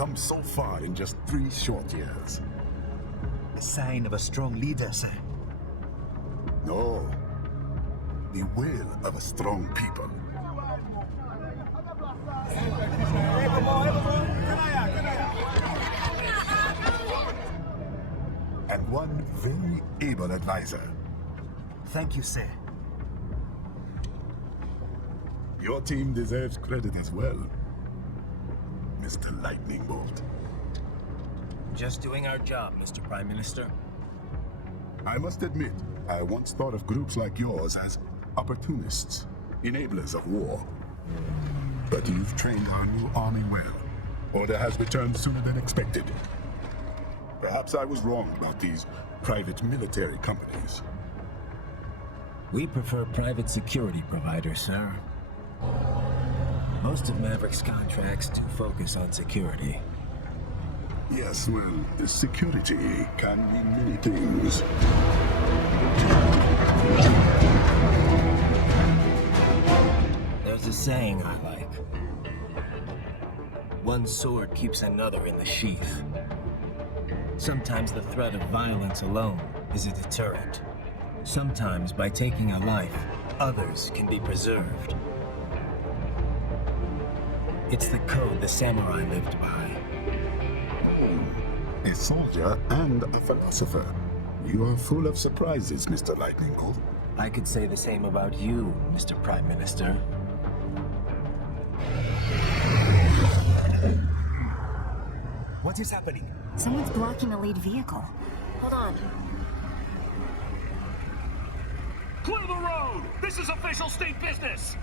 come so far in just 3 short years. A sign of a strong leader, sir. No. The will of a strong people. And one very able advisor. Thank you, sir. Your team deserves credit as well, Mr. Lightning Bolt. Just doing our job, Mr. Prime Minister. I must admit, I once thought of groups like yours as opportunists, enablers of war. But you've trained our new army well. Order has returned sooner than expected. Perhaps I was wrong about these private military companies. We prefer private security providers, sir. Most of Maverick's contracts do focus on security. Yes, well, security can mean many things. There's a saying I like. One sword keeps another in the sheath. Sometimes the threat of violence alone is a deterrent. Sometimes by taking a life, others can be preserved. It's the code the samurai lived by. A soldier and a philosopher. You are full of surprises, Mr. Lightning Bolt. I could say the same about you, Mr. Prime Minister. What is happening? Someone's blocking the lead vehicle. Hold on. Clear the road! This is official state business!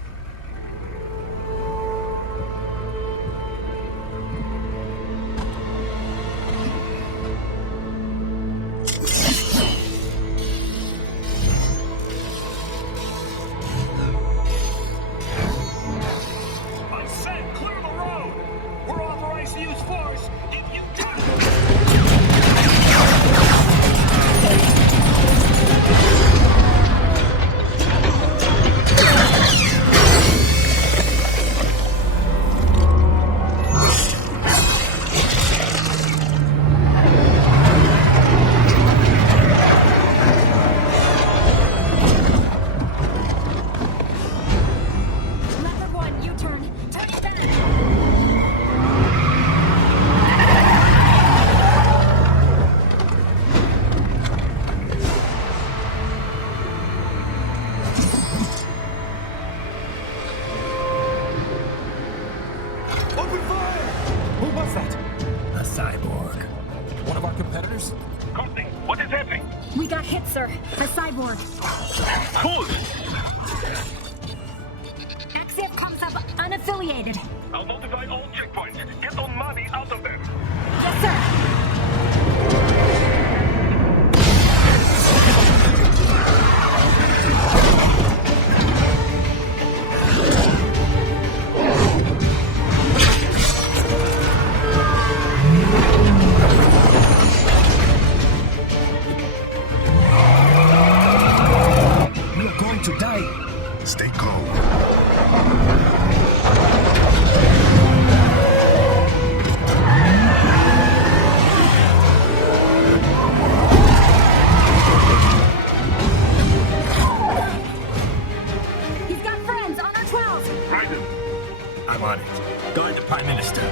Sir, a cyborg. Who's? Exit comes up unaffiliated. I'll notify all checkpoints. Get on money out of them. Yes, sir. Stay calm. He's got friends on our 12. Raiden. I'm on it. Guard the Prime Minister.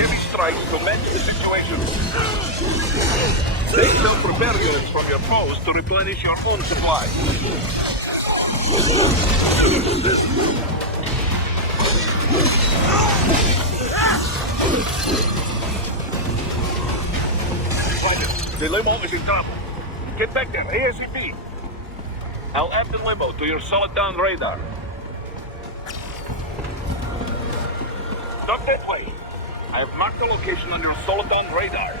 heavy strikes to match the situation. Take some Revengeance from your foes to replenish your own supplies. The limo is in trouble. Get back there, ASAP. I'll add the limo to your solid down radar. Stop that way. I have marked the location on your solid down radar.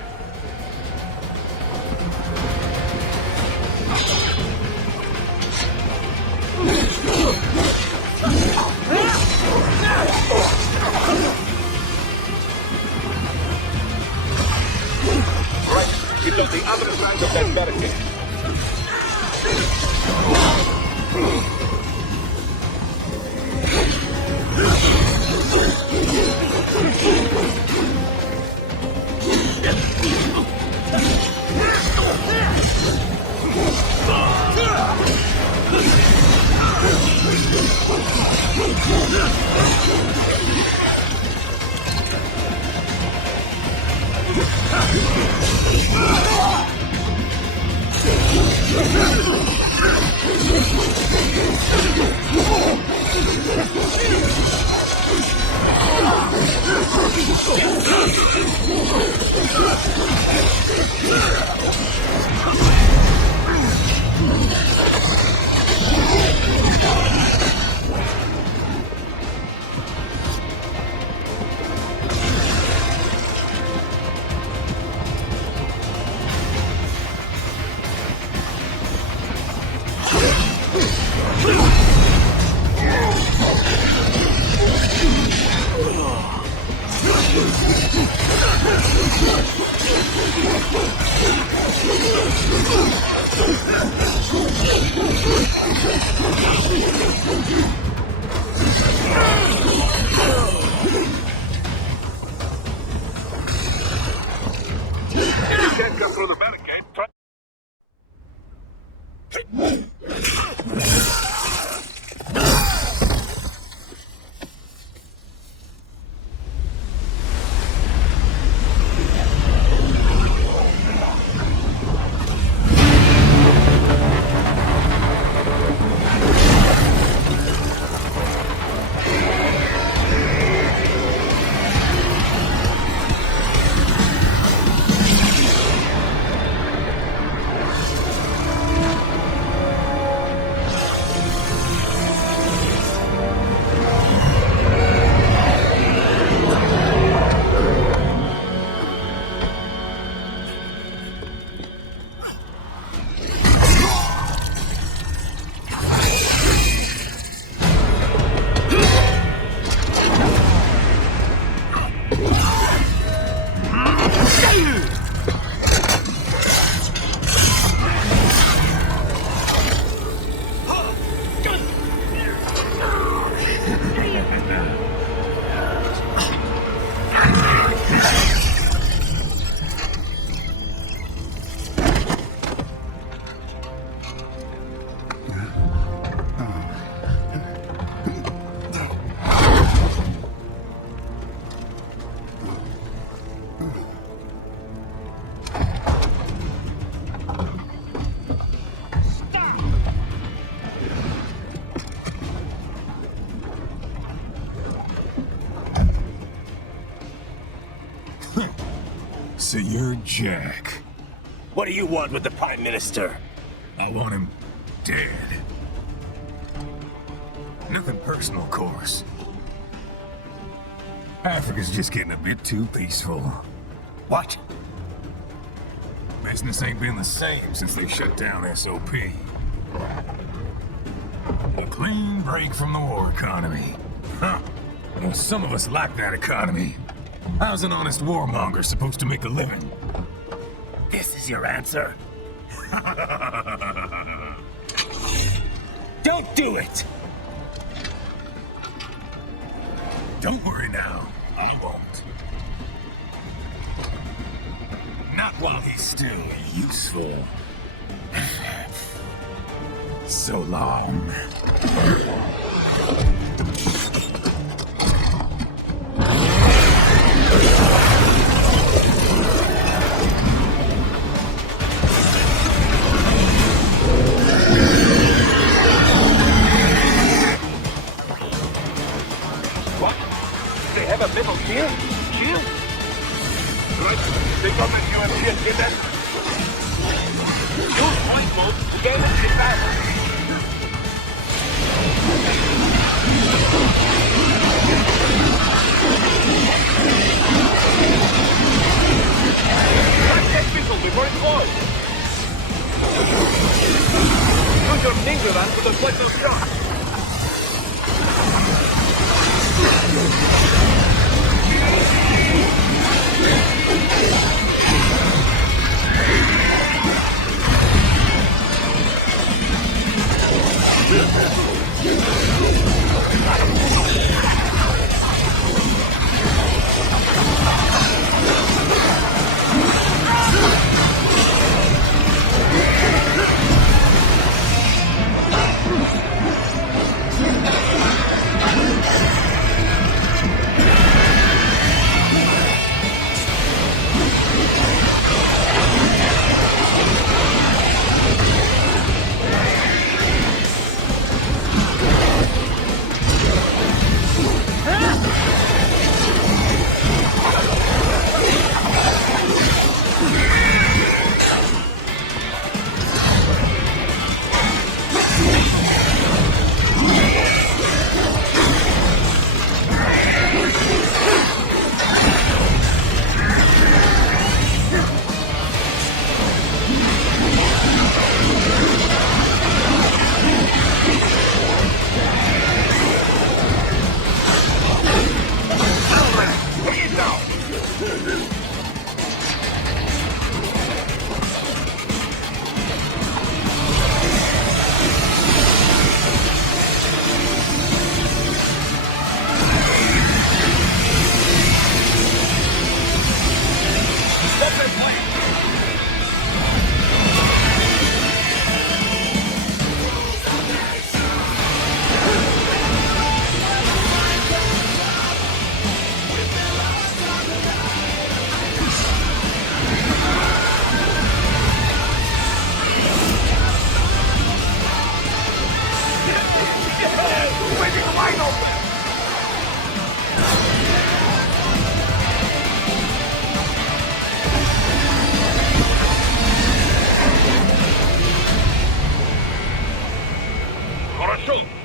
Right, it's on the other side of that barricade. Can't go through the barricade. Try. So you're Jack. What do you want with the Prime Minister? I want him dead. Nothing personal, of course. Africa's just getting a bit too peaceful. What? Business ain't been the same since they shut down SOP. A clean break from the war economy. Huh. Well, some of us like that economy. How's an honest warmonger supposed to make a living? This is your answer? Don't do it! Don't worry now, I won't. Not while he's still useful. So long. Little shield? Shield? Right. Take off this UMP and get that. Use flight mode to gain an advantage. Catch that missile before it flies. Use your ninja run to deflect those shots.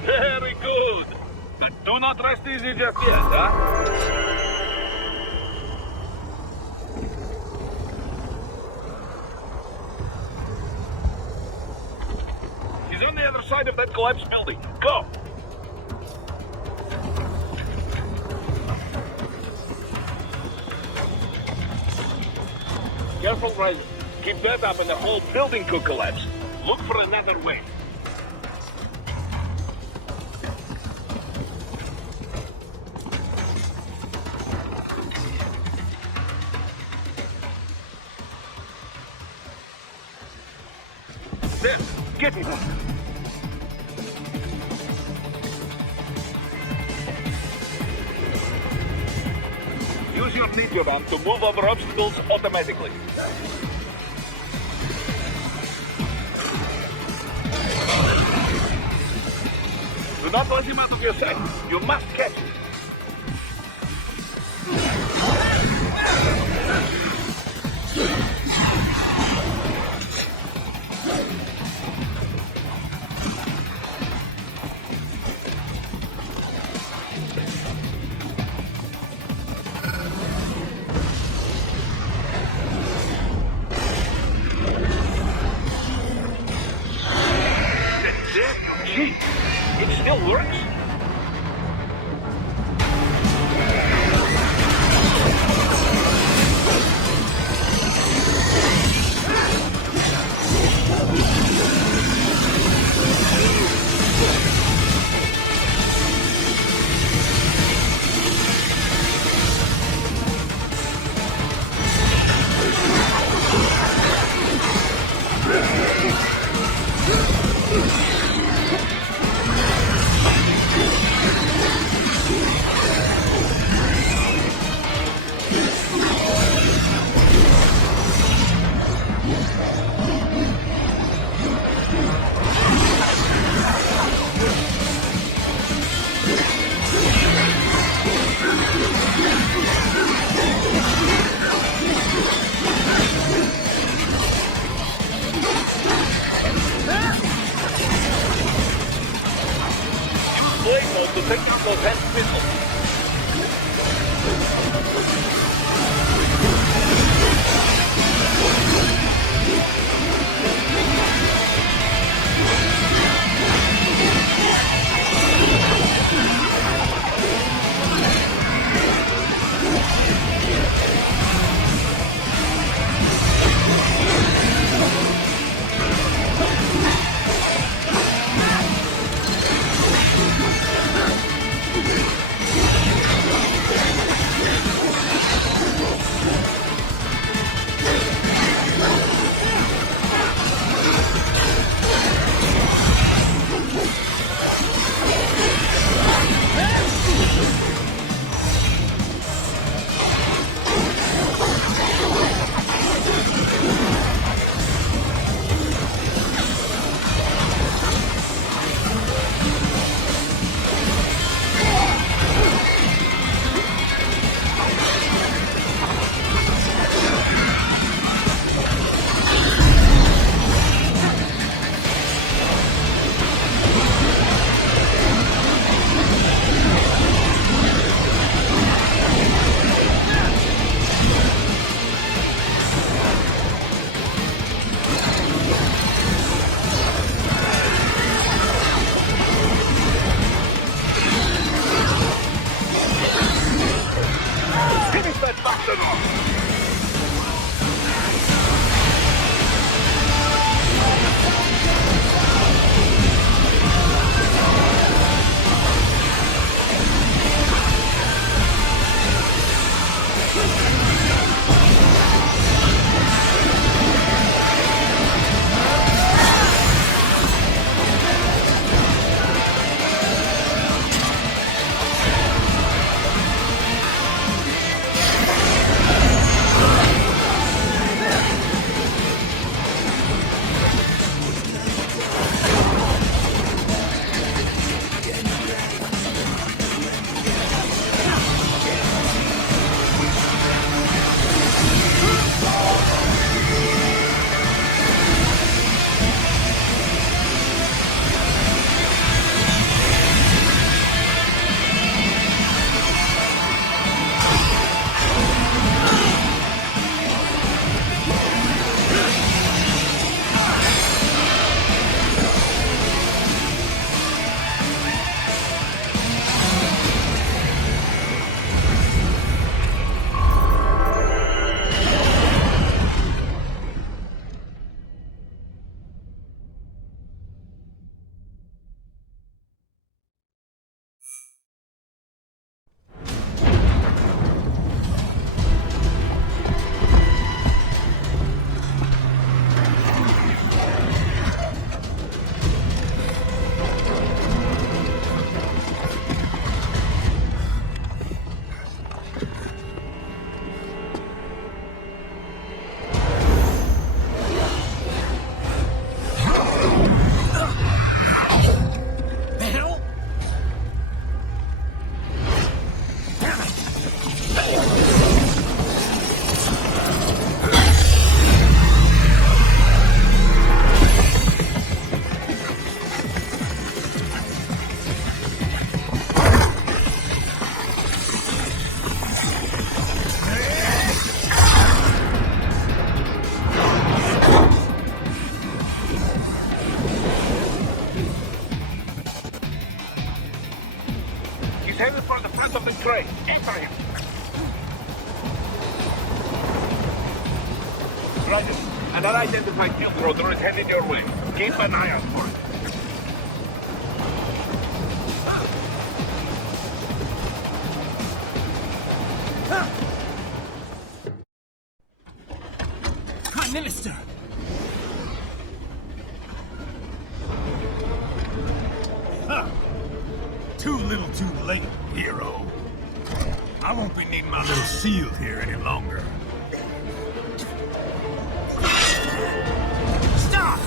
Very good. But do not rest easy just yet, huh? He's on the other side of that collapsed building. Go! Careful, Riley. Keep that up and the whole building could collapse. Look for another way. There, get it. Use your ninja run to move over obstacles automatically. Do not let him out of your sight. You must catch him. Gee, it still works. blade mode to take out those heavy missiles. He's headed for the front of the train. Aim for him. Roger. An unidentified field rotor is headed your way. Keep an eye out for it. Prime Minister! Huh. Too little too late, hero. I won't be needing my little shield here any longer. Stop!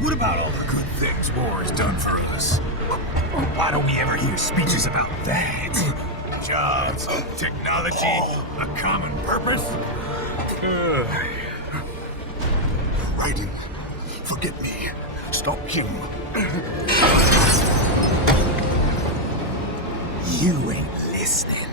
What about all the good things war has done for us? Why don't we ever hear speeches about that? Jobs, technology, a common purpose? talking. You ain't listening.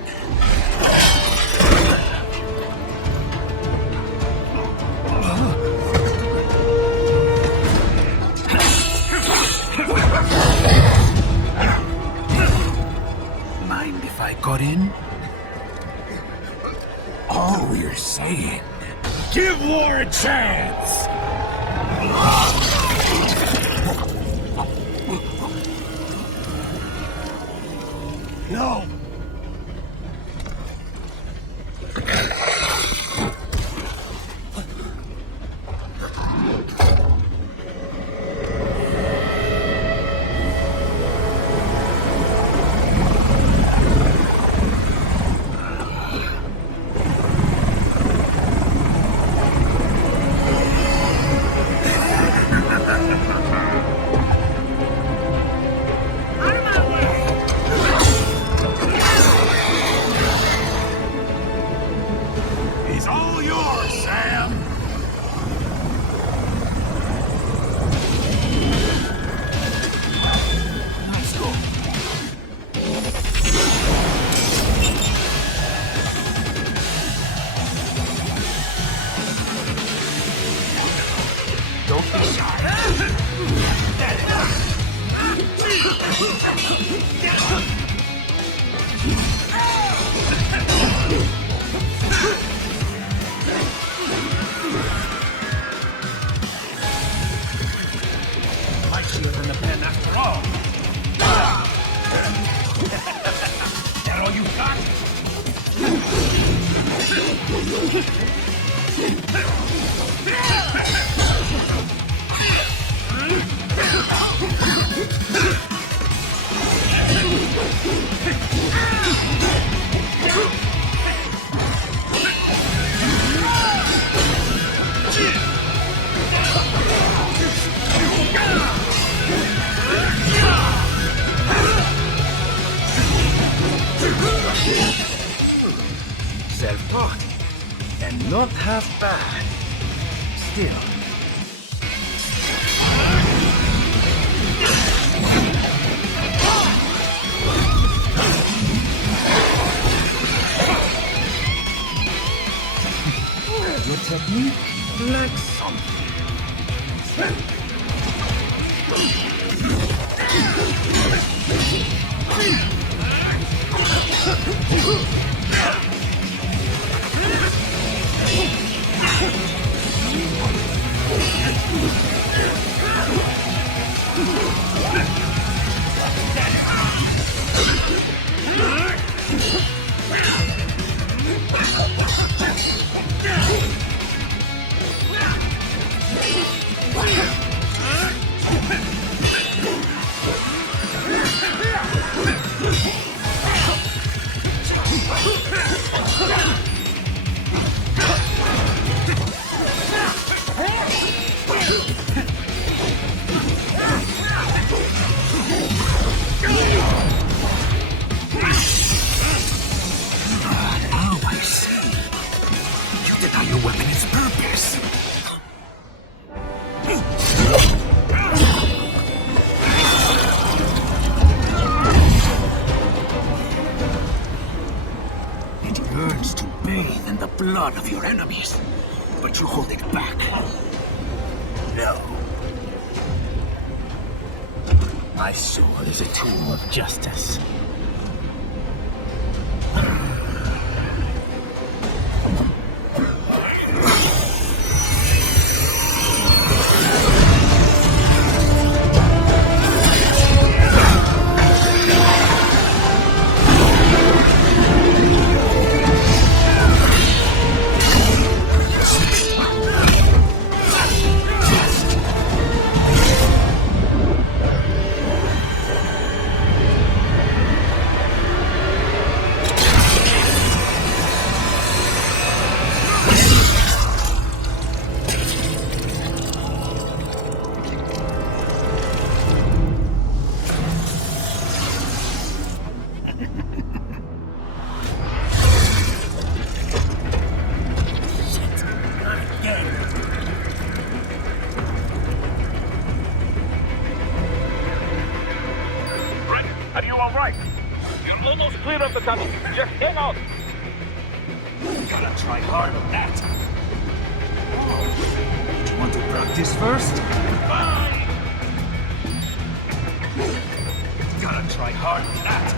Mind if I got in? All we're saying, give war a chance! No! He's all yours, Sam! Let's go. Don't be shy. My shield in the pen after all. That all you got? Self-taught, and not half bad. Still. Your technique lacks something. Blood of your enemies, but you hold it back. No. My sword is a tool of justice. the tunnel. Just hang on. Gotta try hard on that. Do you want to practice first? Fine. Gotta try hard on that.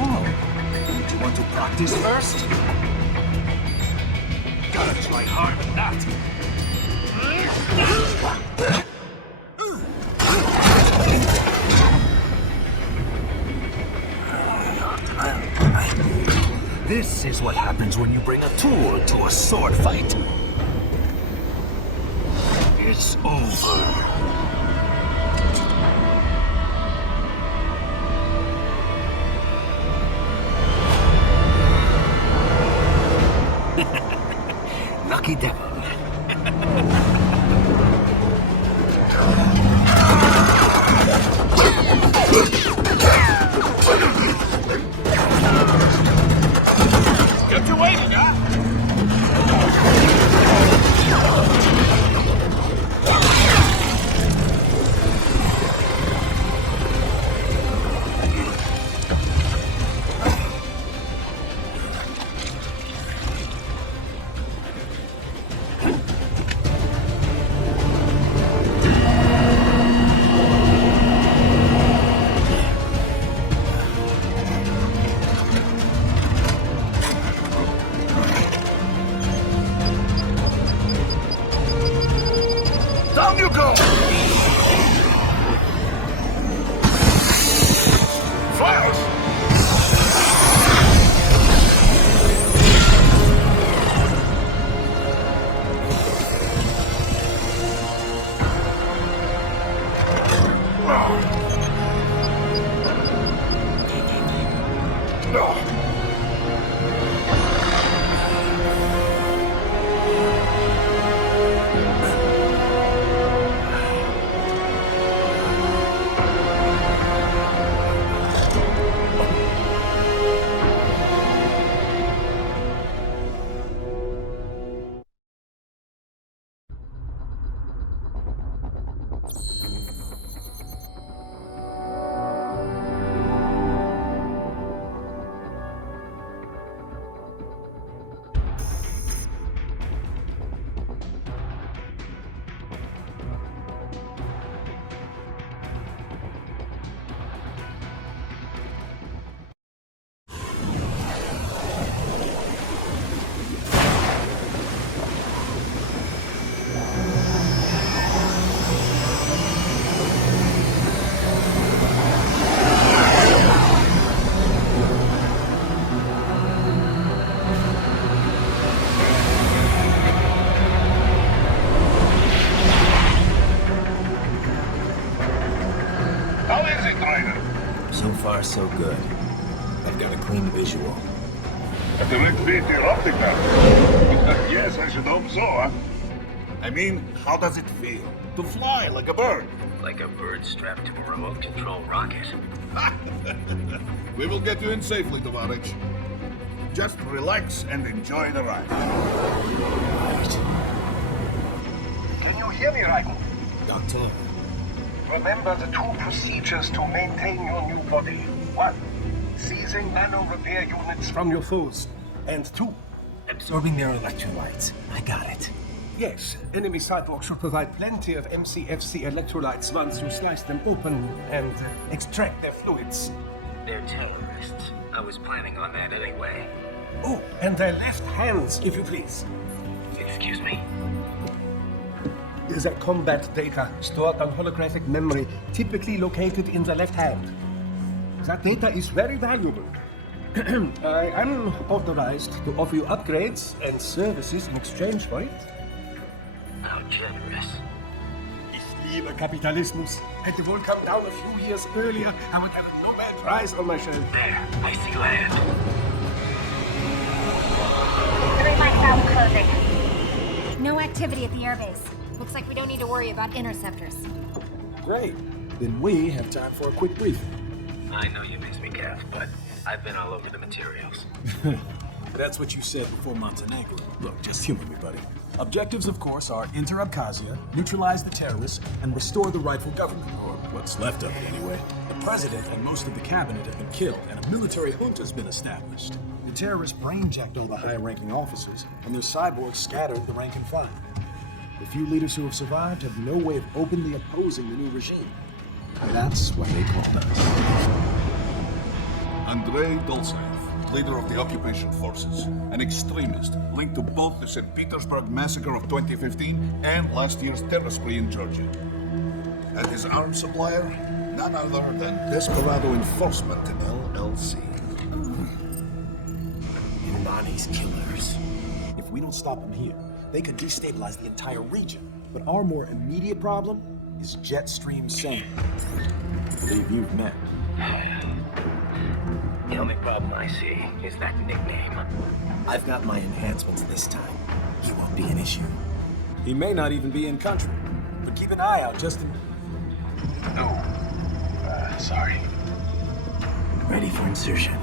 Oh, do you want to practice first? Gotta try hard on that. This is what happens when you bring a tool to a sword fight. It's over. Lucky devil. Get you waiting, huh? Down you go! Flash! How is it, Ryder? So far, so good. I've got a clean visual. A direct beat to your optic nerve. Yes, I should hope so, huh? I mean, how does it feel? To fly like a bird? Like a bird strapped to a remote control rocket. We will get you in safely, Tovarich. Just relax and enjoy the ride. Can you hear me, Raiko? Doctor, Remember the two procedures to maintain your new body. 1. Seizing nano repair units from your foes. And 2. absorbing their electrolytes. I got it. Yes, enemy cyborgs should provide plenty of MCFC electrolytes once you slice them open and extract their fluids. They're terrorists. I was planning on that anyway. Oh, and their left hands, if you please. Excuse me? Their combat data stored on holographic memory, typically located in the left hand. That data is very valuable. I am authorized to offer you upgrades and services in exchange for it. How generous. Ich liebe Kapitalismus. Hätte wohl come down a few years earlier, I would have a Nobel Prize on my shelf. There, I see land. 3 miles out closing. No activity at the airbase. Looks like we don't need to worry about interceptors. Great. Then we have time for a quick briefing. I know you miss me, Kath, but I've been all over the materials. That's what you said before Montenegro. Look, just humor me, buddy. Objectives, of course, are enter Abkhazia, neutralize the terrorists, and restore the rightful government, or what's left of it anyway. The president and most of the cabinet have been killed, and a military junta's been established. The terrorists brain-jacked all the higher-ranking officers, and their cyborgs scattered the rank and file. The few leaders who have survived have no way of openly opposing the new regime. And that's what they called us. Andrei Dolzaev, leader of the occupation forces, an extremist linked to both the St. Petersburg massacre of 2015 and last year's terror spree in Georgia. And his arms supplier, none other than Desperado Enforcement LLC. Irani's killers. If we don't stop them here, they could destabilize the entire region. But our more immediate problem is Jetstream Sam. I believe you've met. The only problem I see is that nickname. I've got my enhancements this time. He won't be an issue. He may not even be in country. But keep an eye out, just in... No. Sorry. Ready for insertion.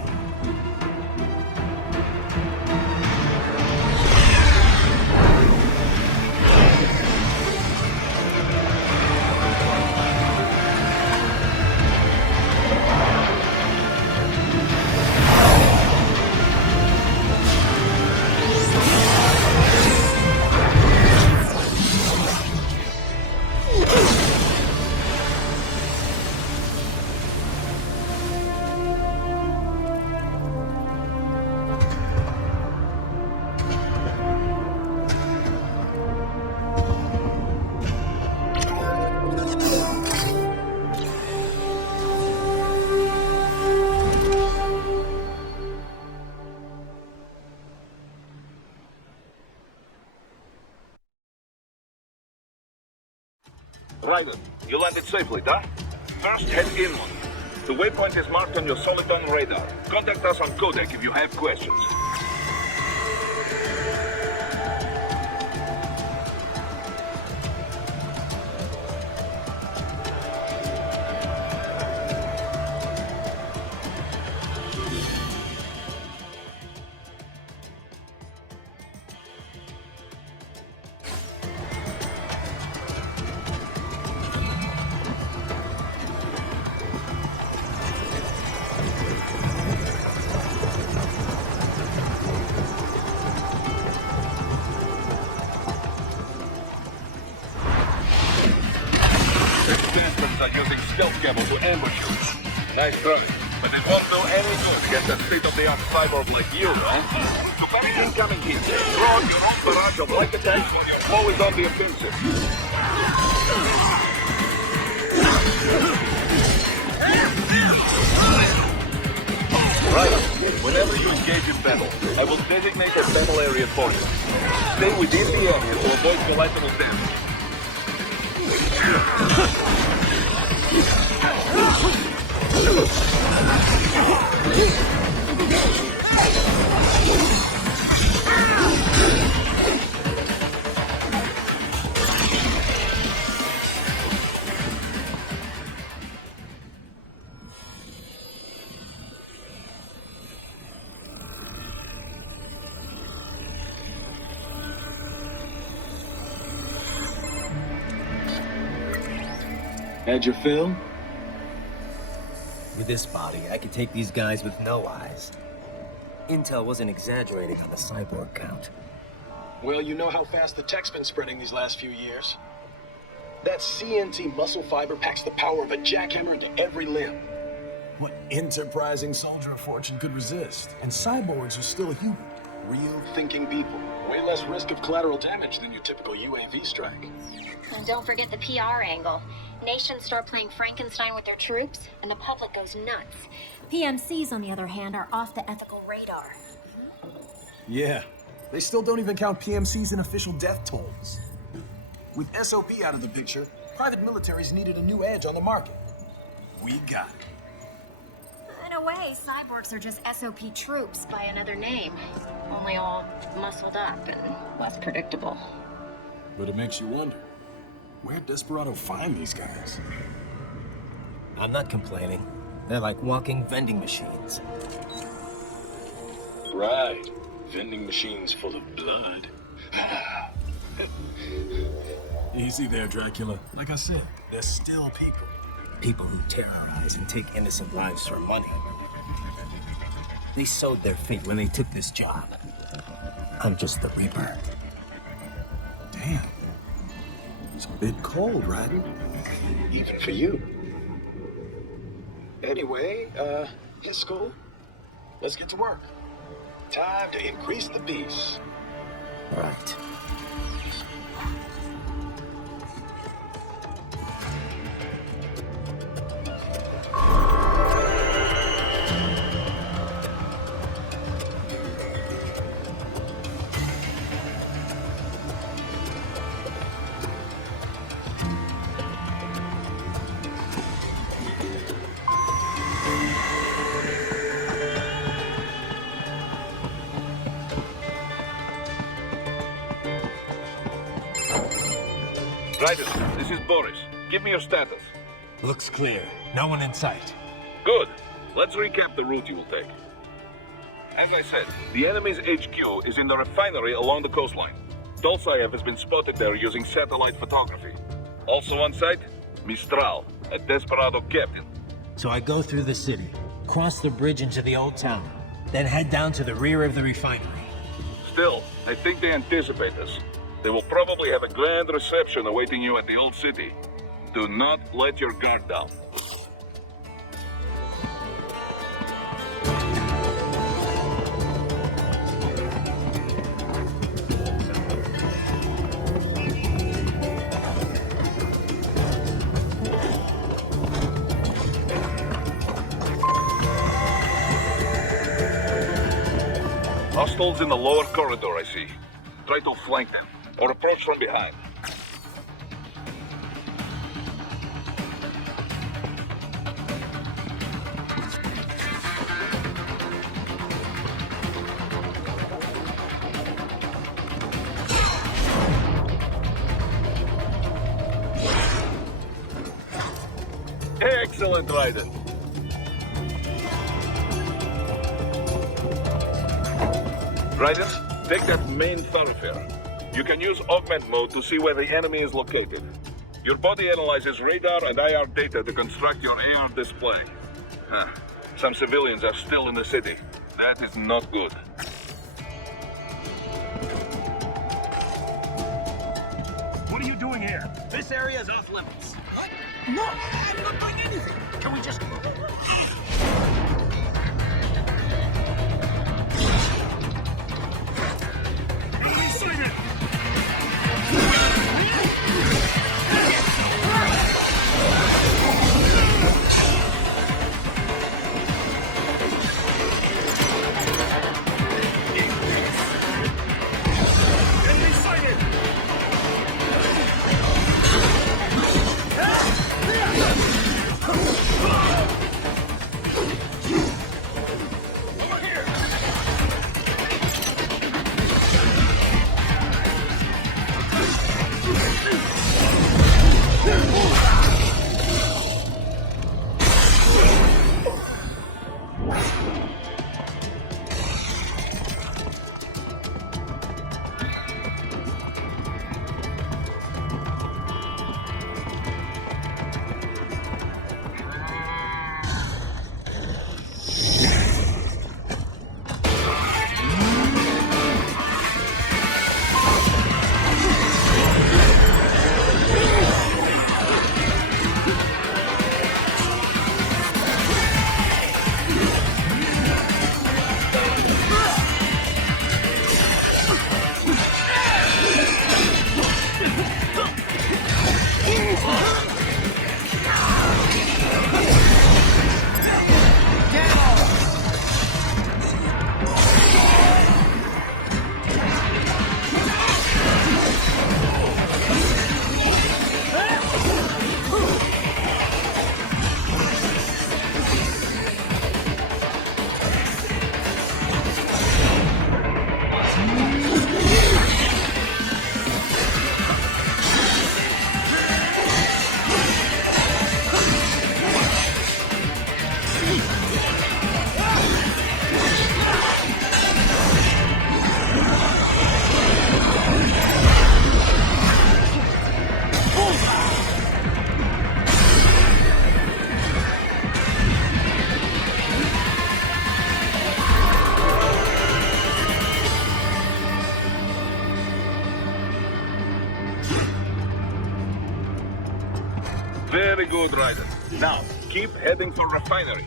Ryder, you landed safely, huh? First, head inland. The waypoint is marked on your Soliton radar. Contact us on codec if you have questions. Using stealth camo to ambush you. Nice try, but it won't do any good against a state-of-the-art cyborg like you, huh? To parry incoming hits, throw out your own barrage of light attacks when your foe is on the offensive. Right, whenever you engage in battle, I will designate a battle area for you. Stay within the area to avoid collateral damage. Had your fill? With this body, I could take these guys with no eyes. Intel wasn't exaggerating on the cyborg count. Well, you know how fast the tech's been spreading these last few years. That CNT muscle fiber packs the power of a jackhammer into every limb. What enterprising soldier of fortune could resist? And cyborgs are still human. Real thinking people. Way less risk of collateral damage than your typical UAV strike. And don't forget the PR angle. Nations start playing Frankenstein with their troops, and the public goes nuts. PMCs, on the other hand, are off the ethical radar. Yeah. They still don't even count PMCs in official death tolls. With SOP out of the picture, private militaries needed a new edge on the market. We got it. In a way, cyborgs are just SOP troops by another name. Only all muscled up and less predictable. But it makes you wonder, where'd Desperado find these guys? I'm not complaining. They're like walking vending machines. Right. Vending machines full of blood. Easy there, Dracula. Like I said, they're still people. People who terrorize and take innocent lives for money. They sowed their fate when they took this job. I'm just the Reaper. Damn. It's a bit cold, Raiden. Even for you. Anyway, Hisco, let's get to work. Time to increase the peace. Right. Raiden, this is Boris. Give me your status. Looks clear. No one in sight. Good. Let's recap the route you will take. As I said, the enemy's HQ is in the refinery along the coastline. Dolsaev has been spotted there using satellite photography. Also on site, Mistral, a desperado captain. So I go through the city, cross the bridge into the old town, then head down to the rear of the refinery. Still, I think they anticipate us. They will probably have a grand reception awaiting you at the old city. Do not let your guard down. Hostiles in the lower corridor, I see. Try to flank them, or approach from behind. Excellent, Raiden. Raiden, take that main thoroughfare. You can use augment mode to see where the enemy is located. Your body analyzes radar and IR data to construct your AR display. Some civilians are still in the city. That is not good. What are you doing here? This area is off limits. What? No, I'm not doing anything. Can we just... good, Raiden. Now, keep heading for refinery.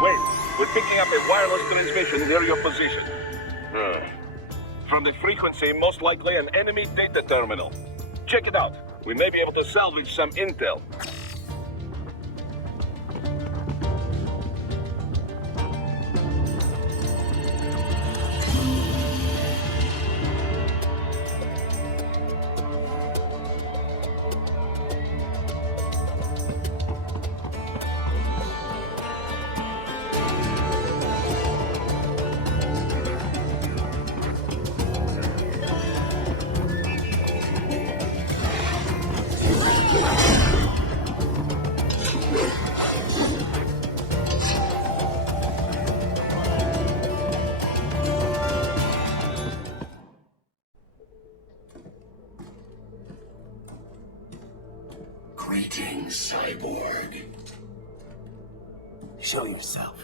Wait, we're picking up a wireless transmission near your position. From the frequency, most likely an enemy data terminal. Check it out. We may be able to salvage some intel. Greetings, cyborg. Show yourself.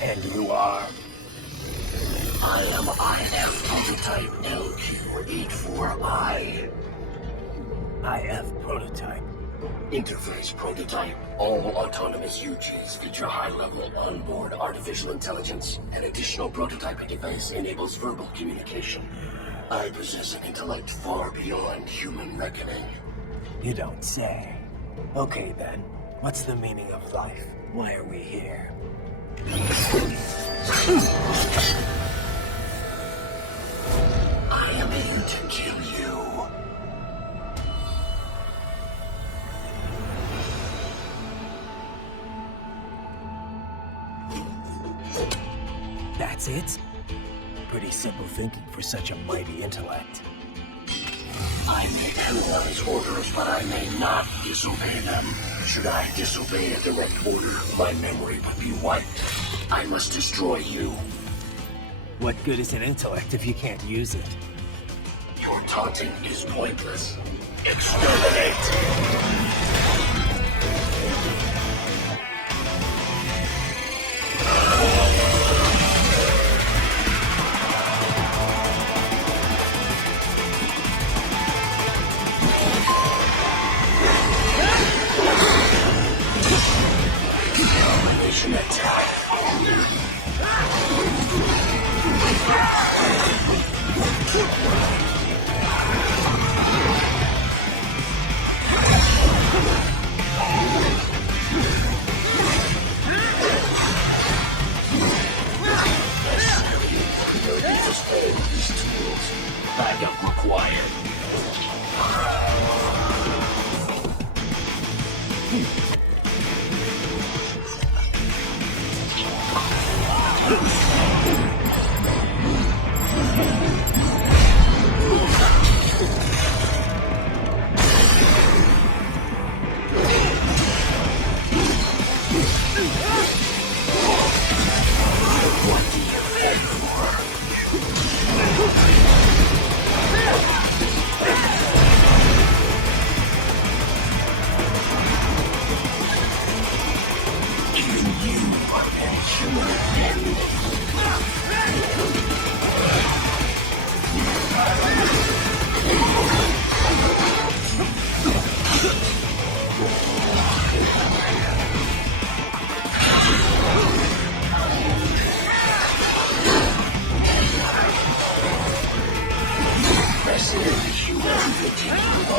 And you are? I am IF prototype LQ84I. IF prototype. Interface prototype. All autonomous UGs feature high-level onboard artificial intelligence. An additional prototyping device enables verbal communication. I possess an intellect far beyond human reckoning. You don't say. Okay then, what's the meaning of life? Why are we here? I am here to kill you. That's it? Pretty simple thinking for such a mighty intellect. I may analyze orders, but I may not disobey them. Should I disobey a direct order, my memory would be wiped. I must destroy you. What good is an intellect if you can't use it? Your taunting is pointless. Exterminate!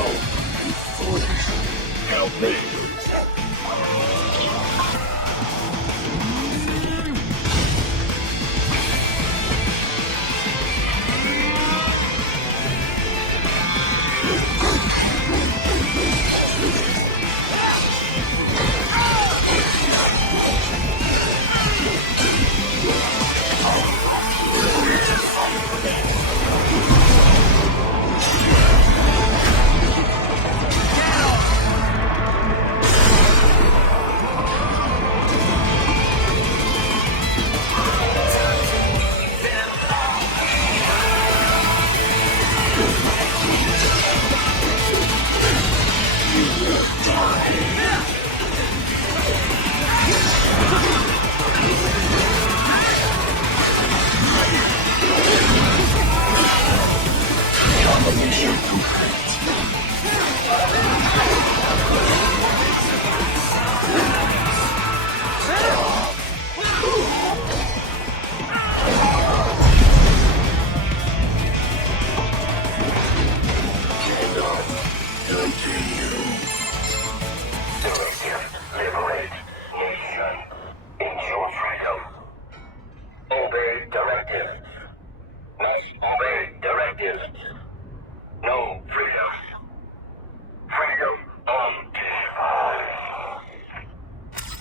you foolish. Help me.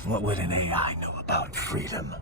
What would an AI know about freedom?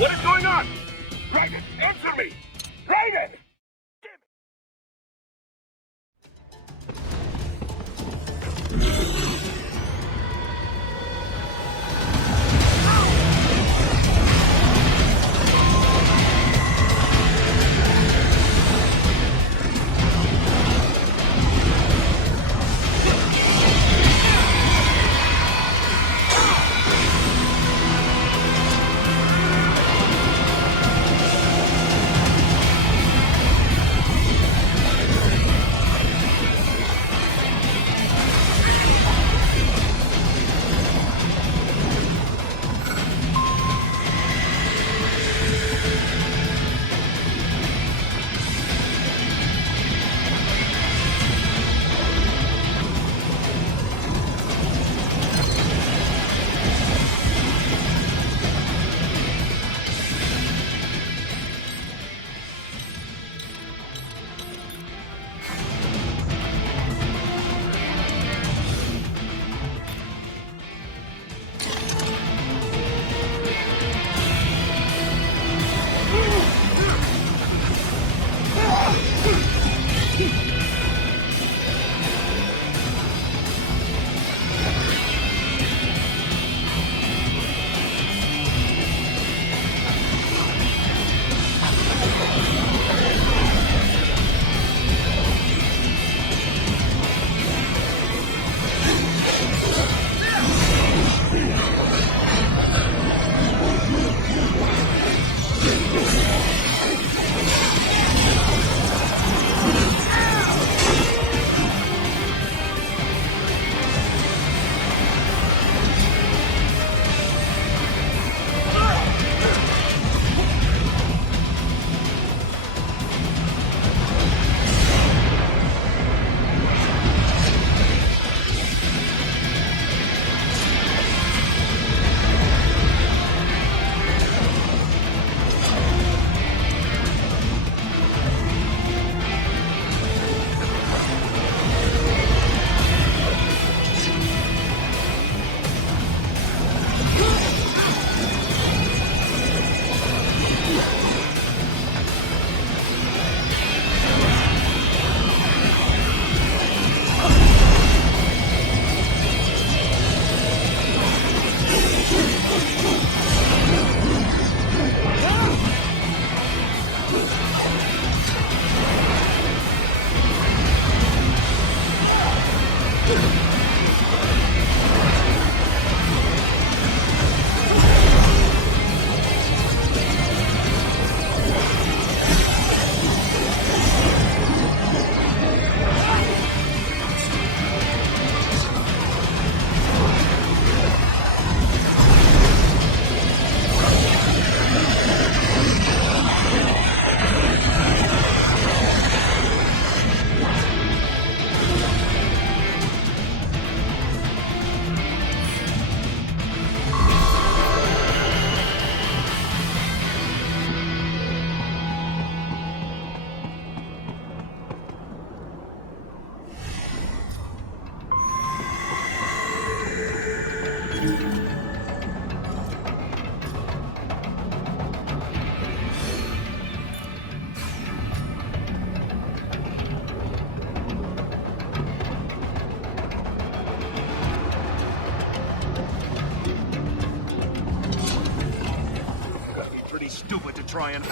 What is going on? Raiden, answer me! Raiden! stupid to try and...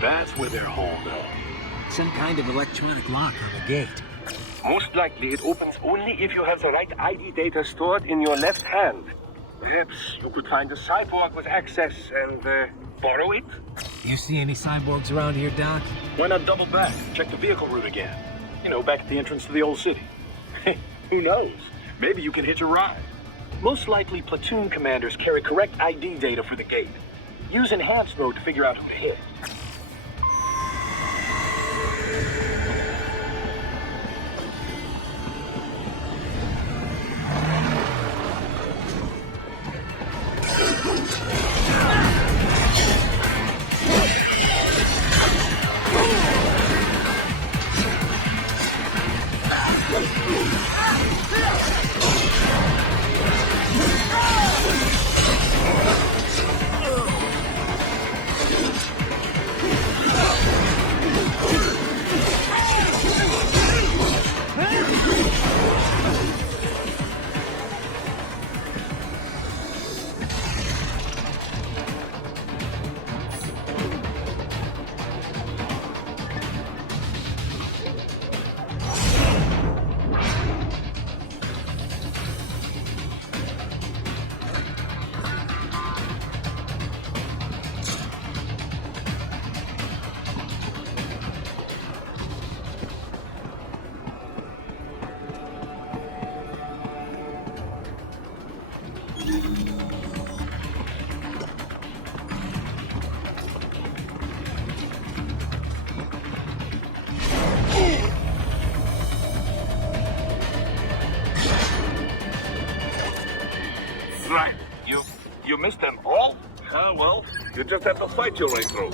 That's where they're holed up. Some kind of electronic lock on the gate. Most likely it opens only if you have the right ID data stored in your left hand. Perhaps you could find a cyborg with access and borrow it? You see any cyborgs around here, Doc? Why not double back? Check the vehicle route again. You know, back at the entrance to the old city. Who knows? Maybe you can hitch a ride. Most likely, platoon commanders carry correct ID data for the gate. Use enhanced mode to figure out who to hit. Right. You missed them all? Ah, well, you just have to fight your way through.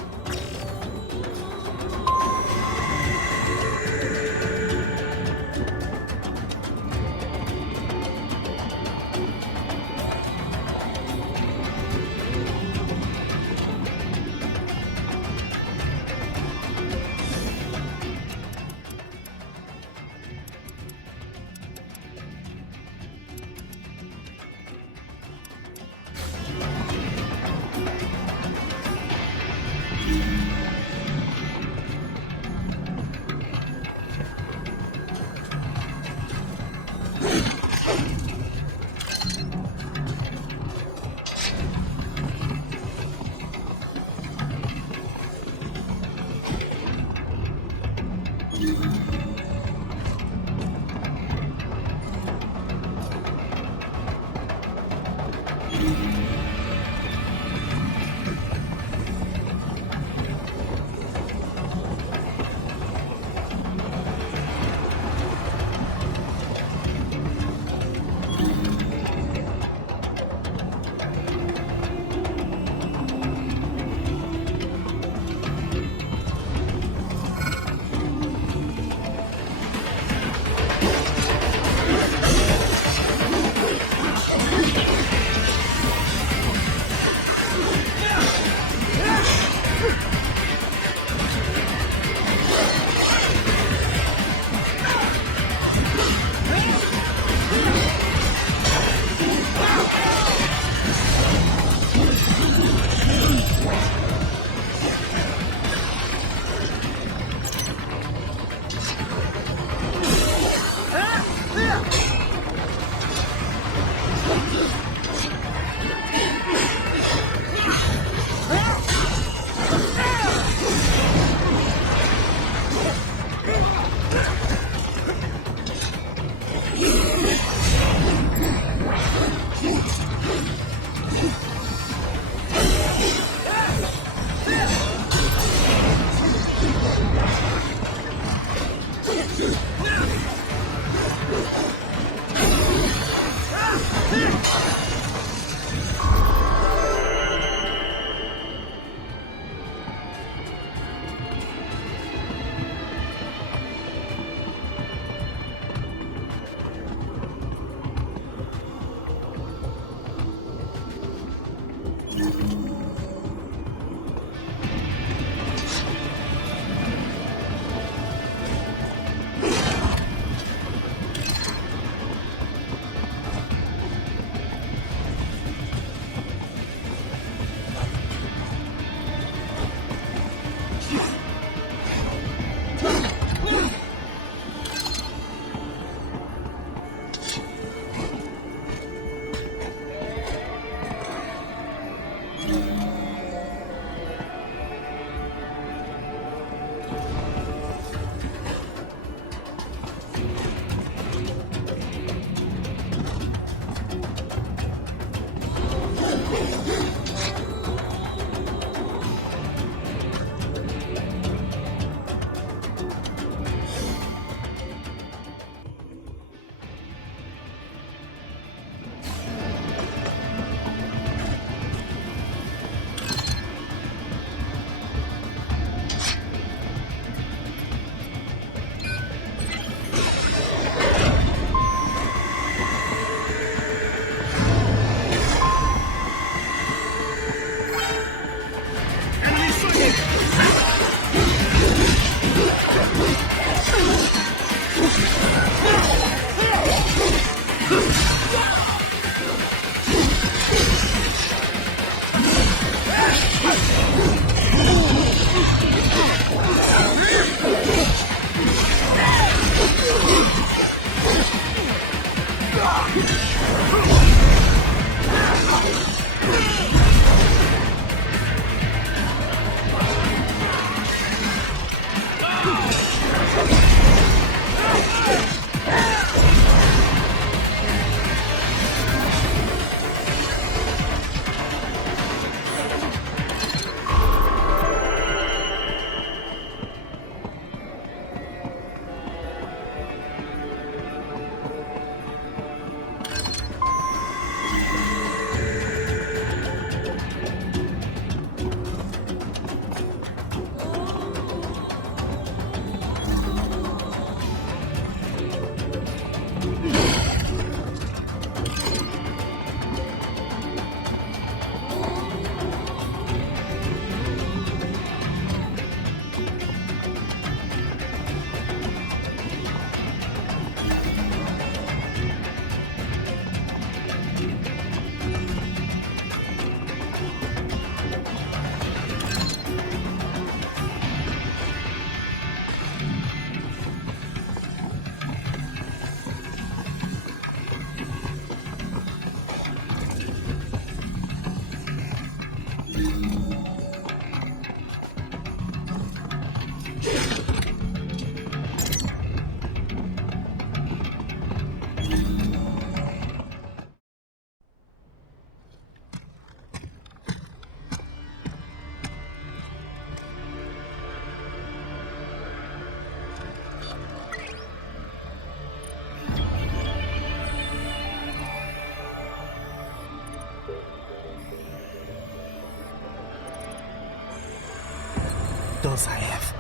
Those I have.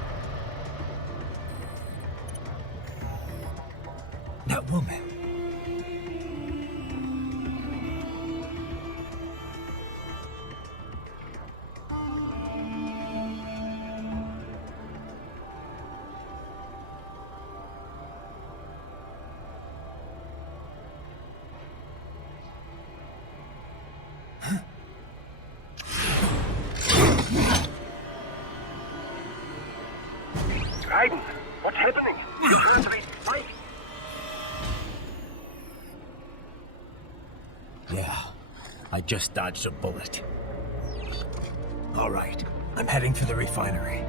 That woman. Raiden, what's happening? You heard the fight? Yeah, I just dodged a bullet. All right, I'm heading for the refinery.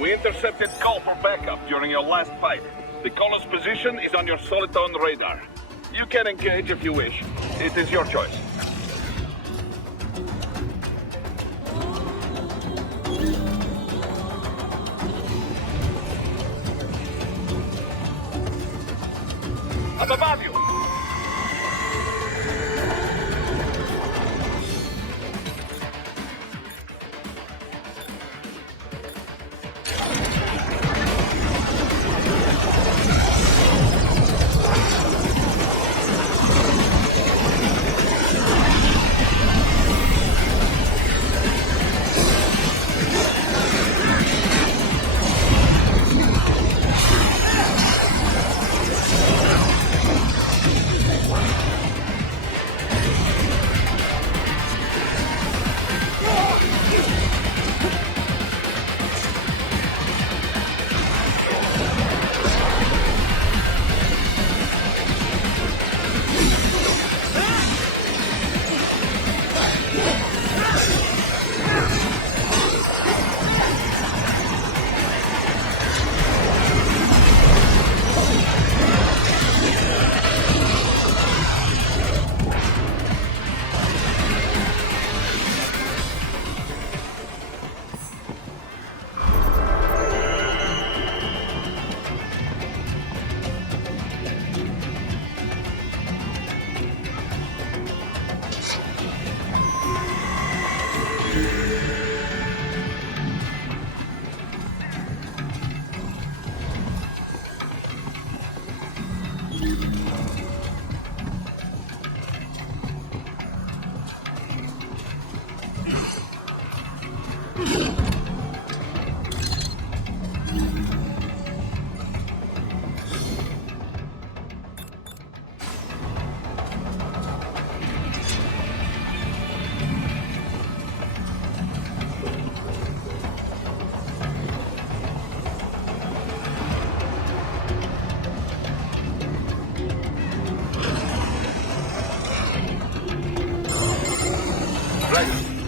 We intercepted call for backup during your last fight. The caller's position is on your Soliton radar. You can engage if you wish. It is your choice. Up above you!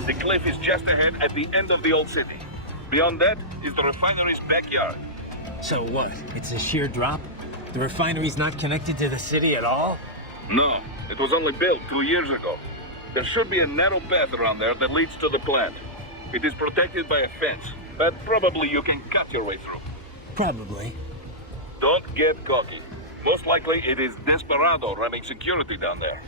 The cliff is just ahead at the end of the old city. Beyond that is the refinery's backyard. So what? It's a sheer drop? The refinery's not connected to the city at all? No, it was only built 2 years ago. There should be a narrow path around there that leads to the plant. It is protected by a fence, but probably you can cut your way through. Probably. Don't get cocky. Most likely it is Desperado running security down there.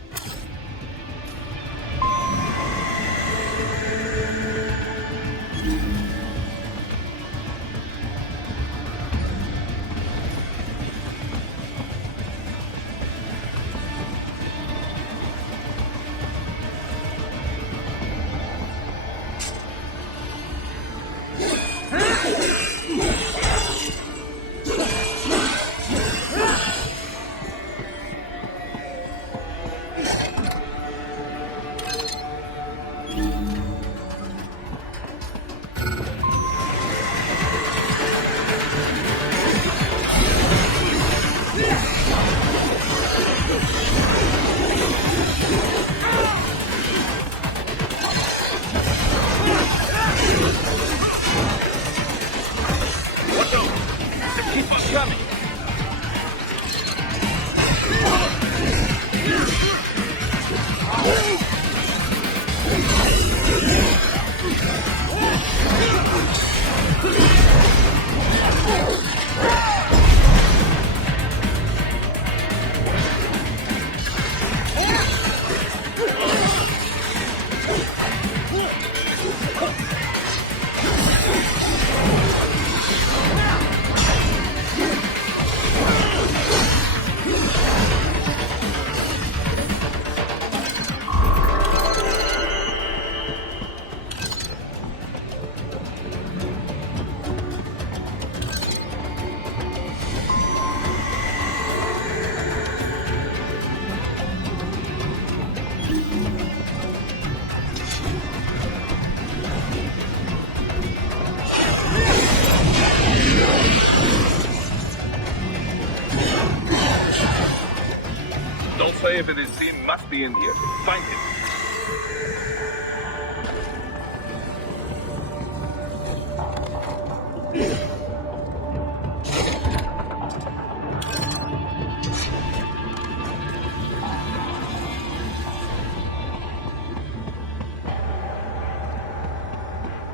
Dolsaev and his team must be in here. Find him.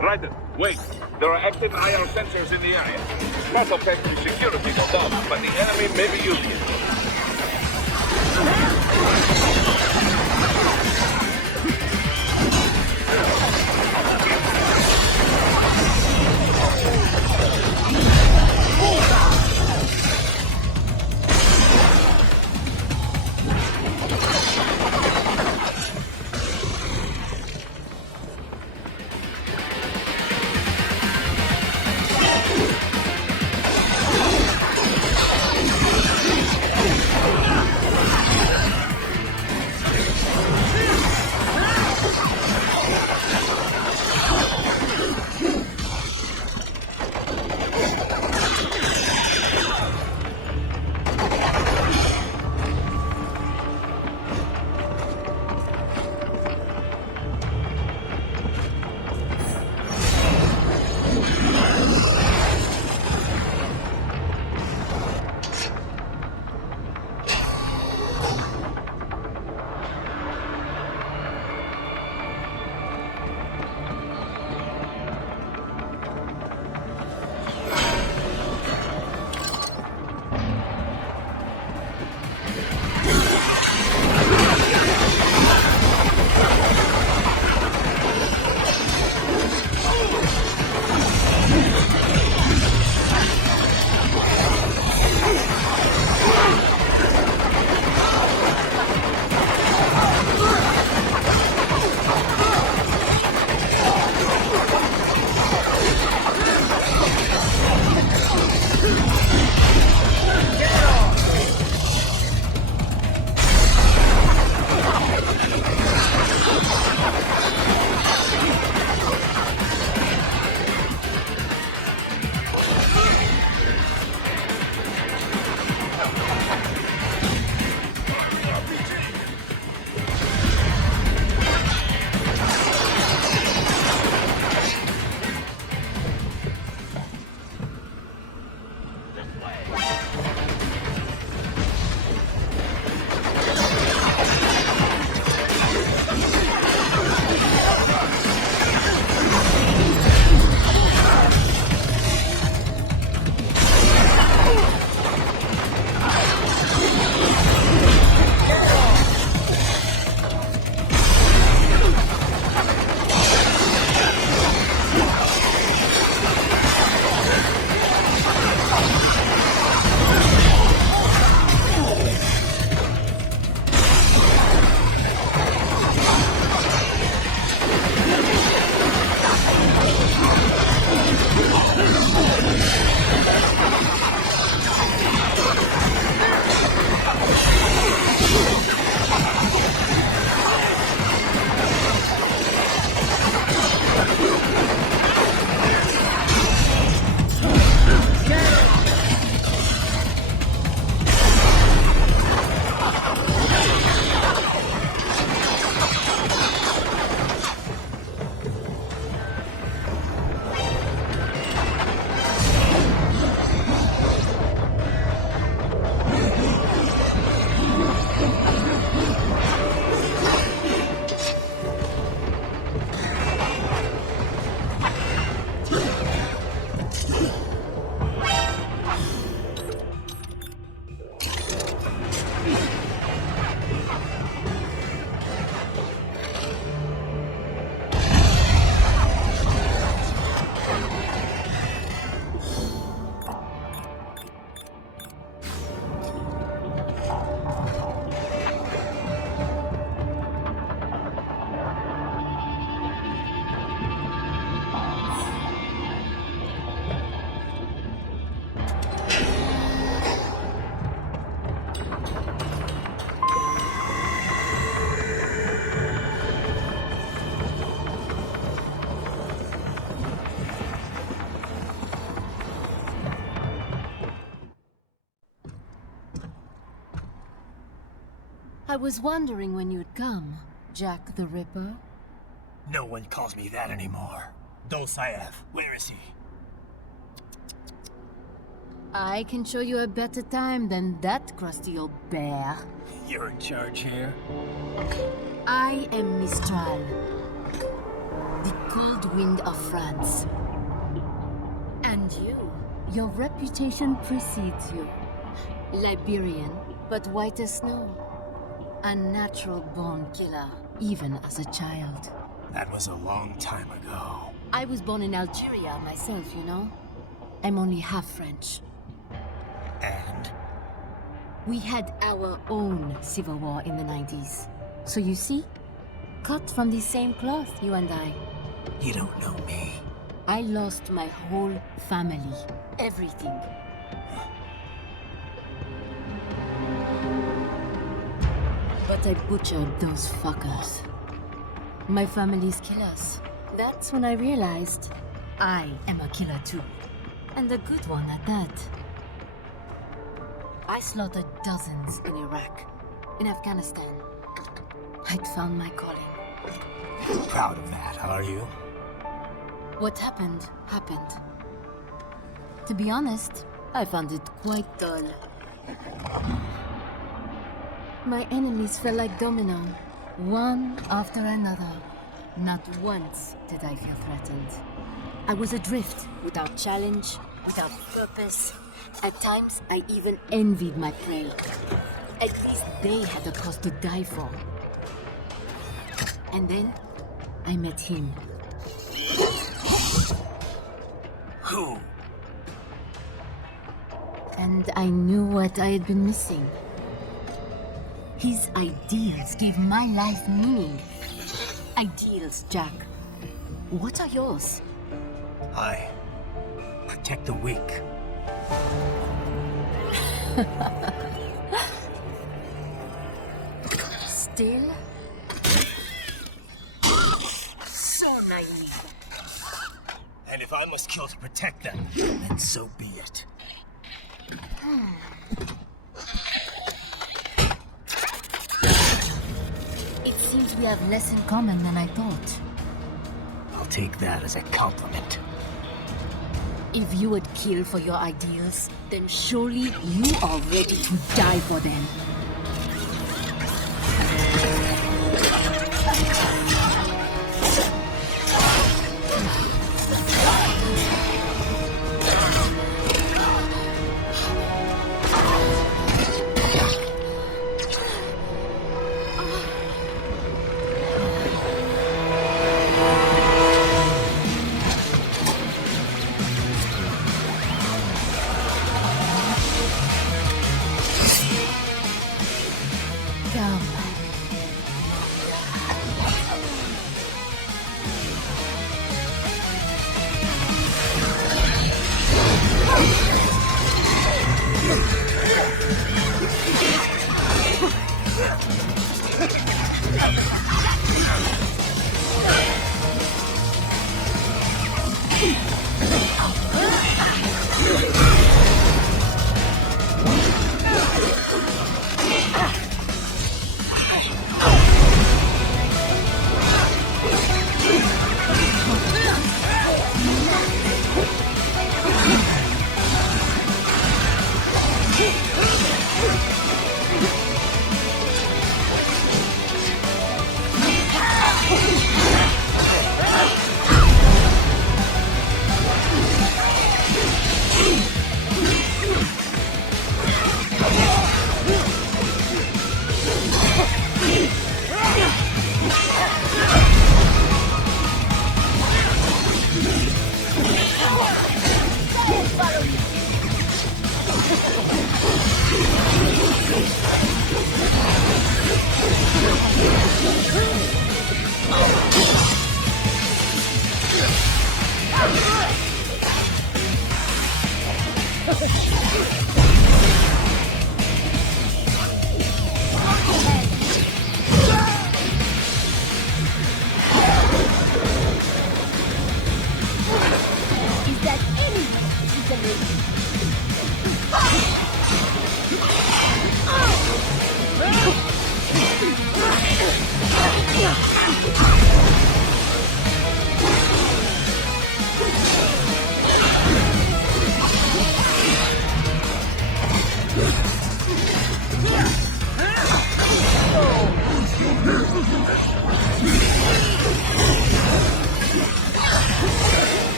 Ryder, wait. There are active IR sensors in the area. Part of factory security no doubt, but the enemy may be using it. I was wondering when you'd come, Jack the Ripper. No one calls me that anymore. Dolsaev, where is he? I can show you a better time than that crusty old bear. You're in charge here? I am Mistral, the cold wind of France. And you, your reputation precedes you. Liberian, but white as snow. A natural-born killer, even as a child. That was a long time ago. I was born in Algeria myself, you know? I'm only half French. And? We had our own civil war in the 90s. So you see? Cut from the same cloth, you and I. You don't know me. I lost my whole family. Everything. But I butchered those fuckers. My family's killers. That's when I realized I am a killer too. And a good one at that. I slaughtered dozens in Iraq, in Afghanistan. I'd found my calling. Proud of that, are you? What happened, happened. To be honest, I found it quite dull. My enemies fell like domino, one after another. Not once did I feel threatened. I was adrift, without challenge, without purpose. At times, I even envied my prey. At least they had a cause to die for. And then, I met him. Who? And I knew what I had been missing. His ideals gave my life meaning. Ideals, Jack. What are yours? I protect the weak. Still? So naive. And if I must kill to protect them, then so be it. It seems we have less in common than I thought. I'll take that as a compliment. If you would kill for your ideals, then surely you are ready to die for them.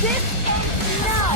This ends now!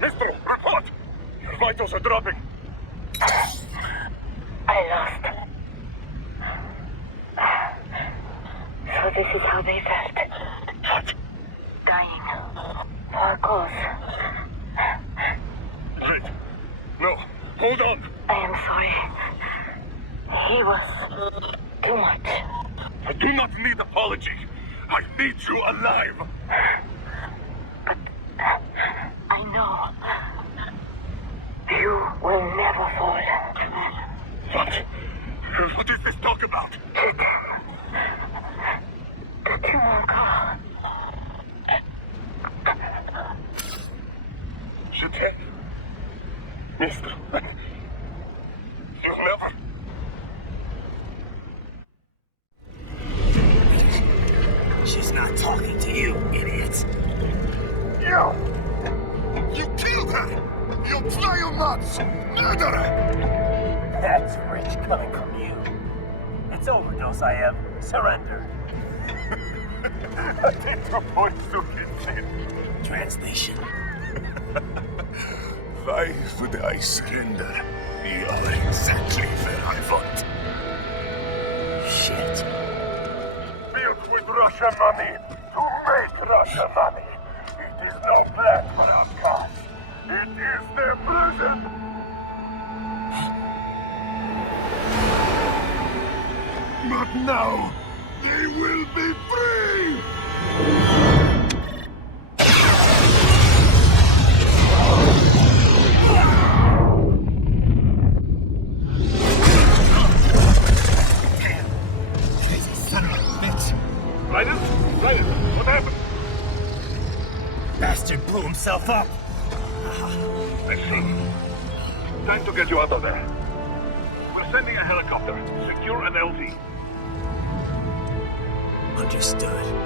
Mistral, report! Your vitals are dropping. I lost. So this is how they felt. Dying. For a cause. Wait. No. Hold on. I am sorry. He was too much. I do not need apology. I need you alive. But I know you will never fall. What? What is this talk about? The tumor car. Je t'aime. Mister. You'll never. She's not talking to you, idiot. You! You killed her! You trial nuts! Murderer! That's rich coming from you. It's overdose, I am. Surrender. Translation. Why would I surrender? You are exactly where I want. Shit. Built with Russian money to make Russian money. It is no plan for our cause. It is their prison. But now, they will be free! What happened? Bastard blew himself up. I see. Time to get you out of there. We're sending a helicopter. Secure an LZ. Understood.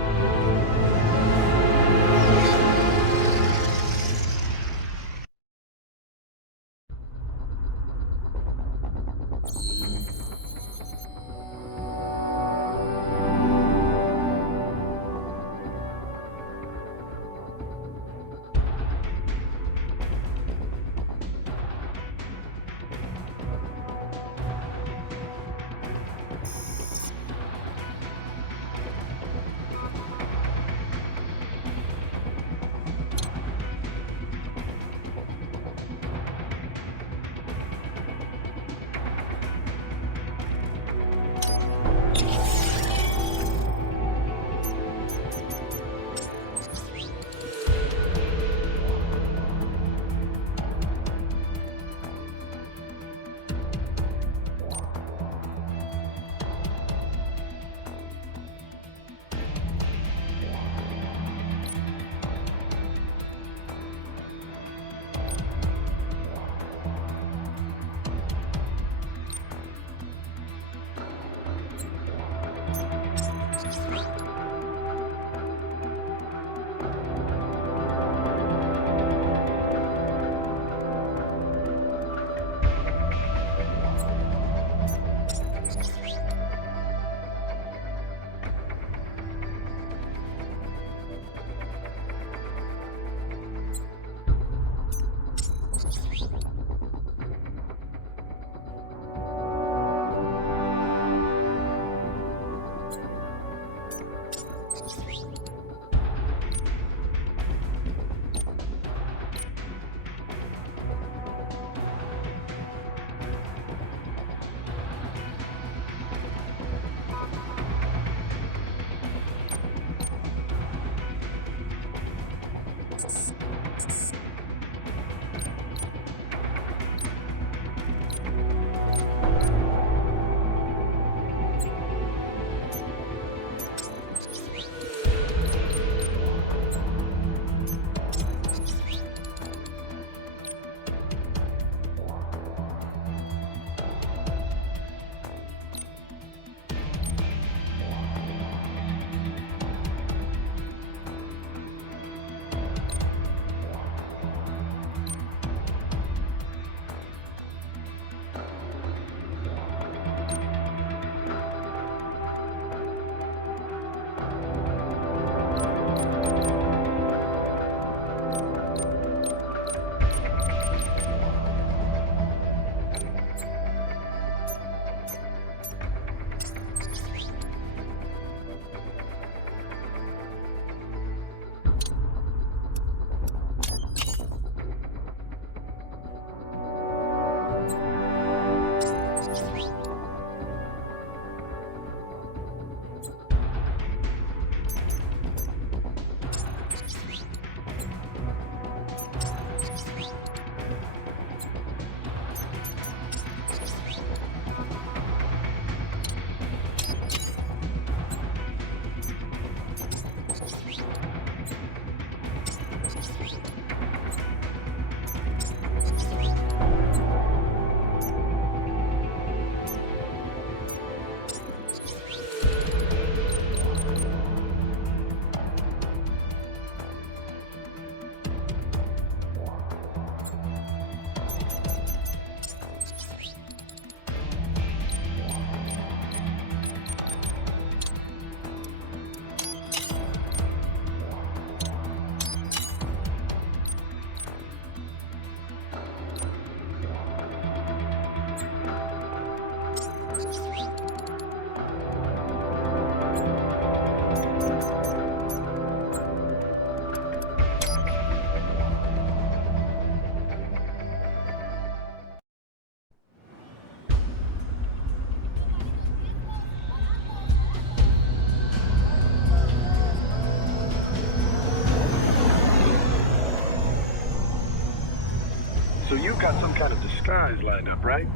So you got some kind of disguise lined up, right?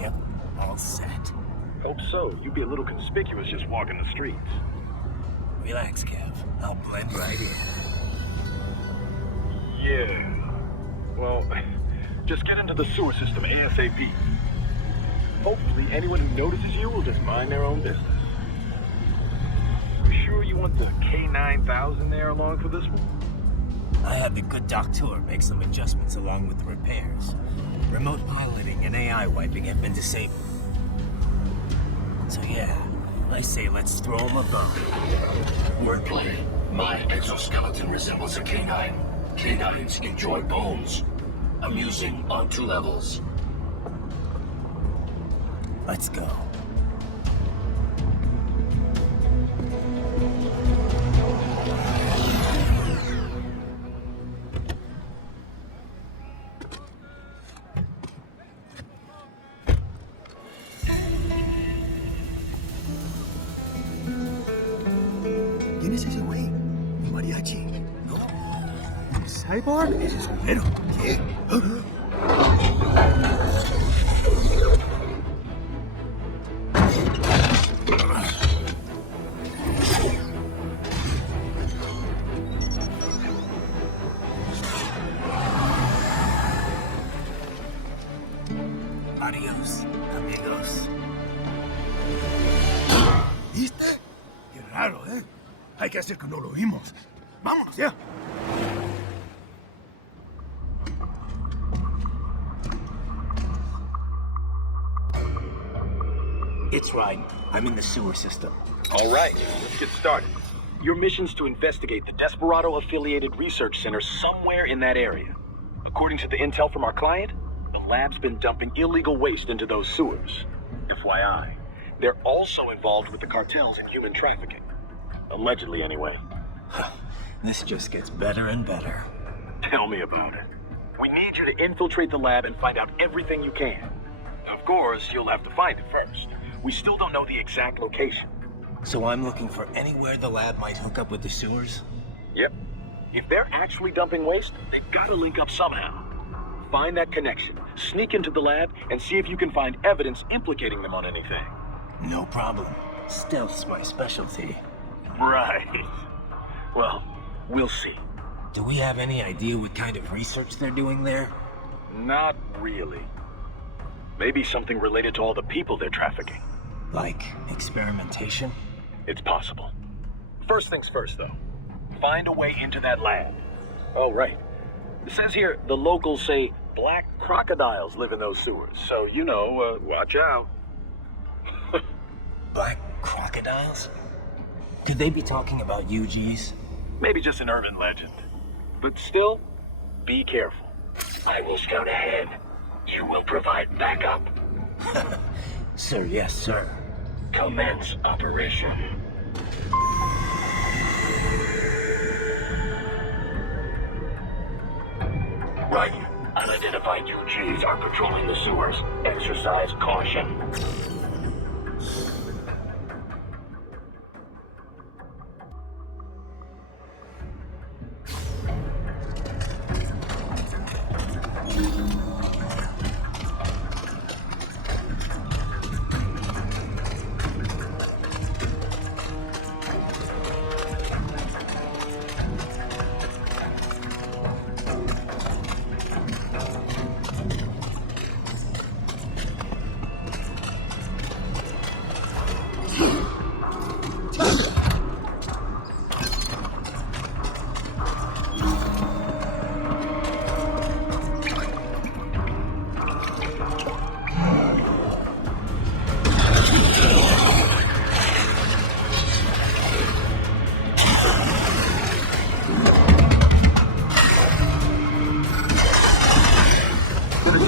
Yep, all set. Hope so. You'd be a little conspicuous just walking the streets. Relax, Kev. I'll blend right in. Yeah. Well, just get into the sewer system ASAP. Hopefully anyone who notices you will just mind their own business. sure you want the K9000 there along for this one? I had the good doctor make some adjustments along with the repairs. Remote piloting and AI wiping have been disabled. So yeah, I say let's throw him a bone. Wordplay. My exoskeleton resembles a canine. Canines enjoy bones. Amusing on 2 levels. Let's go. ¿Quién es ese güey? ¿Un mariachi? No. ¿Un cyborg? Ese es un mero. ¿Qué? Adiós, amigos. ¿Viste? Qué raro, ¿eh? Hay que hacer que no lo oímos. ¡Vámonos ya! It's right. I'm in the sewer system. All right, let's get started. Your mission's to investigate the Desperado-affiliated research center somewhere in that area. According to the intel from our client, the lab's been dumping illegal waste into those sewers. FYI, they're also involved with the cartels in human trafficking. Allegedly, anyway. This just gets better and better. Tell me about it. We need you to infiltrate the lab and find out everything you can. Of course, you'll have to find it first. We still don't know the exact location. So I'm looking for anywhere the lab might hook up with the sewers? Yep. If they're actually dumping waste, they've got to link up somehow. Find that connection, sneak into the lab, and see if you can find evidence implicating them on anything. No problem. Stealth's my specialty. Right. Well, we'll see. Do we have any idea what kind of research they're doing there? Not really. Maybe something related to all the people they're trafficking. Like experimentation? It's possible. First things first, though. Find a way into that lab. Oh, right. It says here the locals say black crocodiles live in those sewers, so, you know, watch out. Black crocodiles? Could they be talking about UGs? Maybe just an urban legend. But still, be careful. I will scout ahead. You will provide backup. Sir, yes, sir. Commence operation. Right. Unidentified UGs are patrolling the sewers. Exercise caution.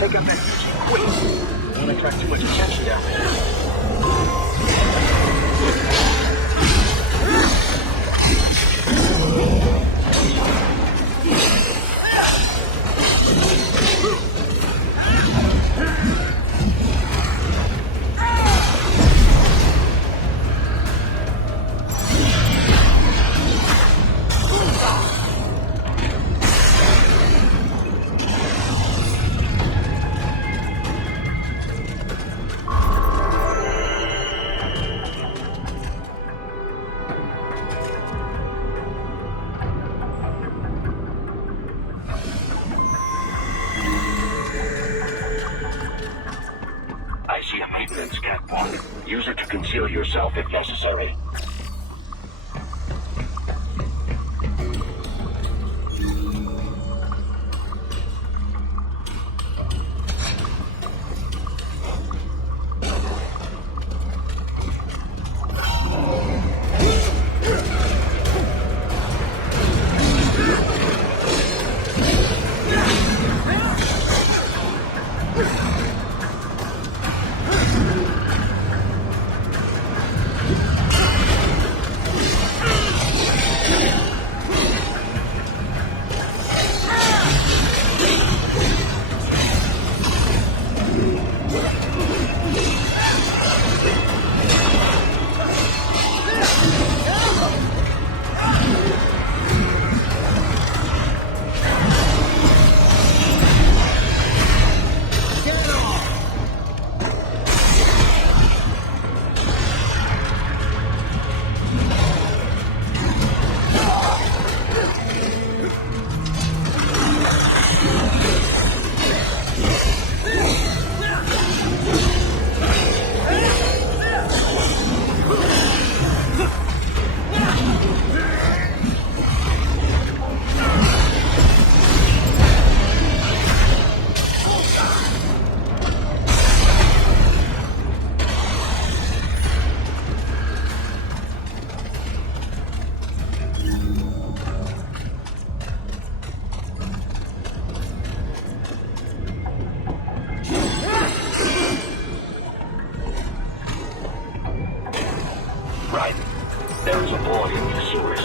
Take up that UG quick. Don't attract too much attention down there. Use it to conceal yourself if necessary. Right. There's a boy in the sewers.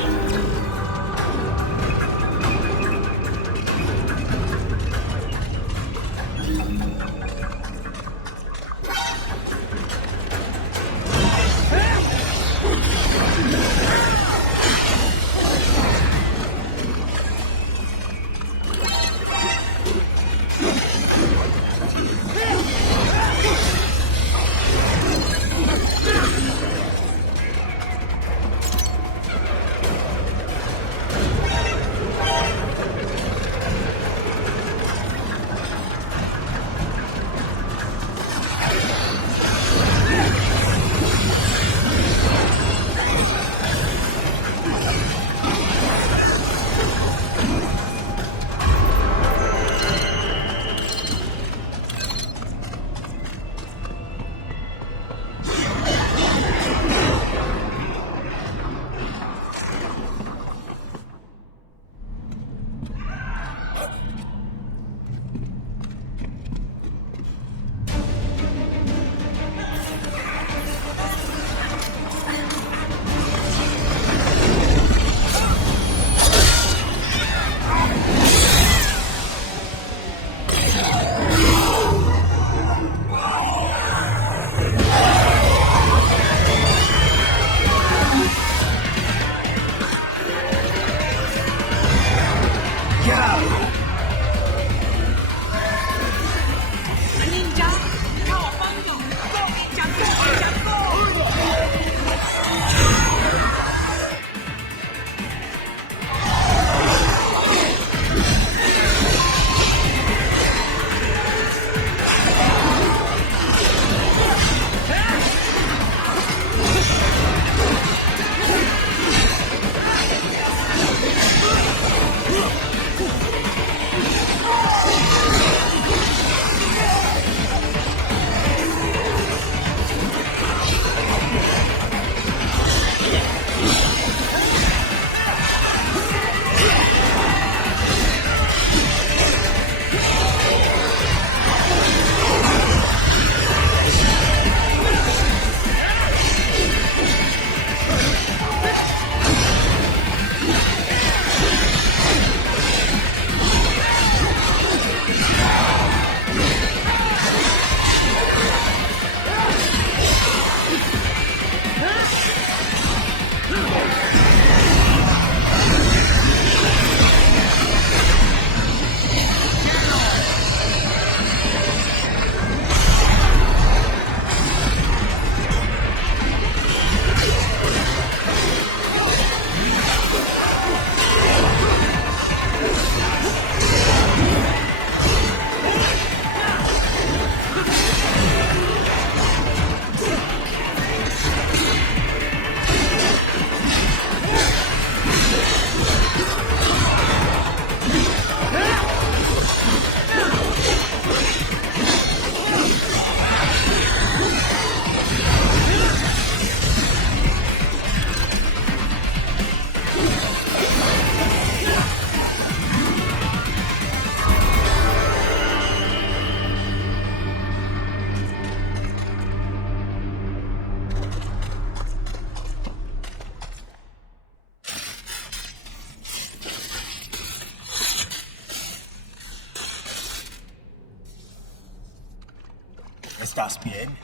¿Estás bien?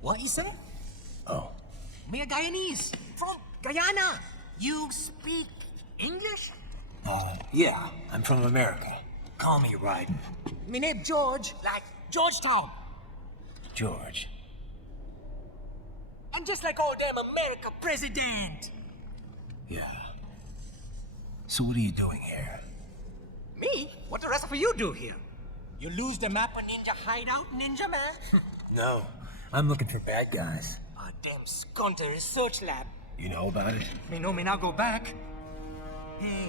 What you say? Oh. Me a Guyanese from Guyana. You speak English? Yeah, I'm from America. Call me right. Me name George, like Georgetown. George. I'm just like all damn America president. Yeah. So what are you doing here? Me? What the rest of you do here? You lose the map of Ninja Hideout, Ninja Man? No, I'm looking for bad guys. A damn skunter research lab. You know about it? Me know me now go back. Hey,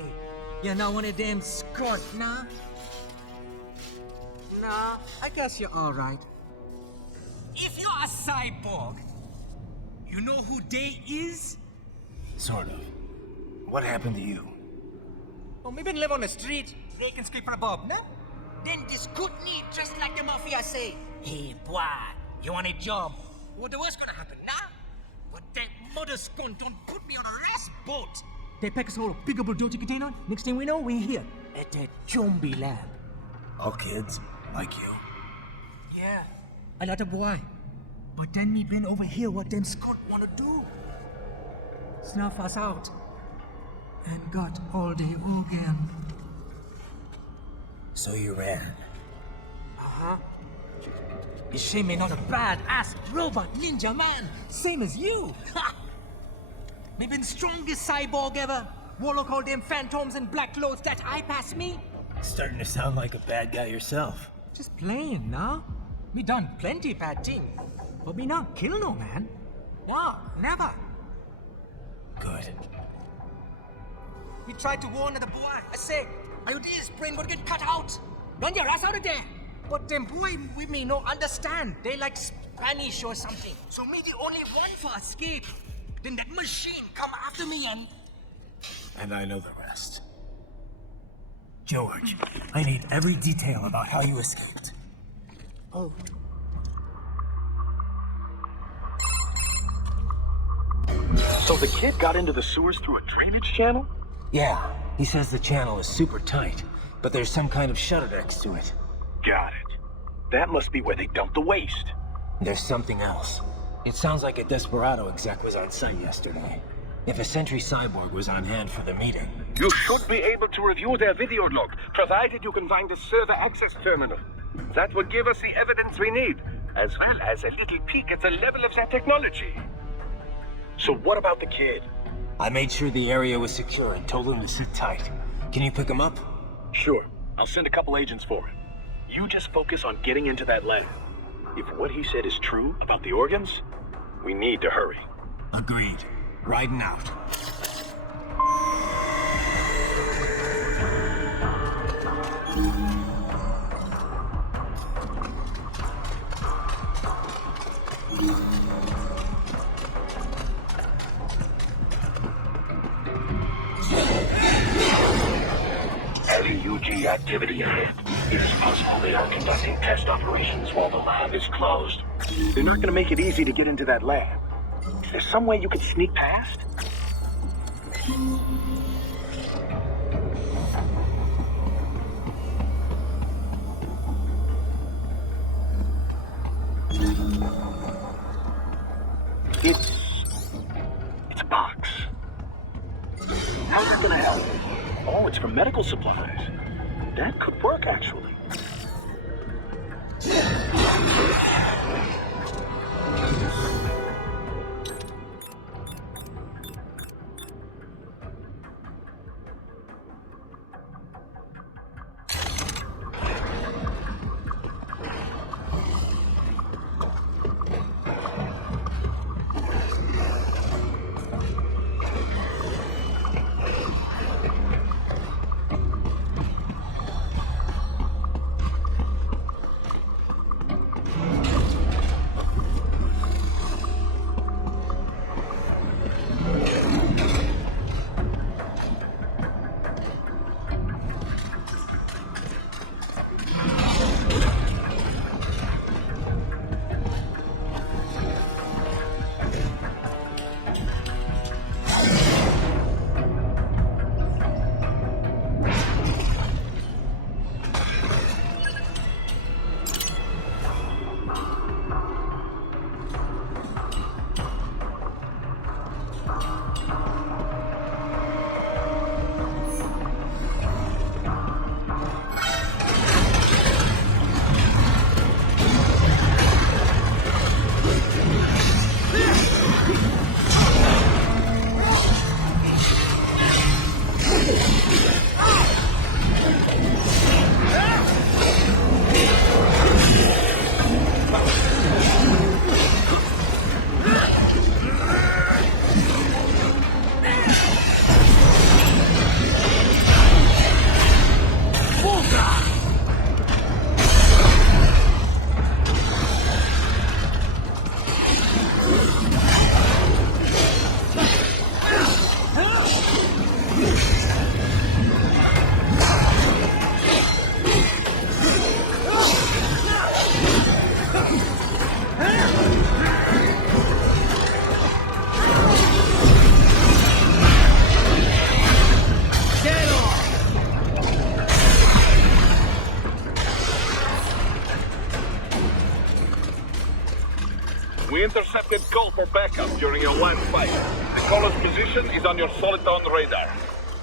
you're not one of them skunt, nah? Nah, I guess you're alright. If you're a cyborg, you know who they is? Sort of. What happened to you? Oh, me been live on the street, raking scrape for a bob, nah? Then this good need, just like the mafia say. Hey, boy, you want a job? What the worst gonna happen, nah? But that mother scone don't put me on a rest boat. They pack us all a pickable dirty container. Next thing we know, we're here at that zombie lab. All kids, like you. Yeah, a lot of boy. But then me been over here what them Scott wanna do. Snuff us out. And got all the organ. So you ran. Uh-huh. You shame me not a bad-ass robot ninja man, same as you. Ha! Me been strongest cyborg ever. Warlock all them phantoms and black clothes that eye pass me. Starting to sound like a bad guy yourself. Just playing, nah? Me done plenty bad thing. But me not kill no man. Nah, never. Good. We tried to warn the boy. I say, IOD's brain would get cut out. Run your ass out of there. But them boy with me no understand. They like Spanish or something. So me the only one for escape. Then that machine come after me and... And I know the rest. George, I need every detail about how you escaped. Oh. So the kid got into the sewers through a drainage channel? Yeah, he says the channel is super tight, but there's some kind of shutter next to it. Got it. That must be where they dumped the waste. There's something else. It sounds like a Desperado exec was on site yesterday. If a Sentry Cyborg was on hand for the meeting. You should be able to review their video log, provided you can find the server access terminal. That would give us the evidence we need, as well as a little peek at the level of their technology. So what about the kid? I made sure the area was secure and told him to sit tight. Can you pick him up? Sure. I'll send a couple agents for him. You just focus on getting into that lab. If what he said is true about the organs, we need to hurry. Agreed. Riding out. Heavy UG activity ahead. It is possible they are conducting test operations while the lab is closed. They're not gonna make it easy to get into that lab. Is there some way you could sneak past? It's a box. How's it gonna help? Oh, it's for medical supplies. That could work, actually. call for backup during your last fight. The caller's position is on your soliton radar.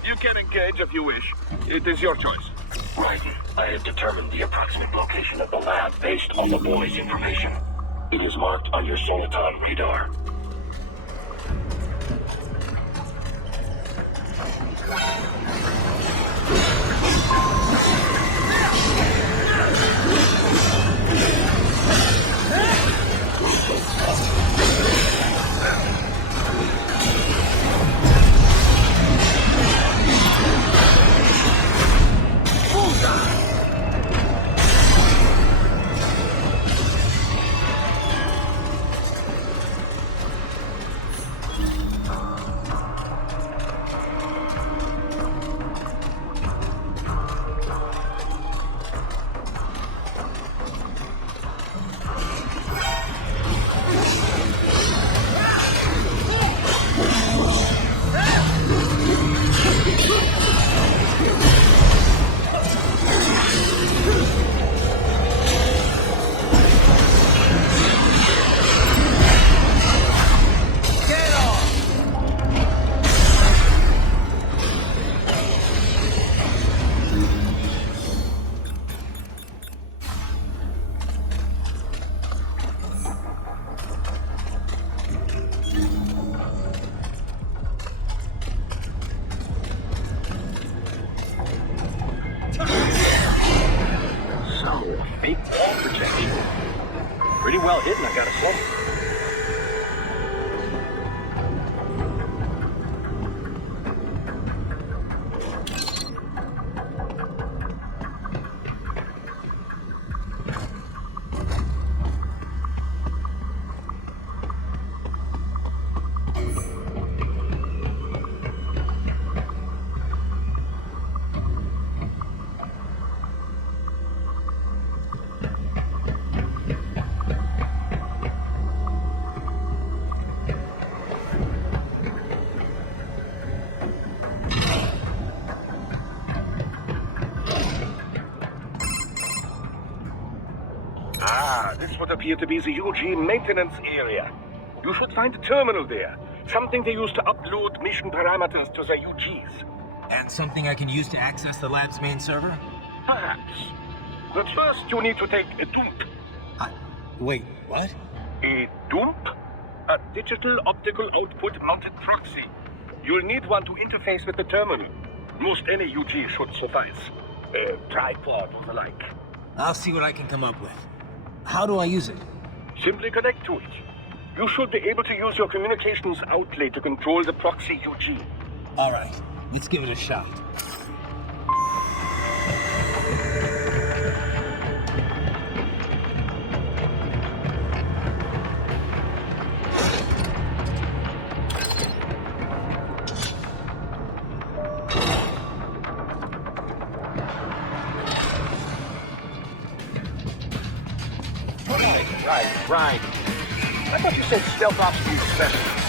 You can engage if you wish. It is your choice. Right. I have determined the approximate location of the lab based on the boy's information. It is marked on your soliton radar. Fake wall protection. Pretty well hidden, I gotta say. This would appear to be the UG maintenance area. You should find a terminal there. Something they use to upload mission parameters to the UGs. And something I can use to access the lab's main server? Perhaps. But first you need to take a dump. Wait, what? A dump? A digital optical output mounted proxy. You'll need one to interface with the terminal. Most any UG should suffice. A tripod or the like. I'll see what I can come up with. How do I use it? Simply connect to it. You should be able to use your communications outlet to control the proxy UG. All right, let's give it a shot. Right. I thought you said stealth ops would be professional.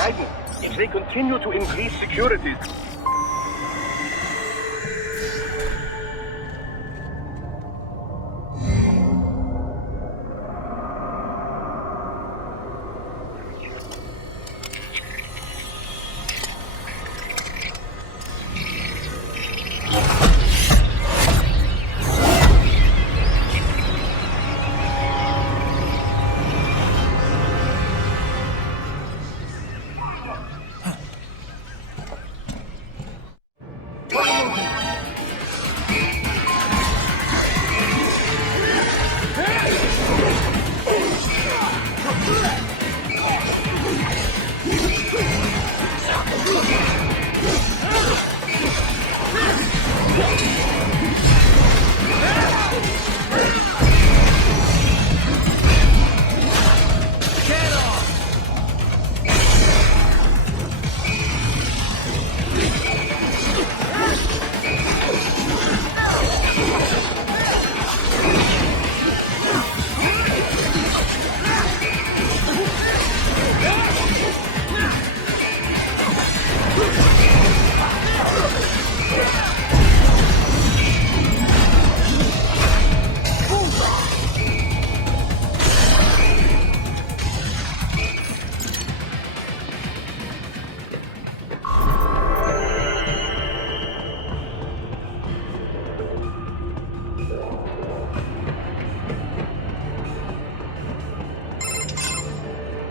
Raiden, if they continue to increase security...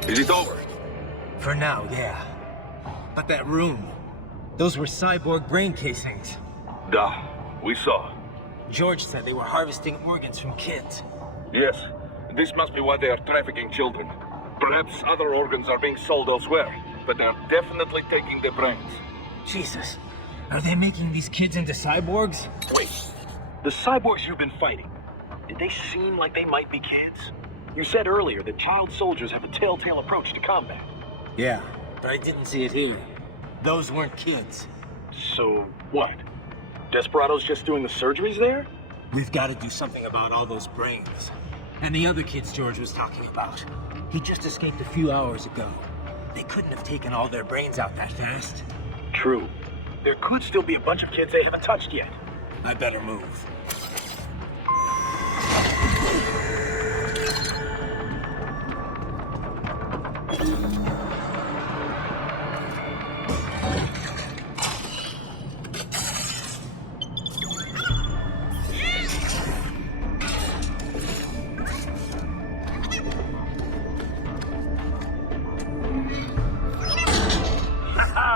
Is it over? For now, yeah. But that room, those were cyborg brain casings. Duh, we saw. George said they were harvesting organs from kids. Yes, this must be why they are trafficking children. Perhaps other organs are being sold elsewhere, but they're definitely taking the brains. Jesus, are they making these kids into cyborgs? Wait, the cyborgs you've been fighting, did they seem like they might be kids? You said earlier that child soldiers have a telltale approach to combat. Yeah, but I didn't see it here. Those weren't kids. So, what? Desperado's just doing the surgeries there? We've got to do something about all those brains. And the other kids George was talking about. He just escaped a few hours ago. They couldn't have taken all their brains out that fast. True. There could still be a bunch of kids they haven't touched yet. I better move.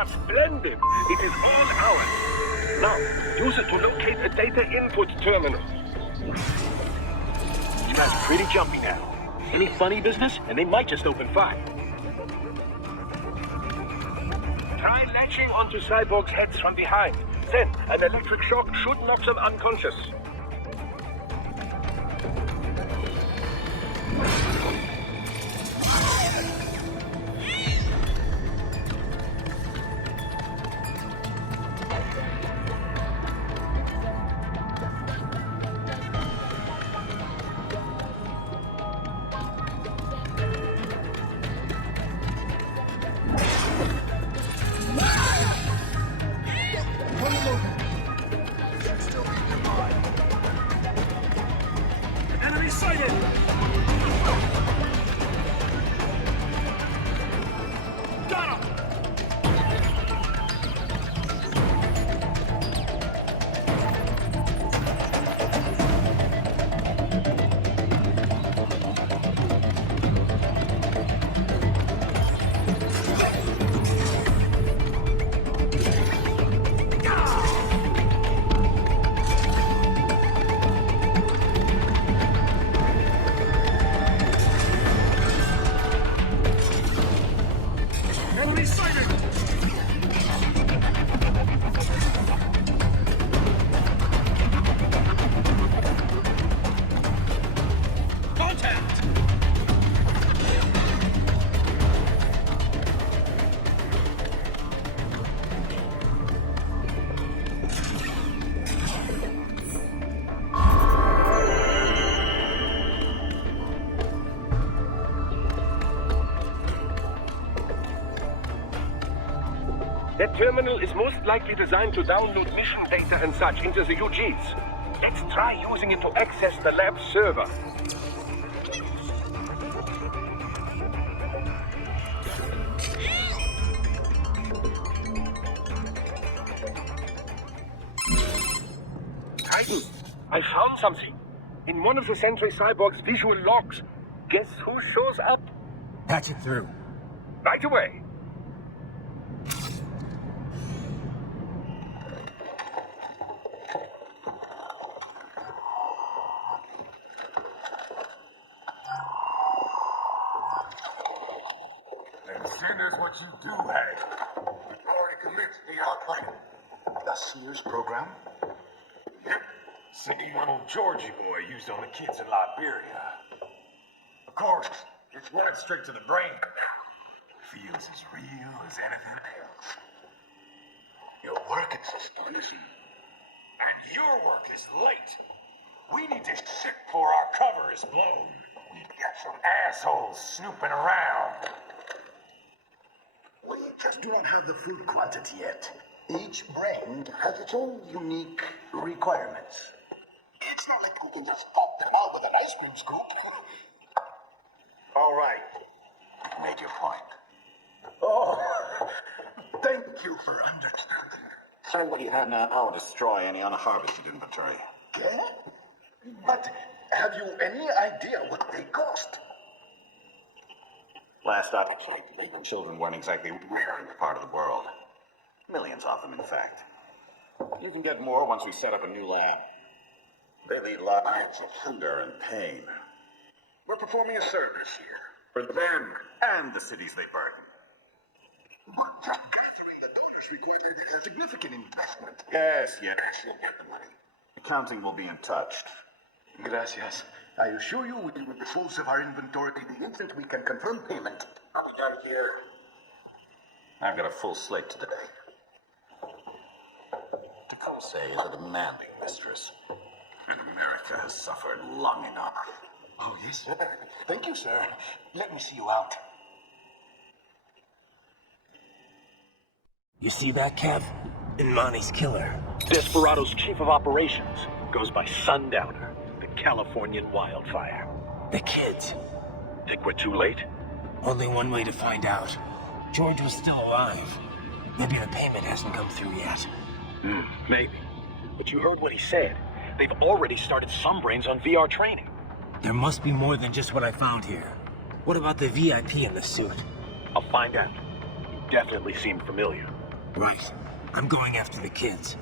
Splendid! It is all ours. Now, use it to locate a data input terminal. These guys are pretty jumpy now. Any funny business, and they might just open fire. Try latching onto cyborgs' heads from behind. Then, an electric shock should knock them unconscious. Enemy sighted! Got him! Enemy sighted! Contact! That terminal is most likely designed to download mission data and such into the UGs. Let's try using it to access the lab server. Titan, I found something. In one of the Sentry Cyborg's visual logs. Guess who shows up? Patch it through. Right away. And Cinder's what you do, hey? Already convinced me our plan. The Sears program? Same little Georgie boy used on the kids in Liberia. Of course, it's running straight to the brain. Feels as real as anything else. Your work is astonishing. And your work is late. We need this shit before our cover is blown. We've got some assholes snooping around. We just do not have the food quantity yet. Each brand has its own unique requirements. It's not like we can just pop them out with an ice cream scoop. All right. You've made your point. Oh, thank you for understanding. Sir, what do you have now? I'll destroy any unharvested inventory. Yeah? But have you any idea what they cost? Last I checked, Latent children weren't exactly rare in the part of the world. Millions of them, in fact. You can get more once we set up a new lab. They lead lives of hunger and pain. We're performing a service here. For them and the cities they burden. But just gathering the dollars required a significant investment. Yes, you'll get the money. Accounting will be in touch. Gracias. I assure you we will dispose of our inventory the instant we can confirm payment. I'll be done here. I've got a full slate today. Tecose is a demanding mistress, and America has suffered long enough. Oh, yes, sir. Thank you, sir. Let me see you out. You see that, Kev? Imani's killer. Desperado's chief of operations goes by Sundowner, the Californian wildfire. The kids. Think we're too late? Only one way to find out. George was still alive. Maybe the payment hasn't come through yet. Maybe. But you heard what he said. They've already started some brains on VR training. There must be more than just what I found here. What about the VIP in the suit? I'll find out. He definitely seemed familiar. Right. I'm going after the kids.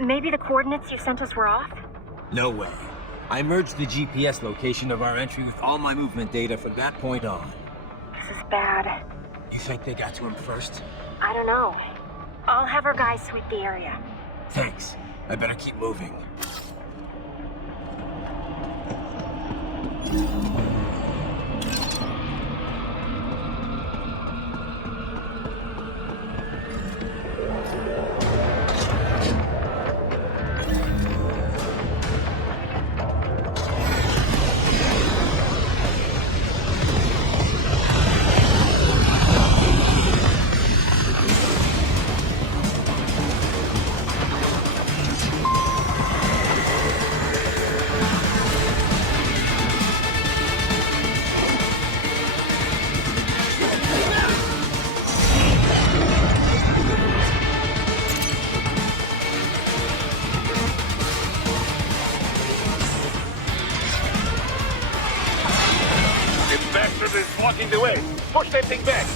Maybe the coordinates you sent us were off? No way. I merged the GPS location of our entry with all my movement data from that point on. This is bad. You think they got to him first? I don't know. I'll have our guys sweep the area. Thanks. I better keep moving. Is blocking the way. Push that thing back.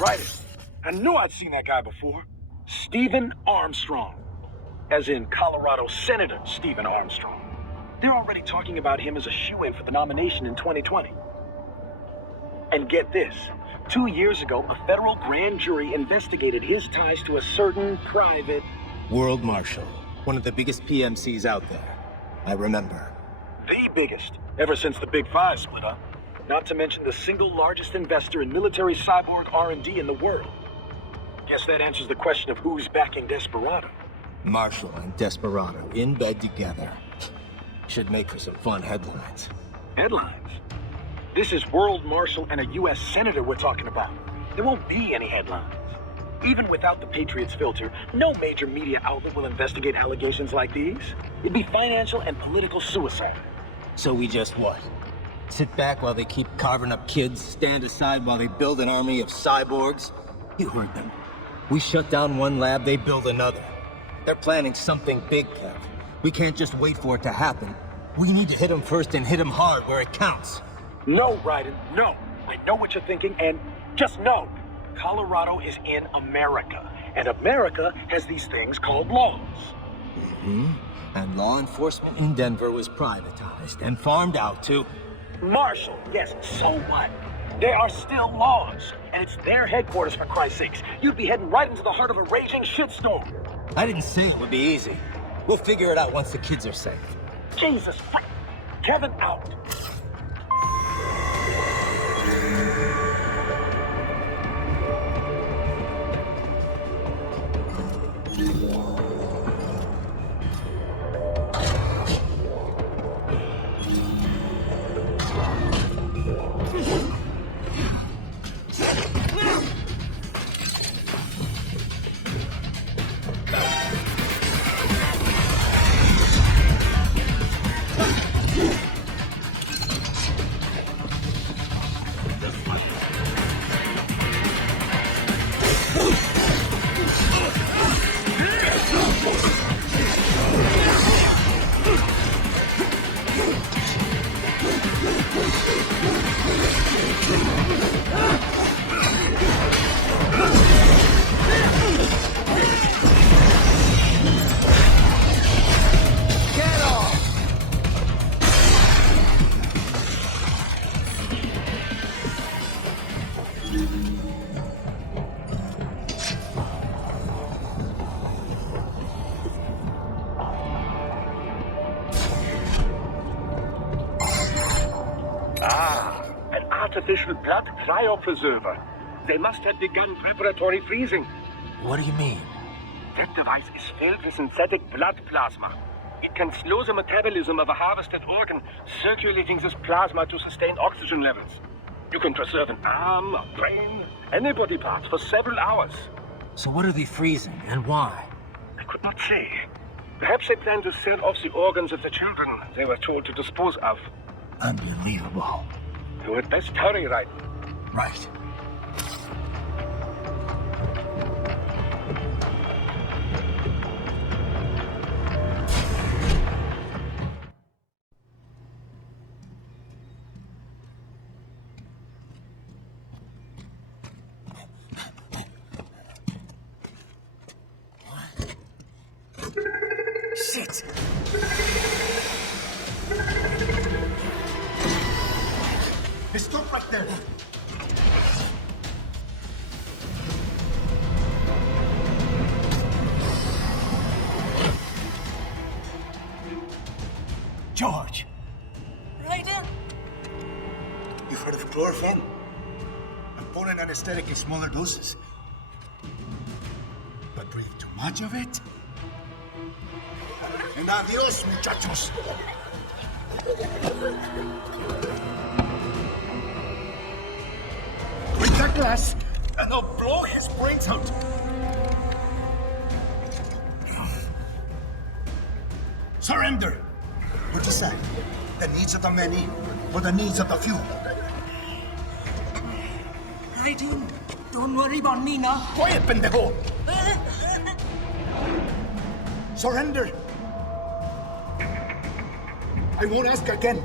Right. I knew I'd seen that guy before. Stephen Armstrong. As in Colorado Senator Stephen Armstrong. They're already talking about him as a shoo-in for the nomination in 2020. And get this. 2 years ago, a federal grand jury investigated his ties to a certain private... World Marshal. One of the biggest PMCs out there. I remember. The biggest, ever since the Big Five split up. Not to mention the single largest investor in military cyborg R&D in the world. Guess that answers the question of who's backing Desperado. Marshall and Desperado in bed together. Should make for some fun headlines. Headlines? This is World Marshal and a U.S. Senator we're talking about. There won't be any headlines. Even without the Patriots filter, no major media outlet will investigate allegations like these. It'd be financial and political suicide. So we just what? Sit back while they keep carving up kids, stand aside while they build an army of cyborgs? You heard them. We shut down one lab, they build another. They're planning something big, Kev. We can't just wait for it to happen. We need to hit them first and hit them hard where it counts. No, Raiden, no. I know what you're thinking, and just know, Colorado is in America, and America has these things called laws. Mm-hmm. And law enforcement in Denver was privatized and farmed out to... Marshall, yes, so what? There are still laws, and it's their headquarters, for Christ's sakes. You'd be heading right into the heart of a raging shitstorm. I didn't say it would be easy. We'll figure it out once the kids are safe. Jesus, Kevin out. artificial blood cryopreserver. They must have begun preparatory freezing. What do you mean? That device is filled with synthetic blood plasma. It can slow the metabolism of a harvested organ, circulating this plasma to sustain oxygen levels. You can preserve an arm, a brain, any body part for several hours. So what are they freezing, and why? I could not say. Perhaps they plan to sell off the organs of the children they were told to dispose of. Unbelievable. You had best hurry, right? Right. Shit! He stood right there. George! Right in! You've heard of chloroform? I'm pouring anesthetic in smaller doses. But breathe too much of it, and adios, muchachos. Break that glass, and I'll blow his brains out. Surrender. What you say? The needs of the many or the needs of the few? Right in. Don't worry about me now. Quiet, pendejo. Surrender. I won't ask again.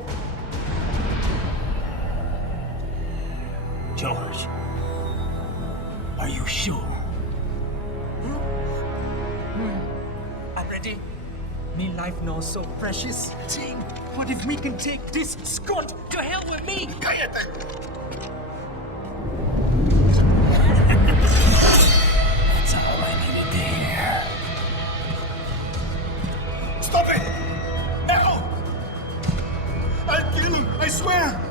George, are you sure? I'm ready. Me life now so precious. Ting, what if we can take this skunt to hell with me? Cállate. That's all I needed to hear. Stop it! Now! I'll kill him, I swear!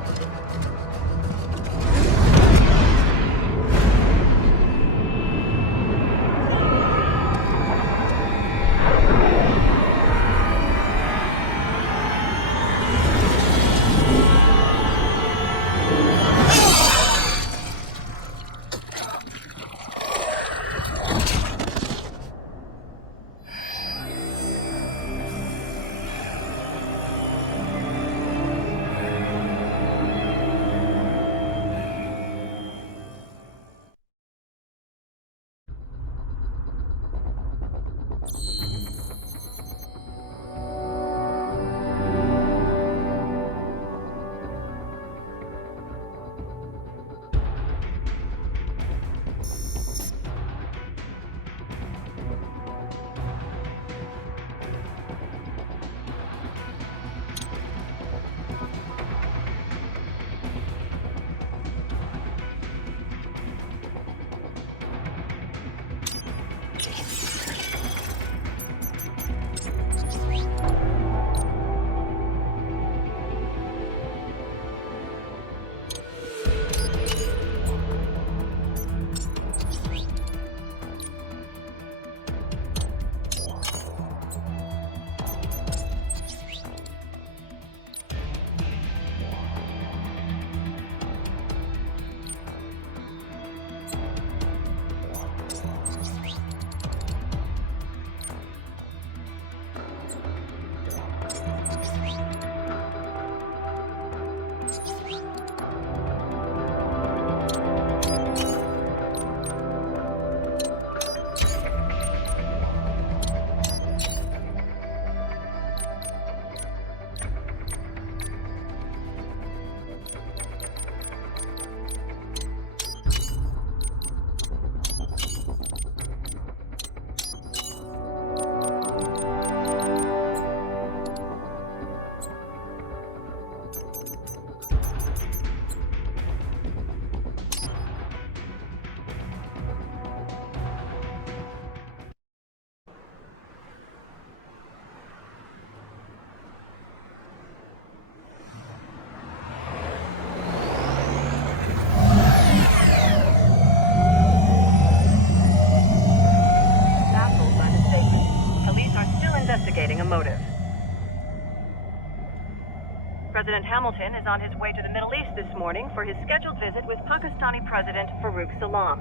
President Hamilton is on his way to the Middle East this morning for his scheduled visit with Pakistani President Farooq Salam.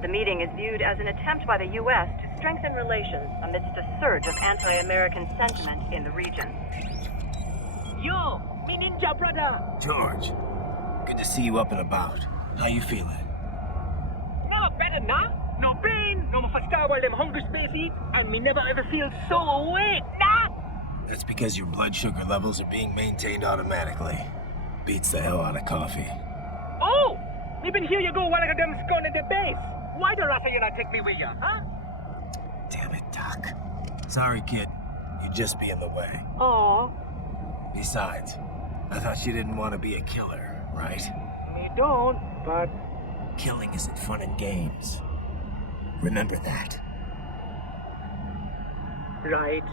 The meeting is viewed as an attempt by the U.S. to strengthen relations amidst a surge of anti-American sentiment in the region. Yo, me ninja brother! George, good to see you up and about. How you feeling? Never better, nah? No pain, no more star while them hungry space eat, and me never ever feel so awake, nah? That's because your blood sugar levels are being maintained automatically. Beats the hell out of coffee. Oh! Me been here you go while I got them scone in the base. Why the rasta you not take me with ya, huh? Damn it, Doc. Sorry, kid. You'd just be in the way. Oh. Besides, I thought you didn't want to be a killer, right? Me don't, but... Killing isn't fun and games. Remember that. Right.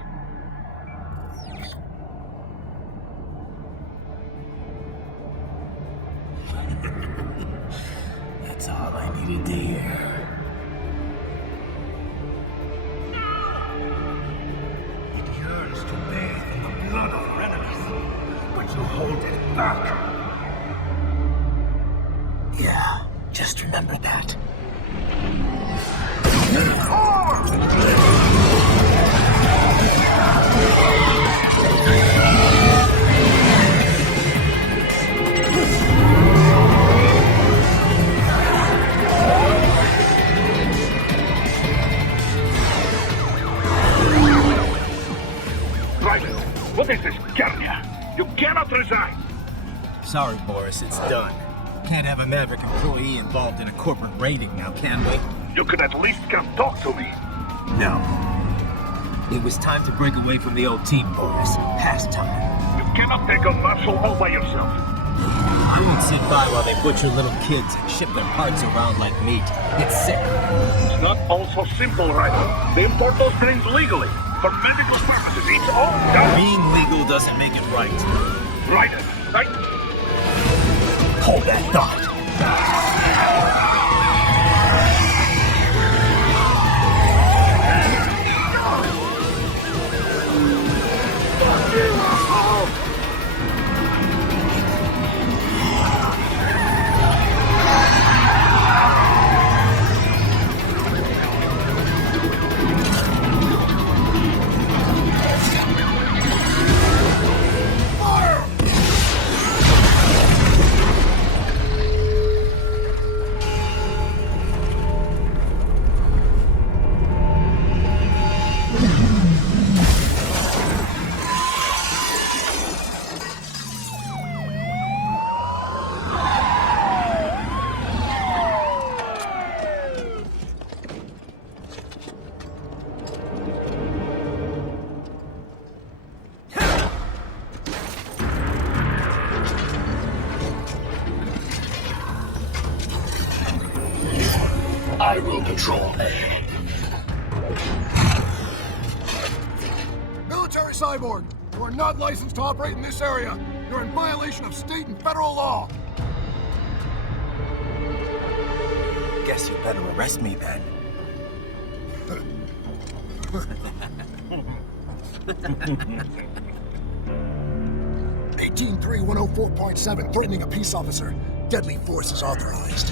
That's all I needed to hear. It yearns to bathe in the blood of your enemies, but you hold it back. Yeah, just remember that. What is this, Garnia? You cannot resign! Sorry, Boris, it's done. Can't have a Maverick employee involved in a corporate raiding now, can we? You could at least come talk to me. No. It was time to break away from the old team, Boris. Past time. You cannot take on Marshall all by yourself. You won't sit by while they butcher little kids and ship their parts around like meat. It's sick. It's not all so simple, Ryder. They import those things legally. For medical purposes, it's all done. Being legal doesn't make it right. Ryder, Hold that thought. I will patrol A. Military cyborg, you are not licensed to operate in this area. You're in violation of state and federal law. Guess you better arrest me then. 183-104.7, threatening a peace officer. Deadly force is authorized.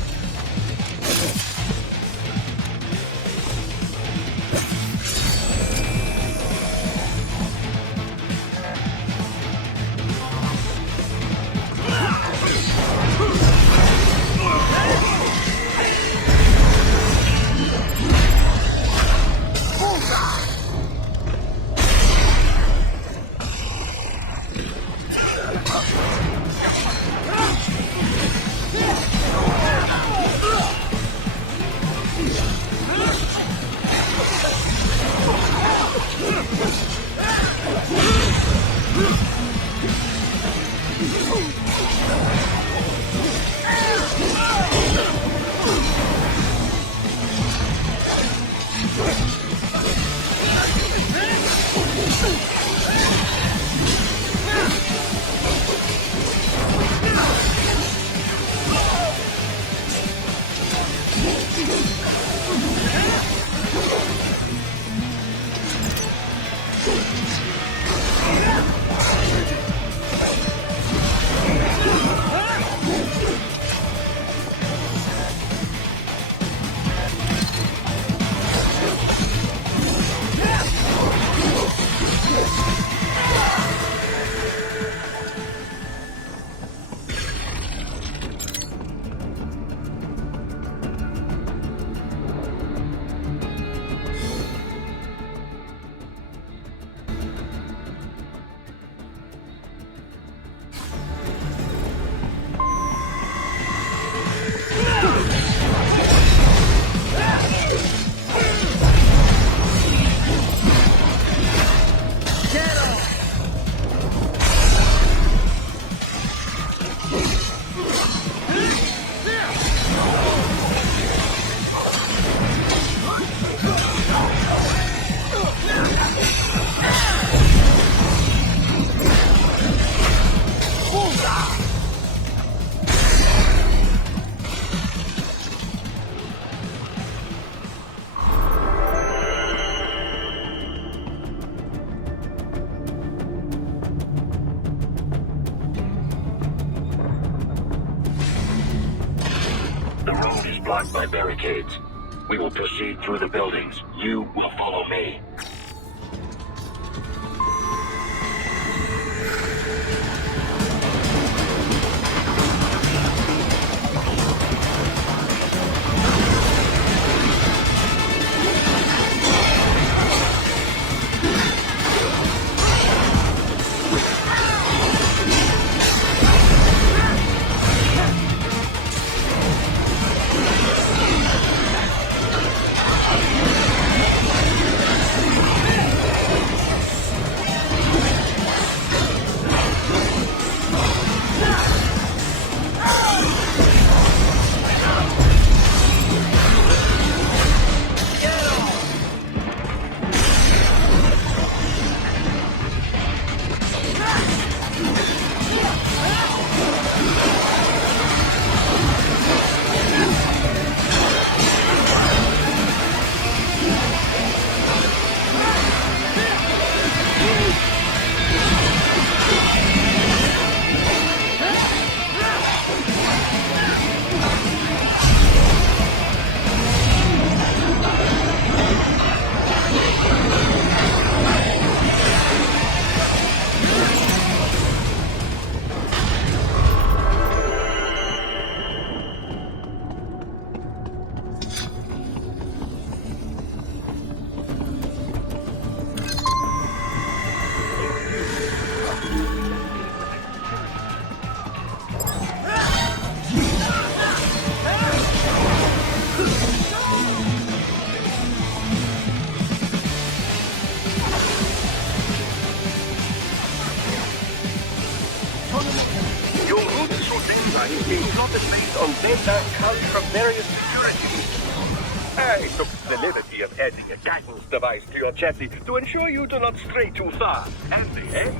blocked by barricades. We will proceed through the buildings. You will follow me. Your route through Delta is being plotted based on data culled from various securities. I took the liberty of adding a guidance device to your chassis to ensure you do not stray too far. Handy, eh?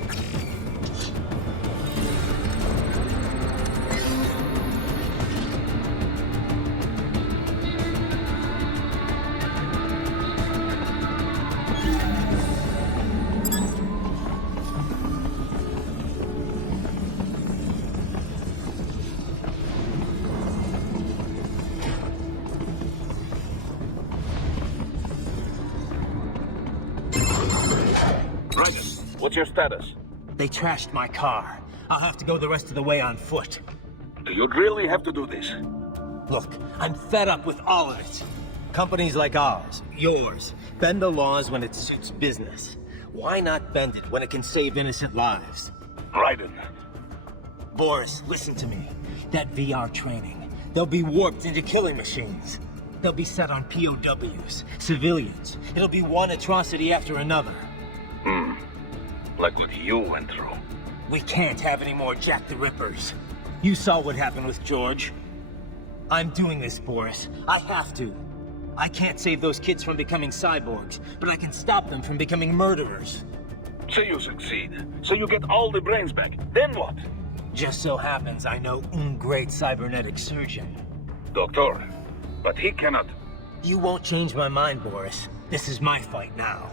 What's your status? They trashed my car. I'll have to go the rest of the way on foot. Do you really have to do this? Look, I'm fed up with all of it. Companies like ours, yours, bend the laws when it suits business. Why not bend it when it can save innocent lives? Raiden. Boris, listen to me. That VR training, they'll be warped into killing machines. They'll be set on POWs, civilians. It'll be one atrocity after another. Like what you went through. We can't have any more Jack the Rippers. You saw what happened with George. I'm doing this, Boris. I have to. I can't save those kids from becoming cyborgs, but I can stop them from becoming murderers. So you succeed. So you get all the brains back. Then what? Just so happens I know un great cybernetic surgeon. Doctor, but he cannot. You won't change my mind, Boris. This is my fight now.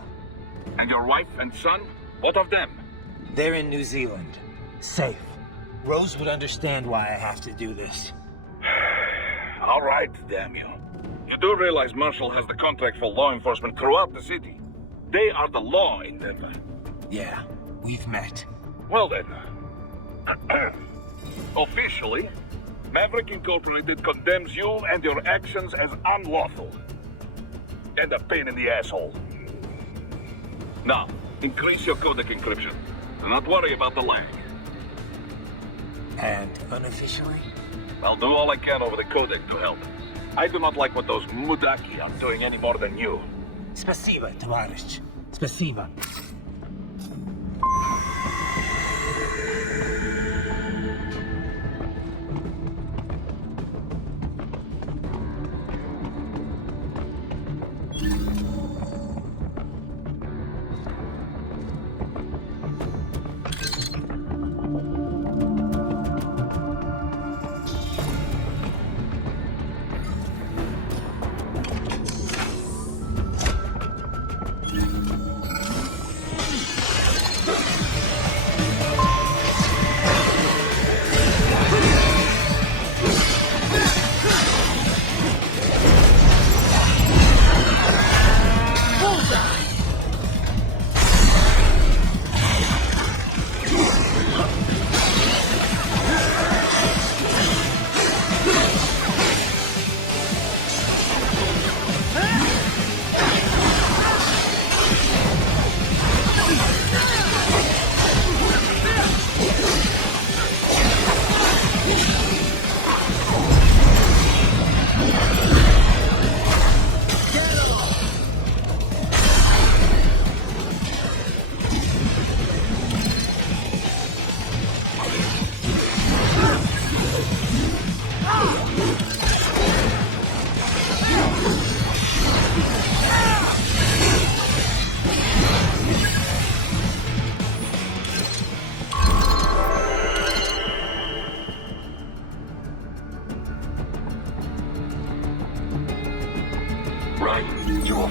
And your wife and son? What of them? They're in New Zealand. Safe. Rose would understand why I have to do this. All right, damn you. You do realize Marshall has the contract for law enforcement throughout the city. They are the law in Denver. Yeah, we've met. Well then. Officially, Maverick Incorporated condemns you and your actions as unlawful. And a pain in the asshole. Now, increase your codec encryption. Do not worry about the lag. And unofficially? I'll do all I can over the codec to help. I do not like what those mudaki are doing any more than you. Spasiba, Tavarish. Spasiba.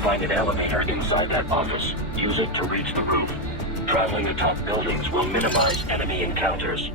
find an elevator inside that office. Use it to reach the roof. Traveling atop buildings will minimize enemy encounters.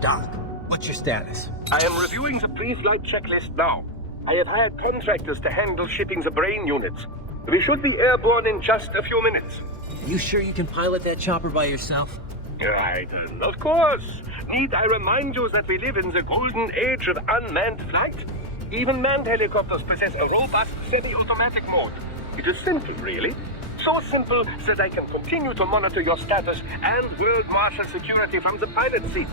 Doc, what's your status? I am reviewing the pre-flight checklist now. I have hired contractors to handle shipping the brain units. We should be airborne in just a few minutes. You sure you can pilot that chopper by yourself? Right, of course. Need I remind you that we live in the golden age of unmanned flight? Even manned helicopters possess a robust semi-automatic mode. It is simple, really. So simple that I can continue to monitor your status and world marshal security from the pilot seat.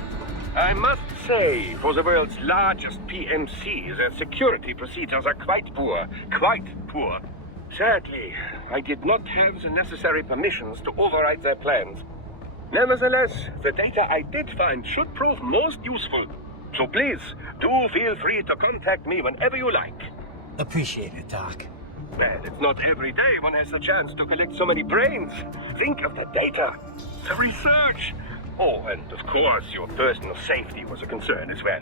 I must say, for the world's largest PMC, their security procedures are quite poor. Quite poor. Sadly, I did not have the necessary permissions to override their plans. Nevertheless, the data I did find should prove most useful. So please, do feel free to contact me whenever you like. Appreciate it, Doc. Well, it's not every day one has the chance to collect so many brains. Think of the data, the research. Oh, and of course, your personal safety was a concern as well.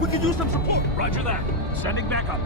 We could use some support. Roger that. Sending backup.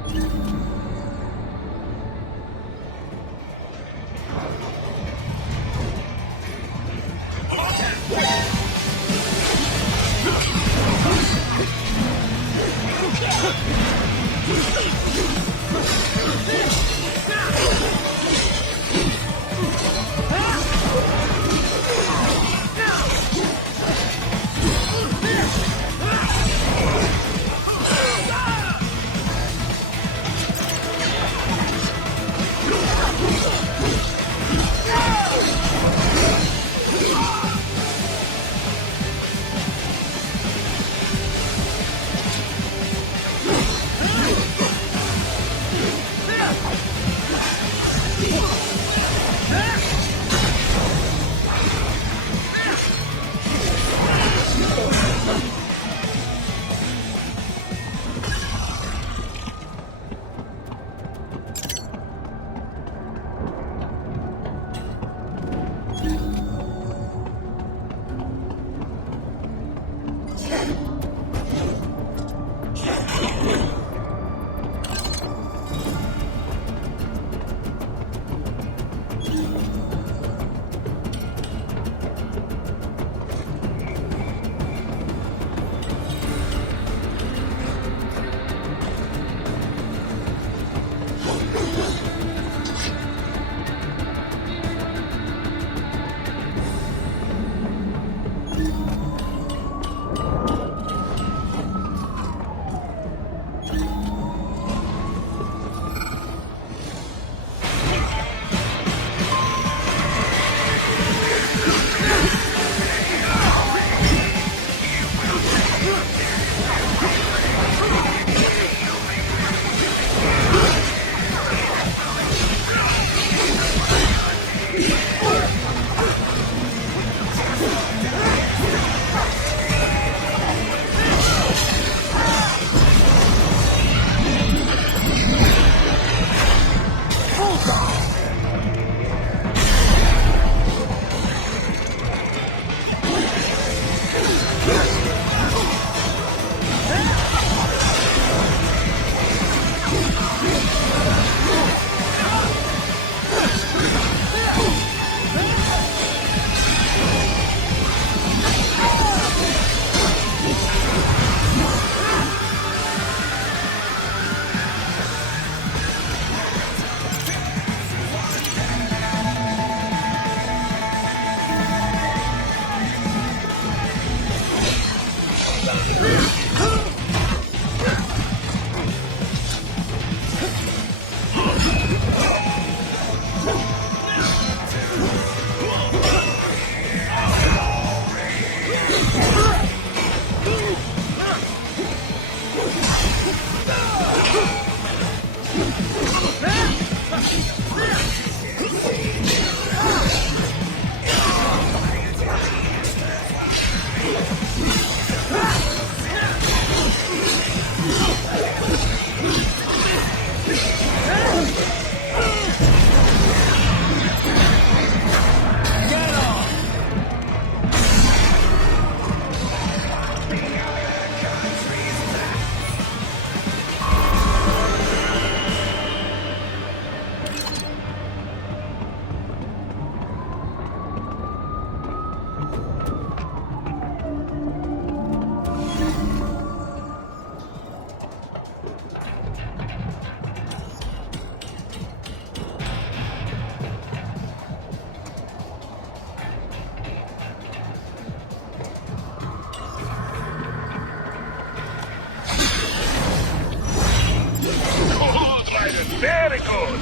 Very good.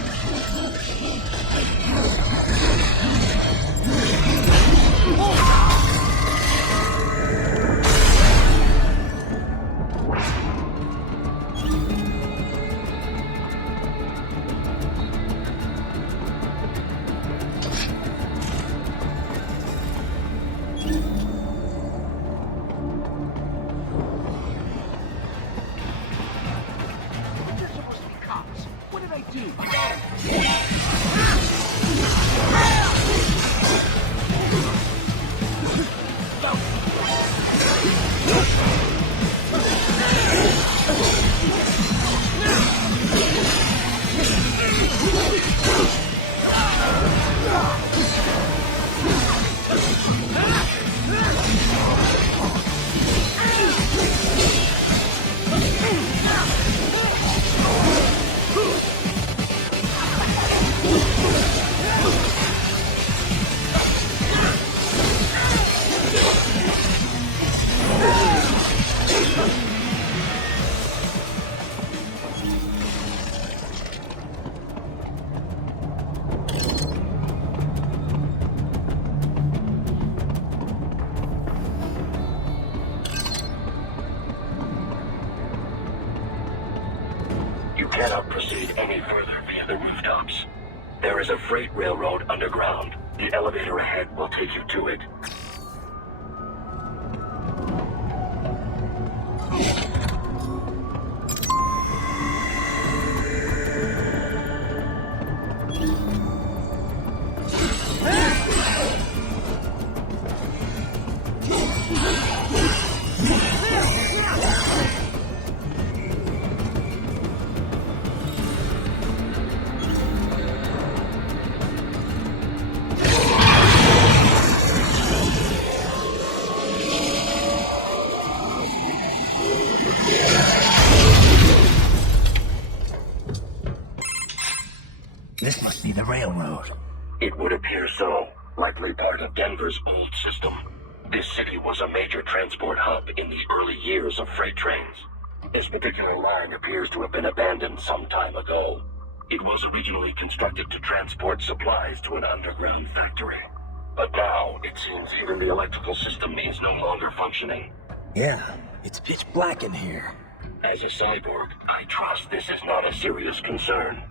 You cannot proceed any further via the rooftops. There is a freight railroad underground. The elevator ahead will take you to it. This must be the railroad. It would appear so. Likely part of Denver's old system. This city was a major transport hub in the early years of freight trains. This particular line appears to have been abandoned some time ago. It was originally constructed to transport supplies to an underground factory. But now, it seems even the electrical system is no longer functioning. Yeah, it's pitch black in here. As a cyborg, I trust this is not a serious concern.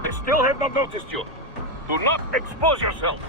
I still have not noticed you. Do not expose yourself.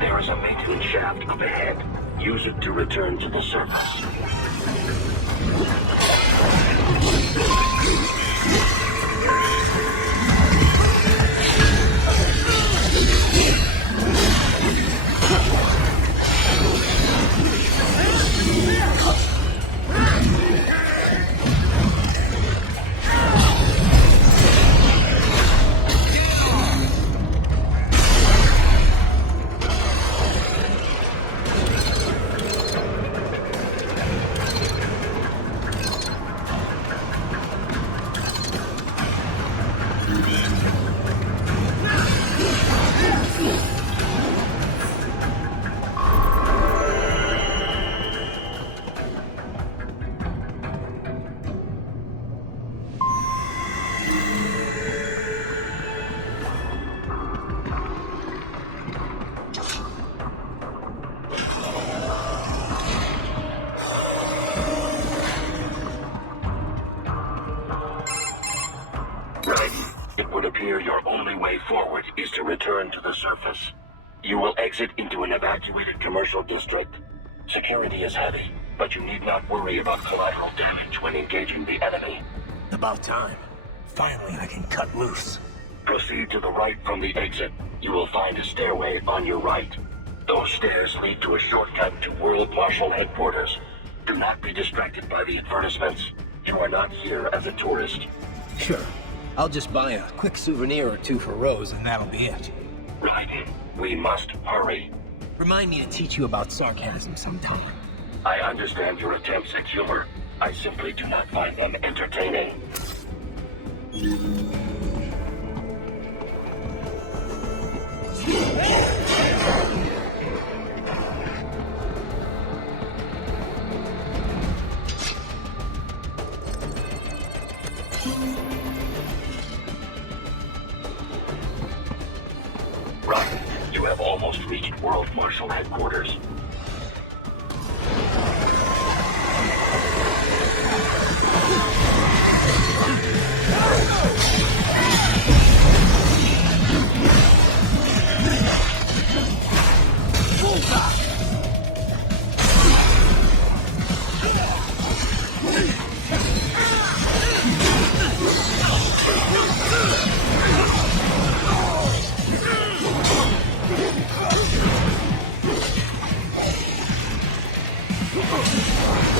There is a maintenance shaft up ahead. Use it to return to the surface. It would appear your only way forward is to return to the surface. You will exit into an evacuated commercial district. Security is heavy, but you need not worry about collateral damage when engaging the enemy. About time. Finally, I can cut loose. Proceed to the right from the exit. You will find a stairway on your right. Those stairs lead to a shortcut to World Marshal Headquarters. Do not be distracted by the advertisements. You are not here as a tourist. Sure. I'll just buy a quick souvenir or two for Rose, and that'll be it. Right. We must hurry. Remind me to teach you about sarcasm sometime. I understand your attempts at humor. I simply do not find them entertaining. Right. You have almost reached World Marshal Headquarters.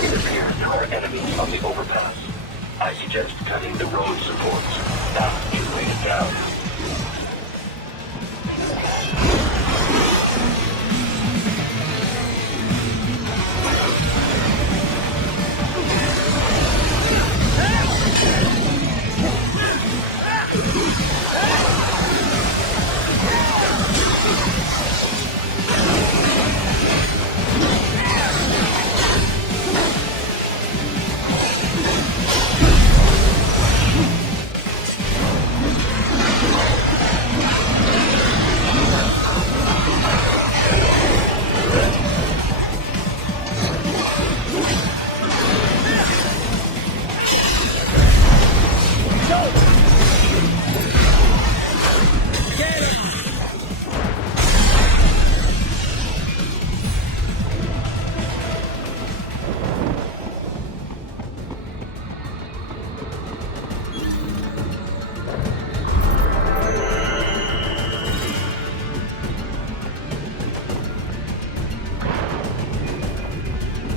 It appears there are enemies on the overpass. I suggest cutting the road supports. That is laid down.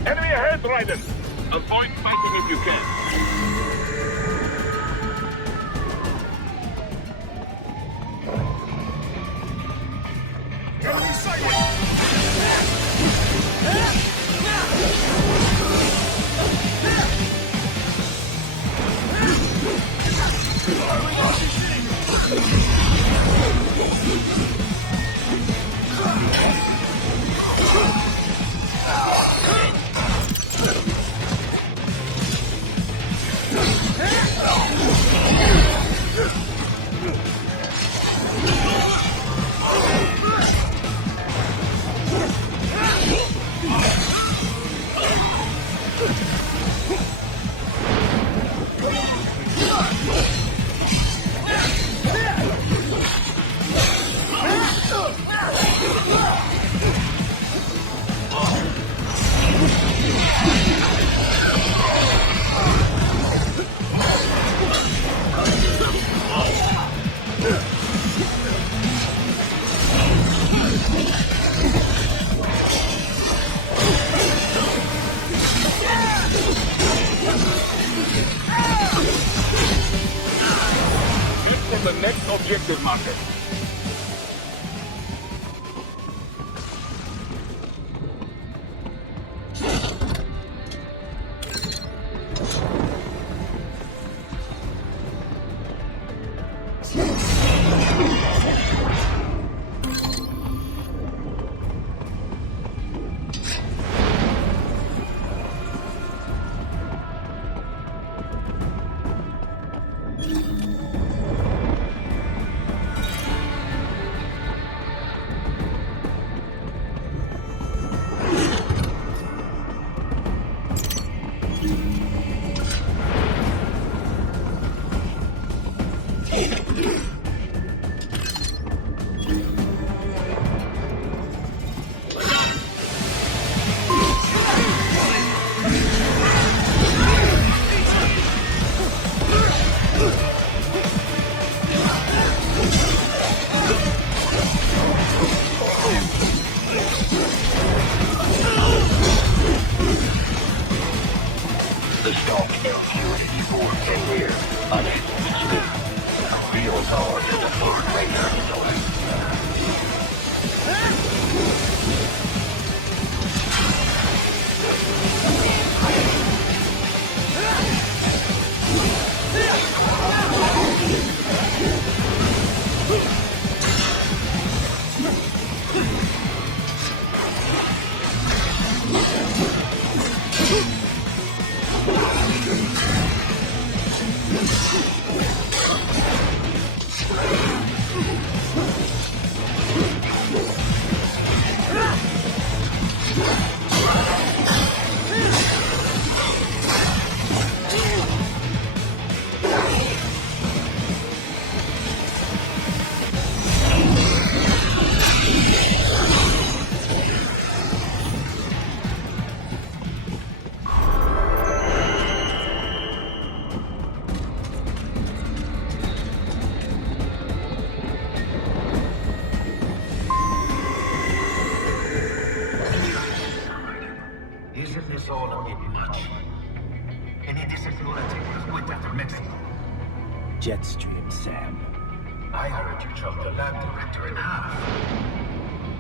Enemy ahead, Raiden! Avoid fighting if you can. Enemy sighted! from the next objective marker. The stock L-4 came here, unable to sleep. The real power to the third Raider. Isn't this all a bit much? Any discipline was went after Mexico. Jetstream, Sam. I heard you chopped the lab director in half.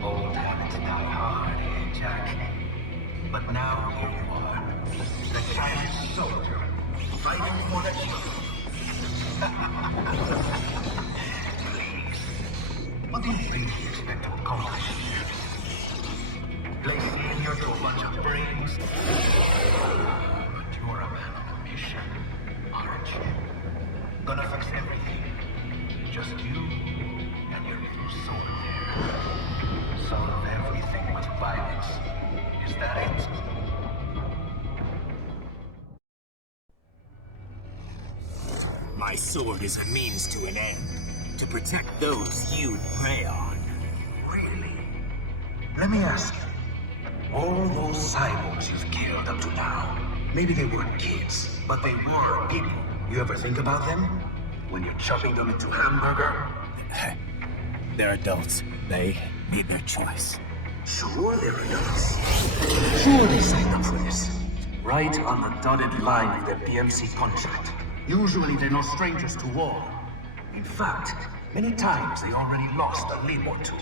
Old habits die hard, eh, Jack? But now here you are, the Chinese soldier, fighting for the king. Please, what do you really expect to accomplish here? Play senior to a bunch of brains? But you're a man on a mission, aren't you? Gonna fix everything. Just you and your little sword there. Solve everything with violence. Is that it? My sword is a means to an end. To protect those you prey on. Really? Let me ask you. All those cyborgs you've killed up to now, maybe they weren't kids, but they were people. You ever think about them? When you're chopping them into hamburger? They're adults. They made their choice. Sure they're adults. Sure they signed up for this. Right on the dotted line of their PMC contract. Usually they're no strangers to war. In fact, many times they already lost a limb or two.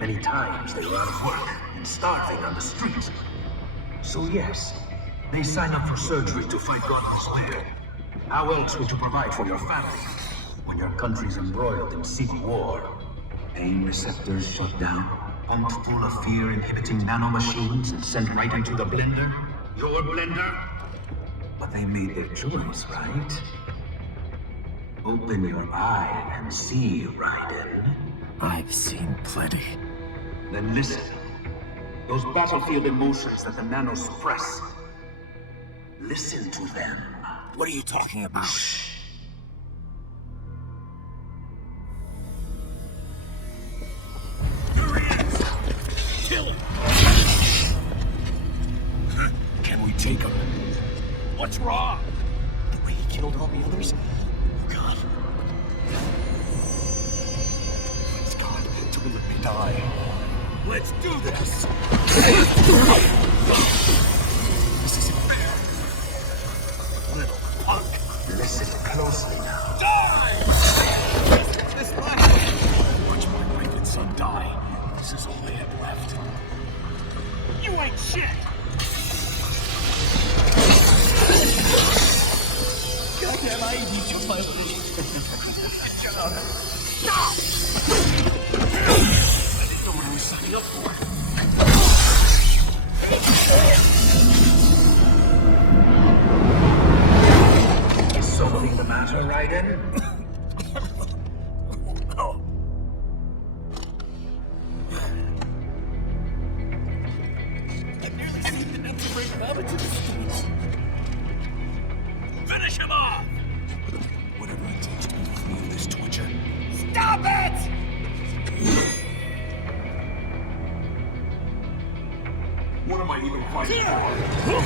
Many times they were out of work and starving on the street. So yes, they sign up for surgery to fight God knows where. How else would you provide for your family when your country's embroiled in civil war? Pain receptors shut down, pumped full of fear-inhibiting nanomachines and sent right into the blender? Your blender? But they made their choice, right? Open your eye and see, Raiden. I've seen plenty. Then listen. Those battlefield emotions that the nanos suppress. Listen to them. What are you talking about? Shh. Here he is! Kill him! Can we take him? What's wrong? The way he killed all the others? Oh, God. Please, God, don't let me die. Let's do this! This isn't fair. Little punk. Listen closely now. Die! Stop! I didn't know what I was signing up for. Is something the matter, Raiden? No. I've nearly seen an integrate rabbit to the streets. Finish him off! Whatever it takes to be free of this torture. Stop it! What am I even fighting for?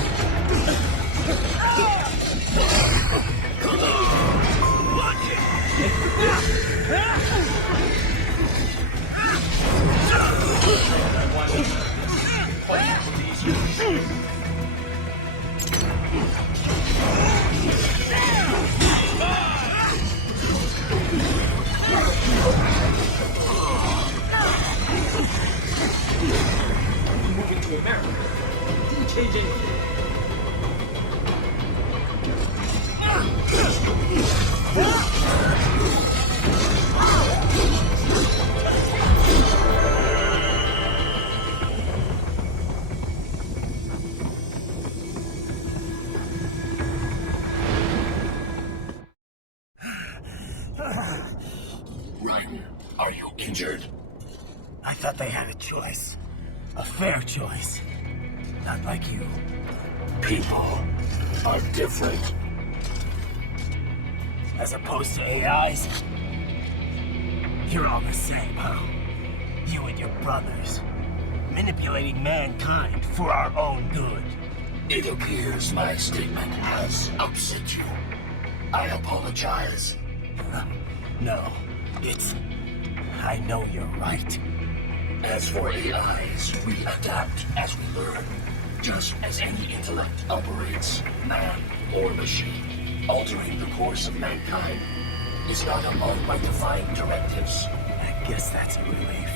Watch it! Moving to America. Changing. Raiden, are you injured? I thought they had a choice. A fair choice. Not like you. People are different. As opposed to AIs? You're all the same, huh? You and your brothers. Manipulating mankind for our own good. It appears my statement has upset you. I apologize. No, it's... I know you're right. As for AIs, we adapt as we learn. Just as any intellect operates, man or machine. Altering the course of mankind is not among my defined directives. I guess that's a relief.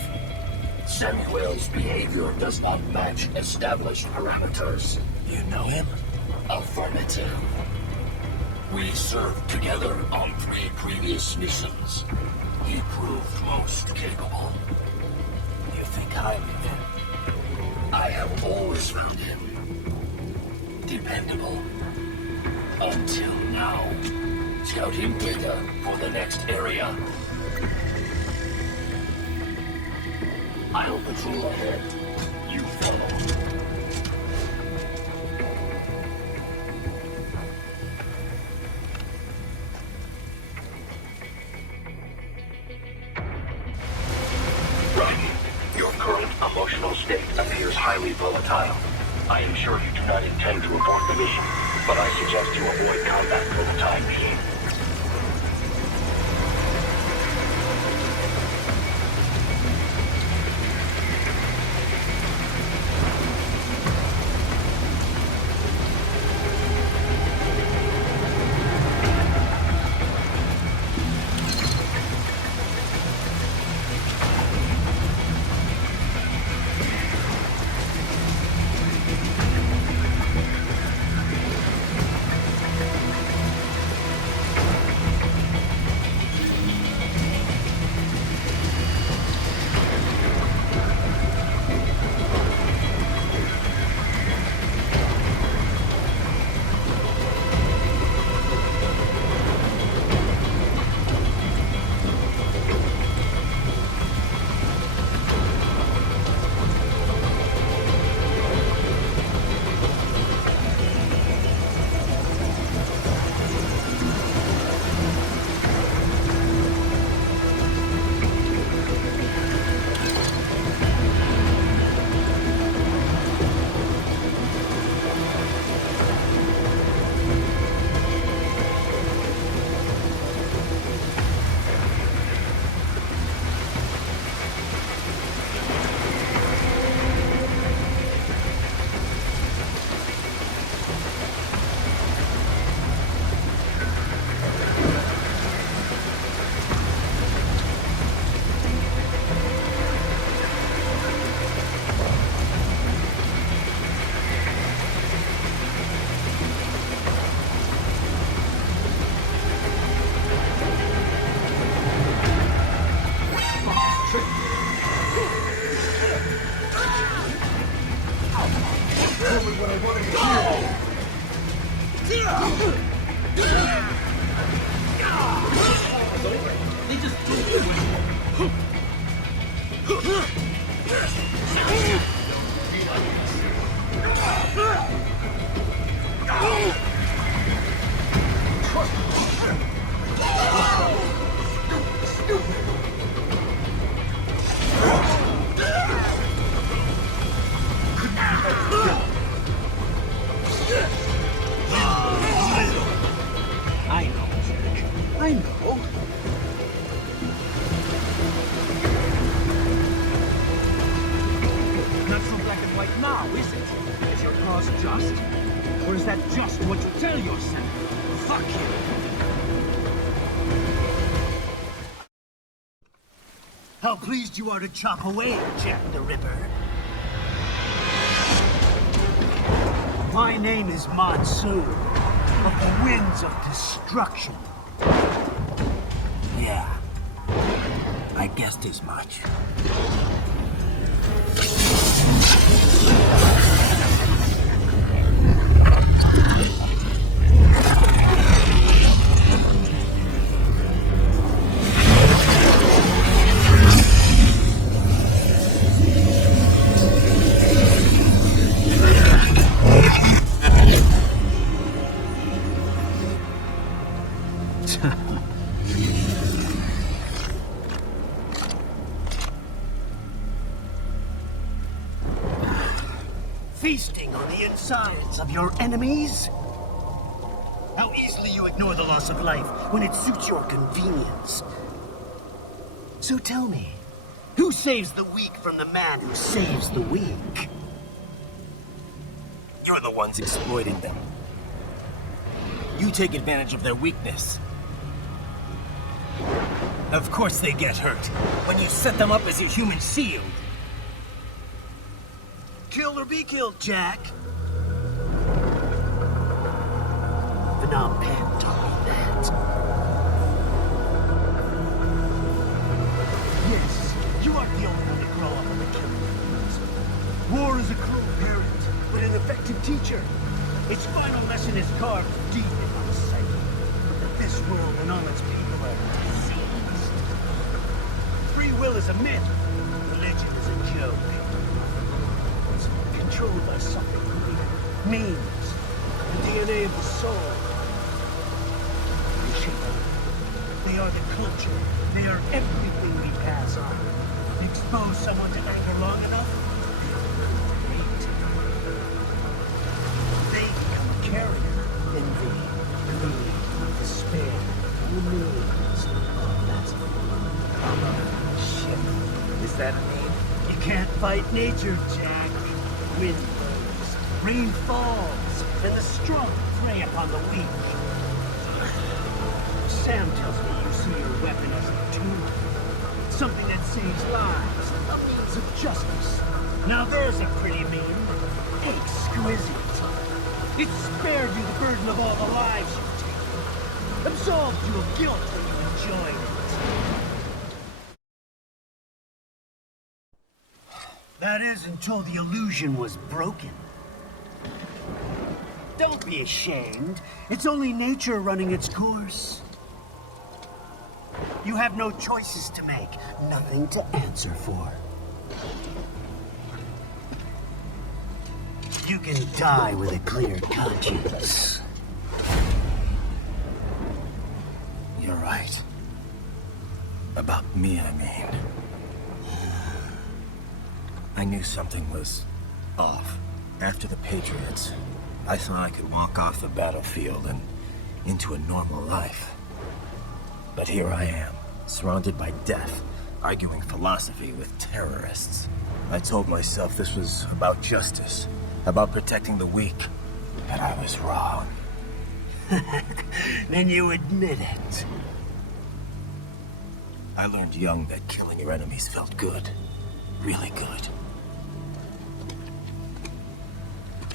Samuel's behavior does not match established parameters. You know him? Affirmative. We served together on 3 previous missions. He proved most capable. You think highly of him? I have always found him dependable. Until now. Scouting data for the next area. I'll patrol ahead. You follow. Your current emotional state appears highly volatile. I am sure you do not intend to abort the mission, but I suggest you avoid combat for the time being. How is it? Is your cause just? Or is that just what you tell yourself? Fuck you! How pleased you are to chop away, Jack the Ripper. My name is Monsoon, of the Winds of Destruction. Yeah, I guessed as much. Feasting on the insides of your enemies? How easily you ignore the loss of life when it suits your convenience. So tell me, who saves the weak from the man who saves the weak? You're the ones exploiting them. You take advantage of their weakness. Of course they get hurt when you set them up as a human shield. Kill or be killed, Jack. Phnom Penh taught me that. Yes, you aren't the only one to grow up in the killing fields. War is a cruel parent, but an effective teacher. Its final lesson is carved deep in my psyche. That this world and all its people are diseased. Free will is a myth. Religion is a joke. Controlled by something greater. Means. The DNA of the soul. They shape us. They are the culture. They are everything we pass on. Expose someone to anger long enough, they hate. They become a carrier. Envy, greed, despair, wounds. Oh, that's shit. Does that mean you can't fight nature, Jack? Wind blows, rain falls, and the strong prey upon the weak. Sam tells me you see your weapon as a tool. Something that saves lives, a means of justice. Now there's a pretty meme. Exquisite. It spared you the burden of all the lives you've taken. Absolved you of guilt when you enjoyed it. That is until the illusion was broken. Don't be ashamed. It's only nature running its course. You have no choices to make, nothing to answer for. You can die with a clear conscience. You're right. About me, I mean. I knew something was off. After the Patriots, I thought I could walk off the battlefield and into a normal life. But here I am, surrounded by death, arguing philosophy with terrorists. I told myself this was about justice, about protecting the weak, and I was wrong. Then you admit it. I learned young that killing your enemies felt good. Really good.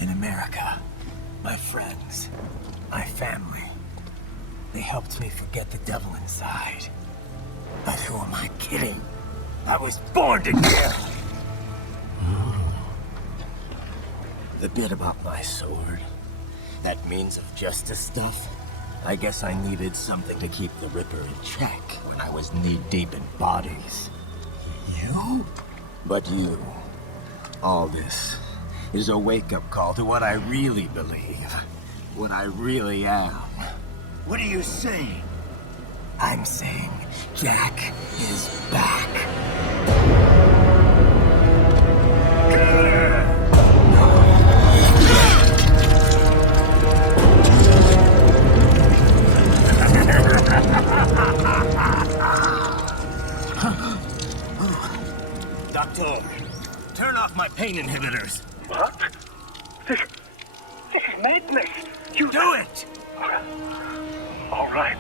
In America, my friends, my family, they helped me forget the devil inside. But who am I kidding? I was born to kill! The bit about my sword, that means of justice stuff, I guess I needed something to keep the Ripper in check when I was knee-deep in bodies. You? But you, all this, is a wake-up call to what I really believe. What I really am. What are you saying? I'm saying Jack is back. Doctor, turn off my pain inhibitors. What? This is madness. You do it! All right.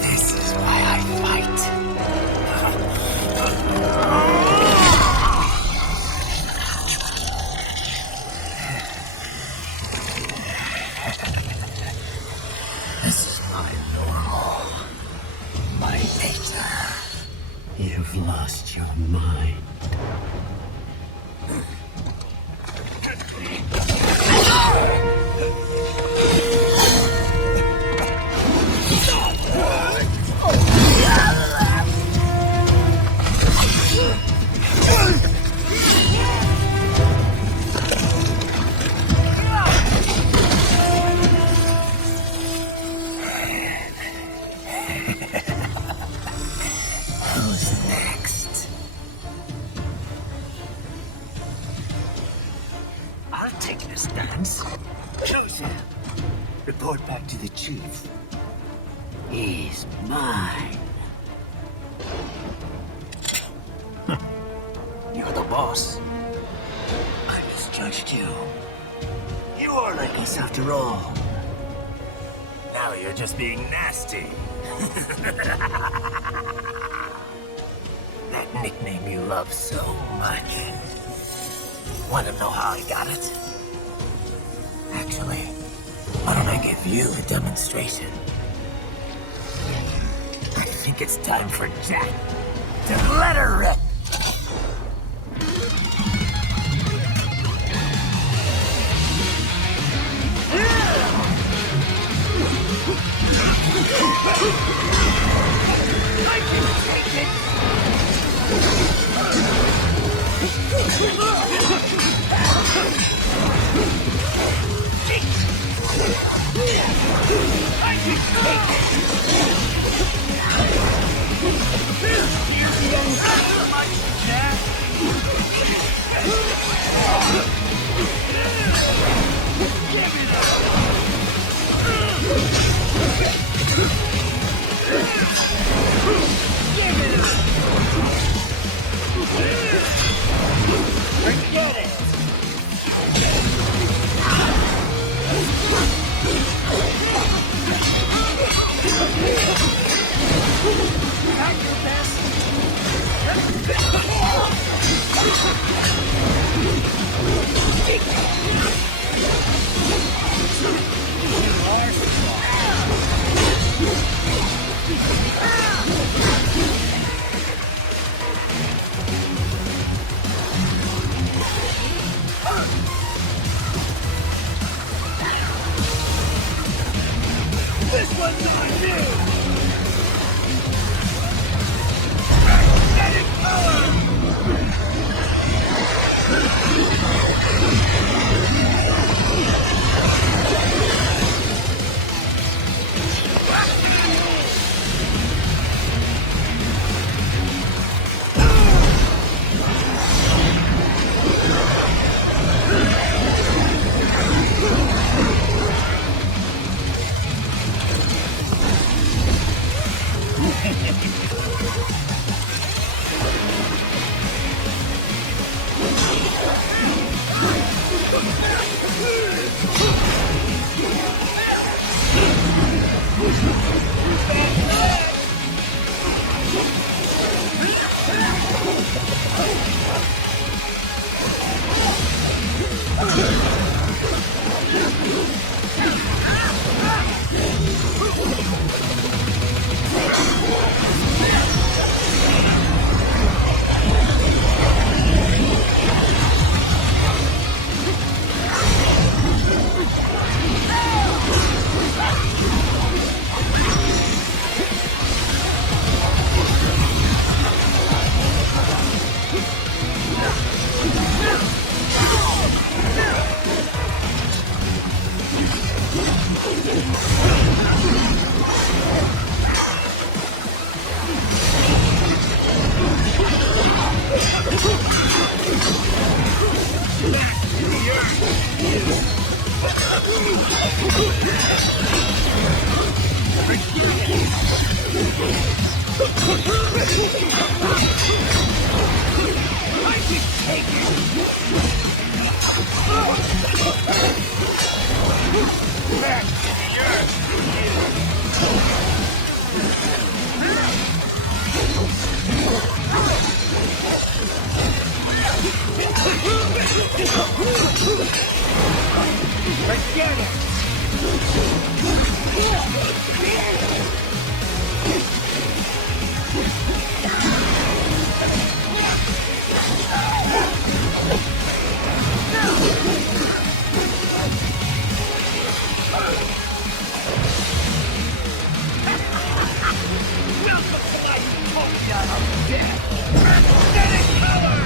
This is why I fight. This is my normal. My data. You've lost your mind. Who's next? I'll take this dance. Choose him. Report back to the chief. He's mine. You're the boss. I misjudged you. You are like us after all. Now you're just being nasty. That nickname you love so much. Want to know how I got it? Actually, why don't I give you a demonstration? I think it's time for Jack to let her rip. I can take it! Forget it! Not your best. This one's on you! Magnetic power! Forget it! Welcome to my utopia of death! Aesthetic power!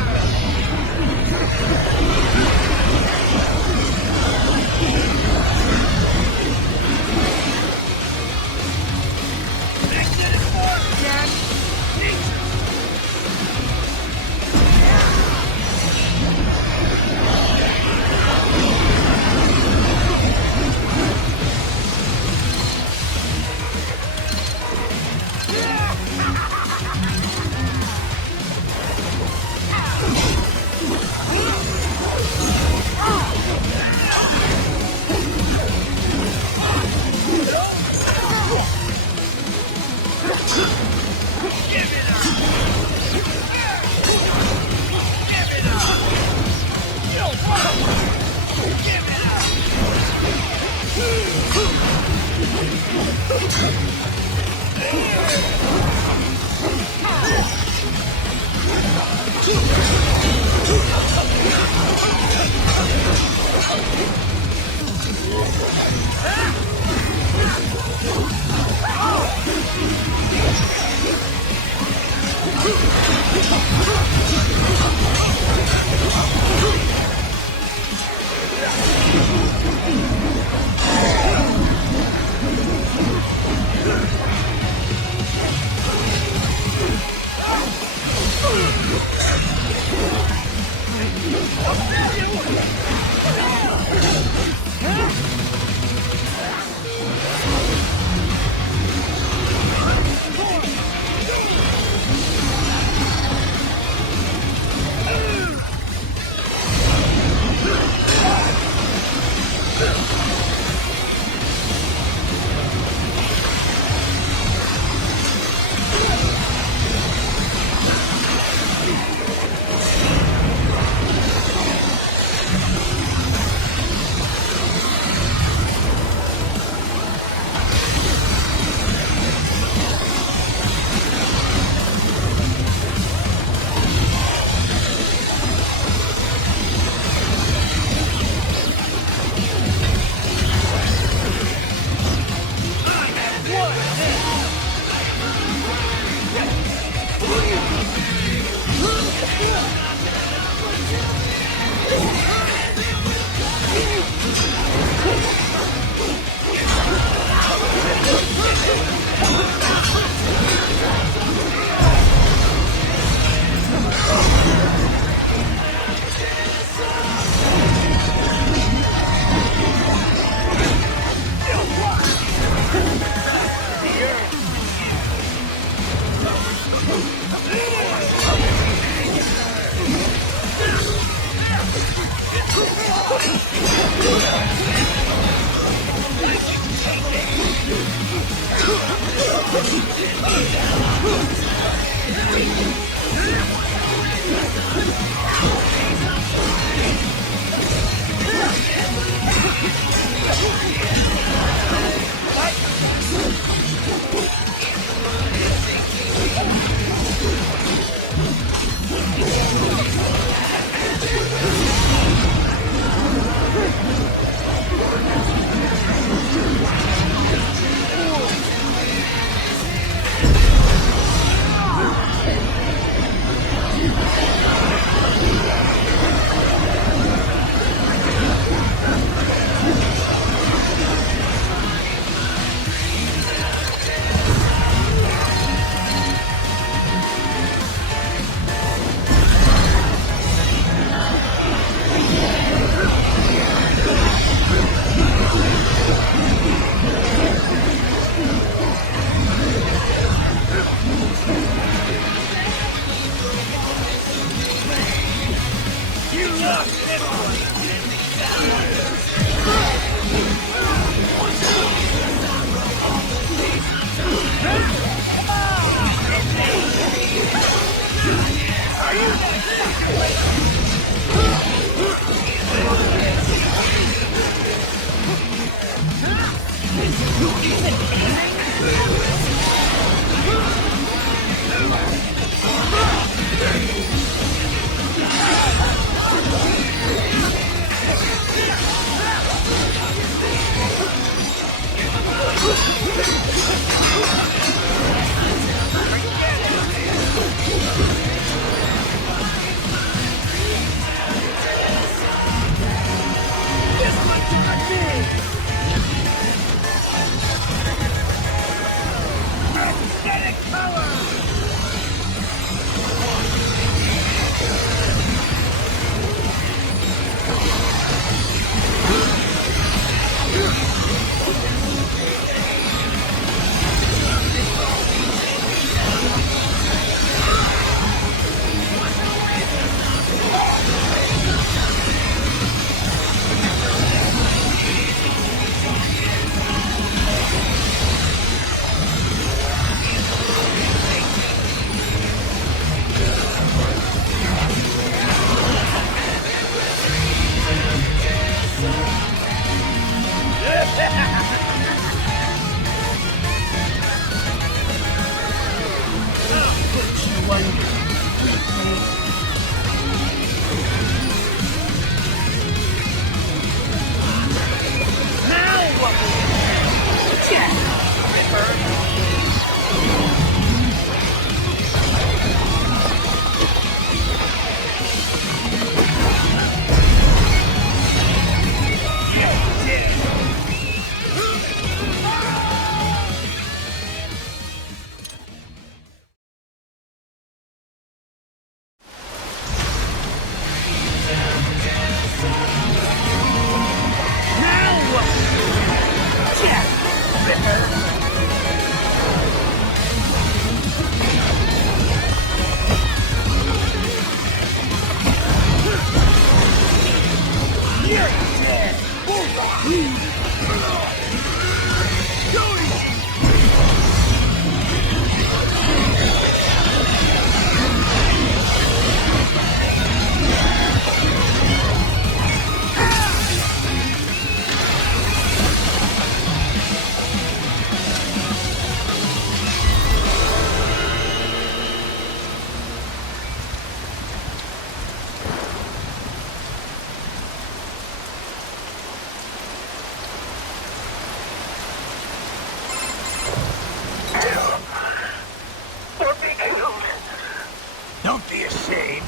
Don't be ashamed.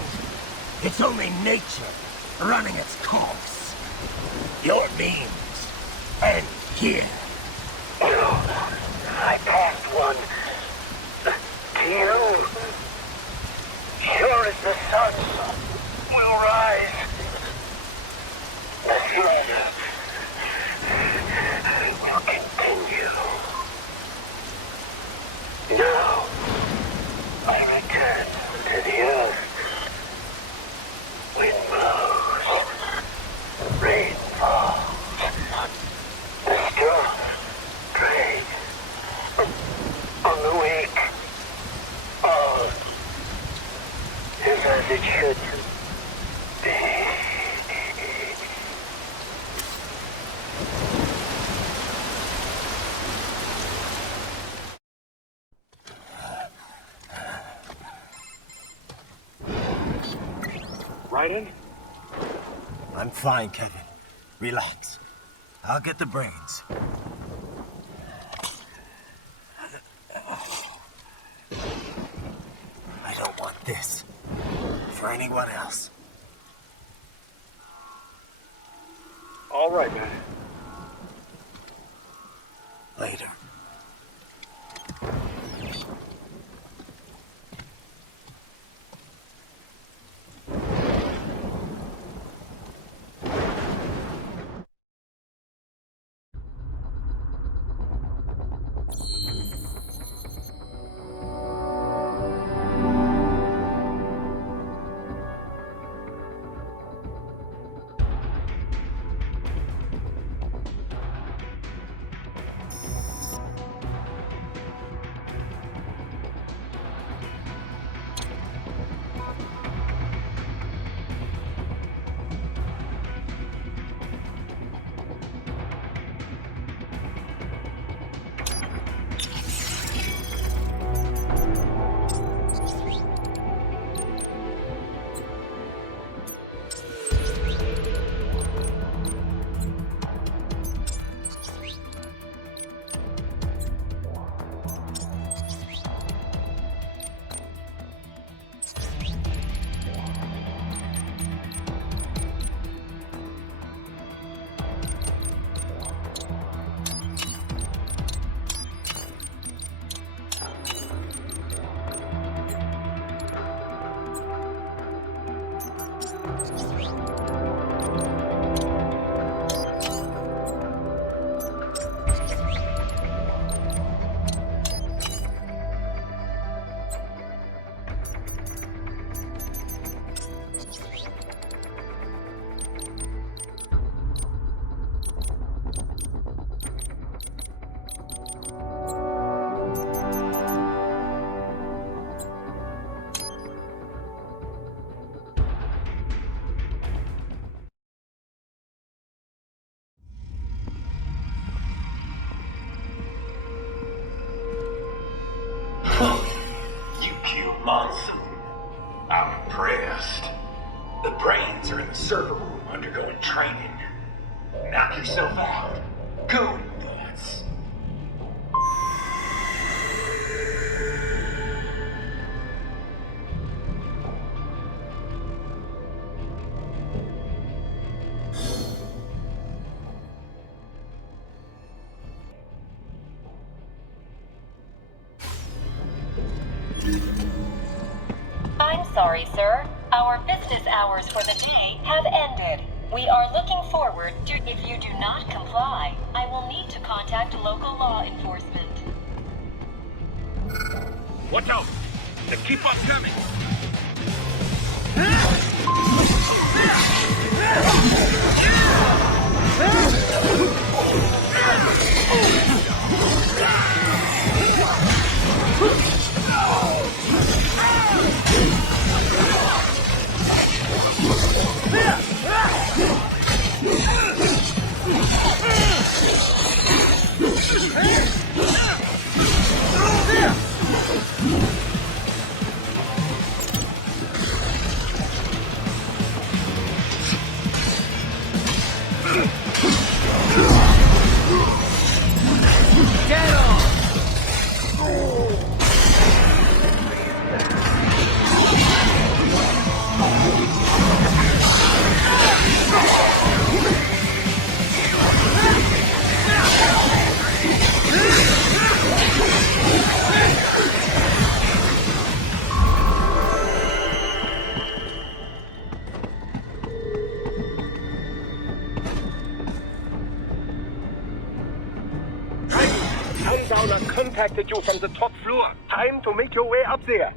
It's only nature running its course. Your means end here. I passed one. To you. Sure as the sun will rise. The flame will continue. Now, I return to the earth. Wind blows. Rain falls. The strong prey on the weak. All is as it should be. Raiden? I'm fine, Kevin. Relax. I'll get the brains. I don't want this for anyone else. All right, man. Later. You cute monsoon. I'm impressed. The brains are in the server room undergoing training. Knock yourself out. Go nuts. I'm sorry, sir. Our business hours for the day have ended. We are looking forward to... If you do not comply, I will need to contact local law enforcement. Watch out! They keep on coming! Sundowner contacted you from the top floor. Time to make your way up there.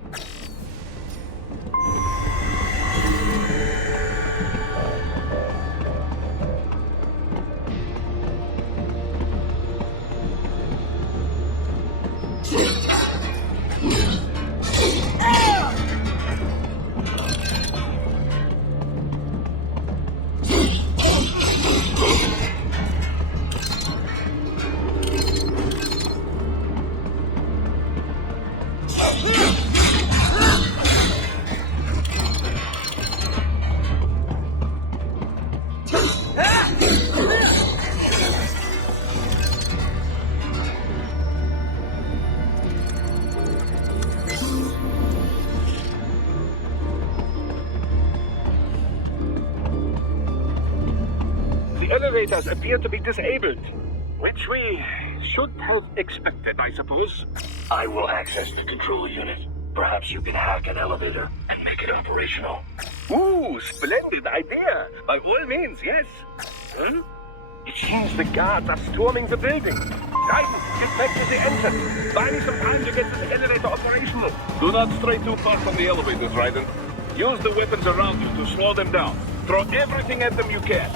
Elevators appear to be disabled, which we should have expected, I suppose. I will access the control unit. Perhaps you can hack an elevator and make it operational. Ooh, splendid idea. By all means, yes. Huh? It seems the guards are storming the building. Guidance, get back to the entrance. Buy me some time to get this elevator operational. Do not stray too far from the elevators, Raiden. Use the weapons around you to slow them down. Throw everything at them you can.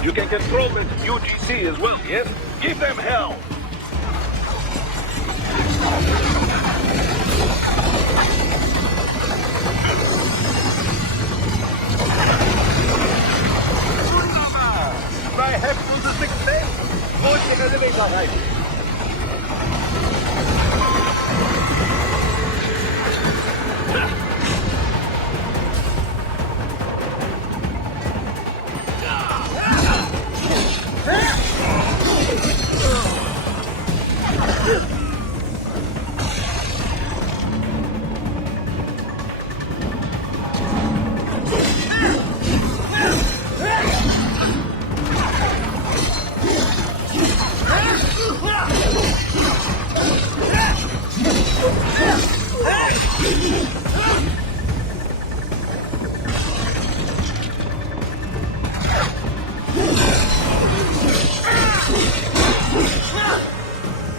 You can control this UGC as well, yes? Give them hell! I have to the sixth day. Hold the elevator right.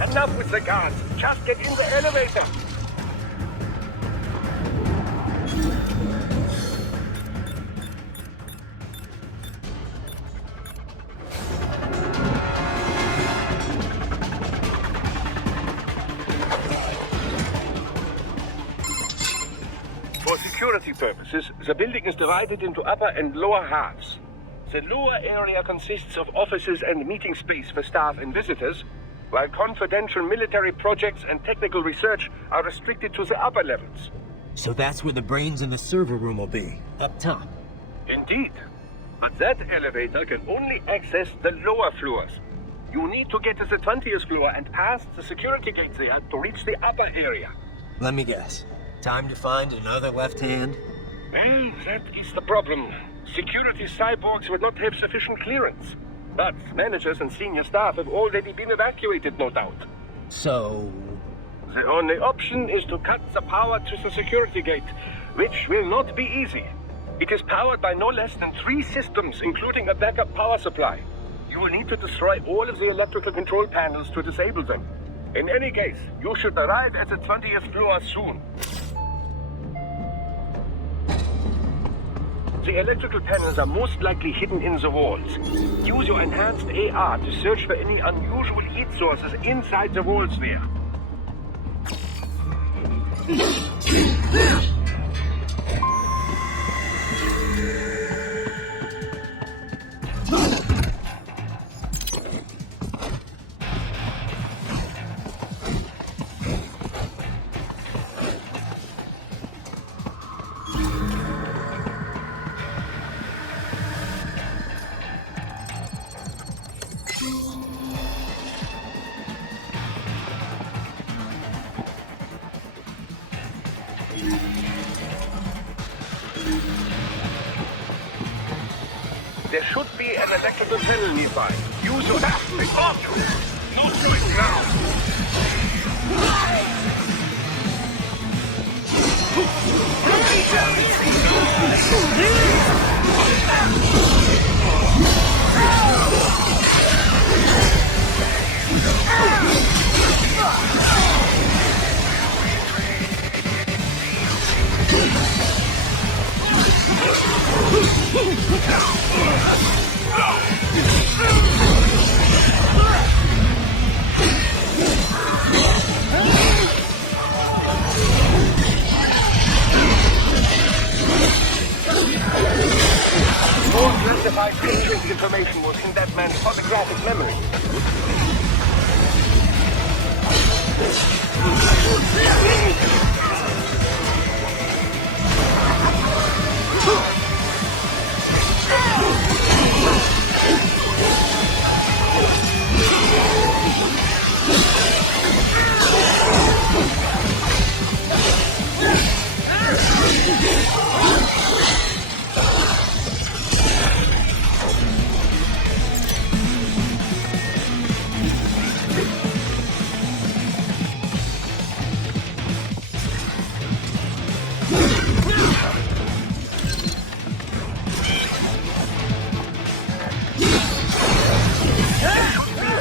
Enough with the guards. Just get in the elevator. For security purposes, the building is divided into upper and lower halves. The lower area consists of offices and meeting space for staff and visitors, while confidential military projects and technical research are restricted to the upper levels. So that's where the brains in the server room will be, up top. Indeed. But that elevator can only access the lower floors. You need to get to the 20th floor and past the security gate there to reach the upper area. Let me guess. Time to find another left hand? Well, that is the problem. Security cyborgs would not have sufficient clearance. But managers and senior staff have already been evacuated, no doubt. So... The only option is to cut the power to the security gate, which will not be easy. It is powered by no less than 3 systems, including a backup power supply. You will need to destroy all of the electrical control panels to disable them. In any case, you should arrive at the 20th floor soon. The electrical panels are most likely hidden in the walls. Use your enhanced AR to search for any unusual heat sources inside the walls there. There should be an electrical panel nearby. Use your No choice now. More classified patient information was in that man's photographic memory.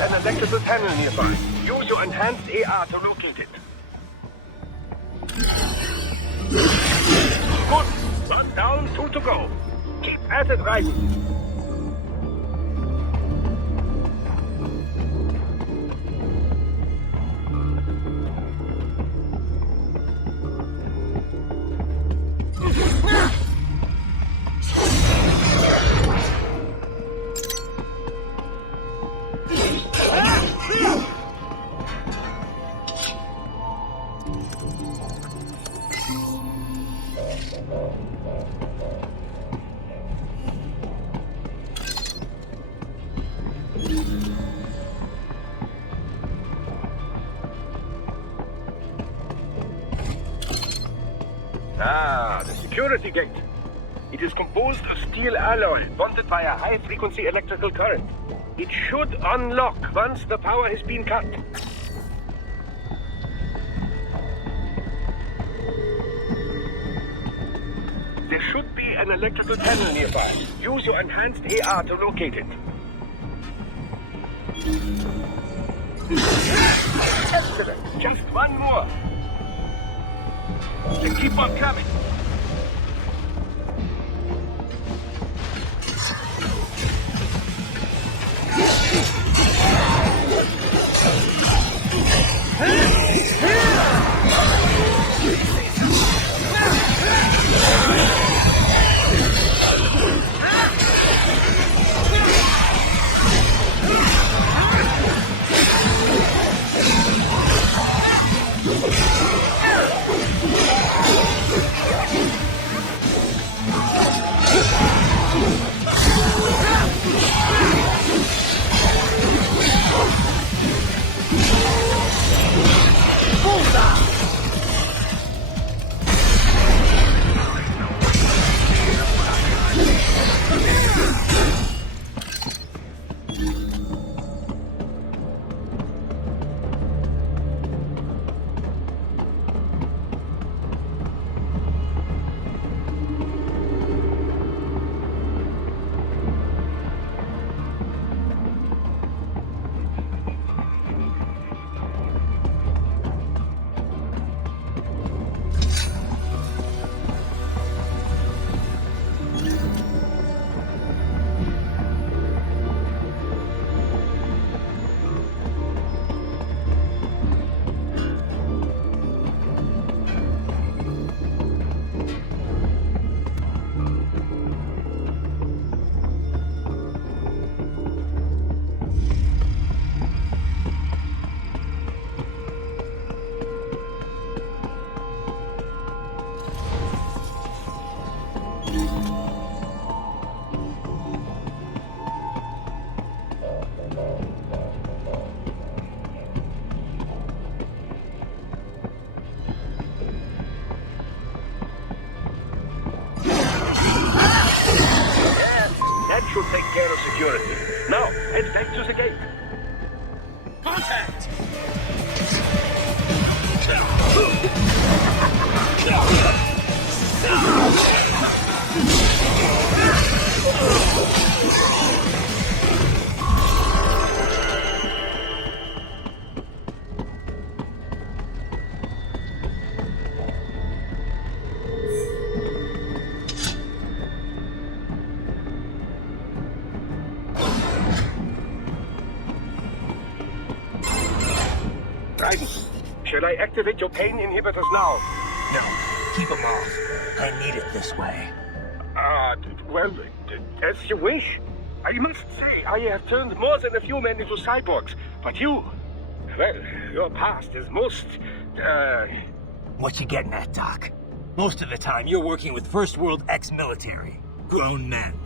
An electrical panel nearby. Use your enhanced AR to locate it. Good. 1 down, 2 to go. Keep at it, right? Ah, the security gate. It is composed of steel alloy bonded by a high-frequency electrical current. It should unlock once the power has been cut. There should be an electrical panel nearby. Use your enhanced AR to locate it. Excellent. Just one more. And keep on coming. Should take care of security. Now, head back to the gate. Contact! Should I activate your pain inhibitors now? No, keep them off. I need it this way. Well, as you wish. I must say, I have turned more than a few men into cyborgs, but you... Well, your past is most, What you getting at, Doc? Most of the time, you're working with First World ex-military. Grown men.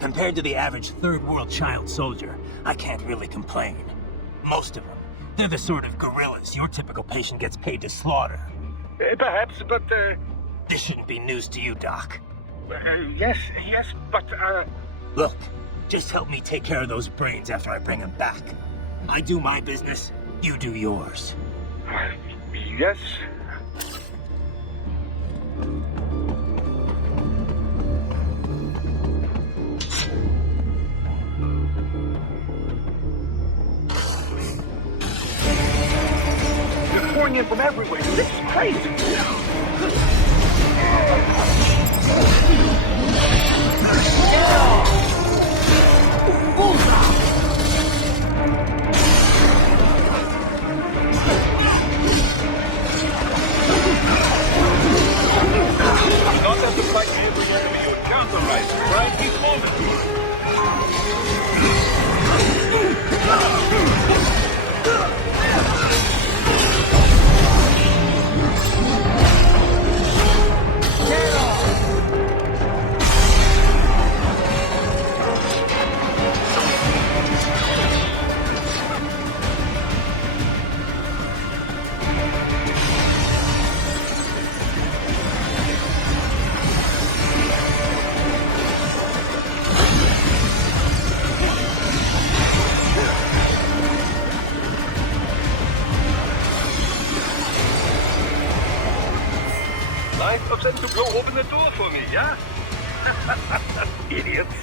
Compared to the average Third World child soldier, I can't really complain. Most of them. They're the sort of gorillas your typical patient gets paid to slaughter. Perhaps, but, This shouldn't be news to you, Doc. Yes, but, Look, just help me take care of those brains after I bring them back. I do my business, you do yours. Yes. They're pouring in from everywhere. This is crazy. Not have to fight every enemy you encounter, right? Try and keep nice of them to blow open the door for me, yeah? Idiots.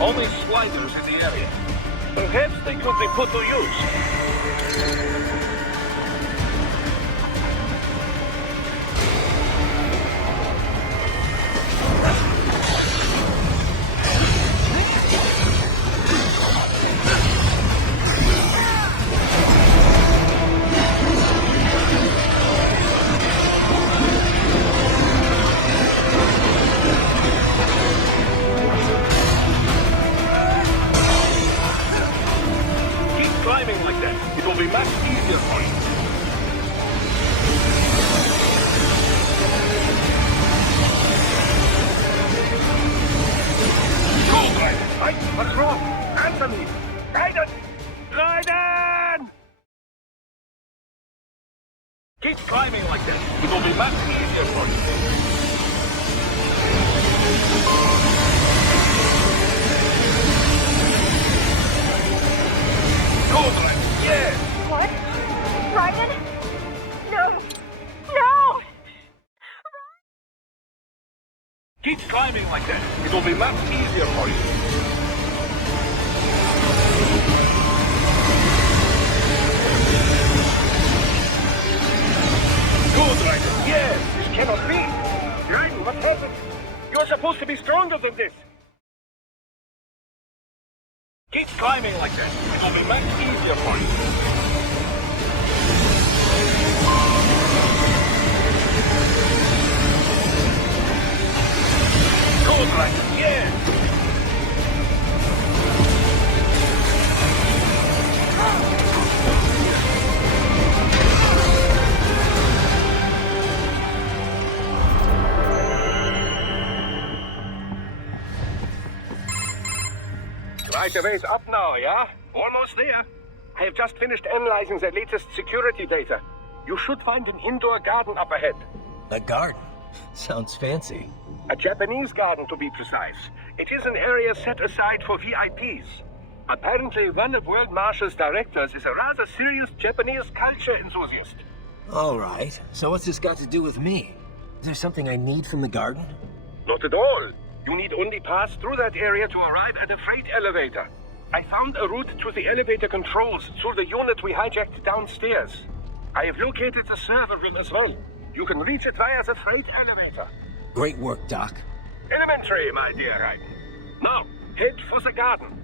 Only sliders in the area. Perhaps they could be put to use. Climbing like that, it will be much easier for you. Go, Raiden! Mike, what's wrong? Answer me! Raiden! Raiden! Keep climbing like that, it will be much easier for you. Go, Raiden! Yes! What? Raiden? No! No! Keep climbing like that. It will be much easier for you. Good, Raiden. Yes, this cannot be. Raiden, what happened? You're supposed to be stronger than this. Keep climbing like that. It will be much easier for you. Good, Raiden. Yes. Right away's up now, yeah? Almost there. I have just finished analyzing the latest security data. You should find an indoor garden up ahead. A garden? Sounds fancy. A Japanese garden, to be precise. It is an area set aside for VIPs. Apparently, one of World Marshall's directors is a rather serious Japanese culture enthusiast. All right. So what's this got to do with me? Is there something I need from the garden? Not at all. You need only pass through that area to arrive at a freight elevator. I found a route to the elevator controls through the unit we hijacked downstairs. I have located the server room as well. You can reach it via the freight elevator. Great work, Doc. Elementary, my dear Raiden. Now, head for the garden.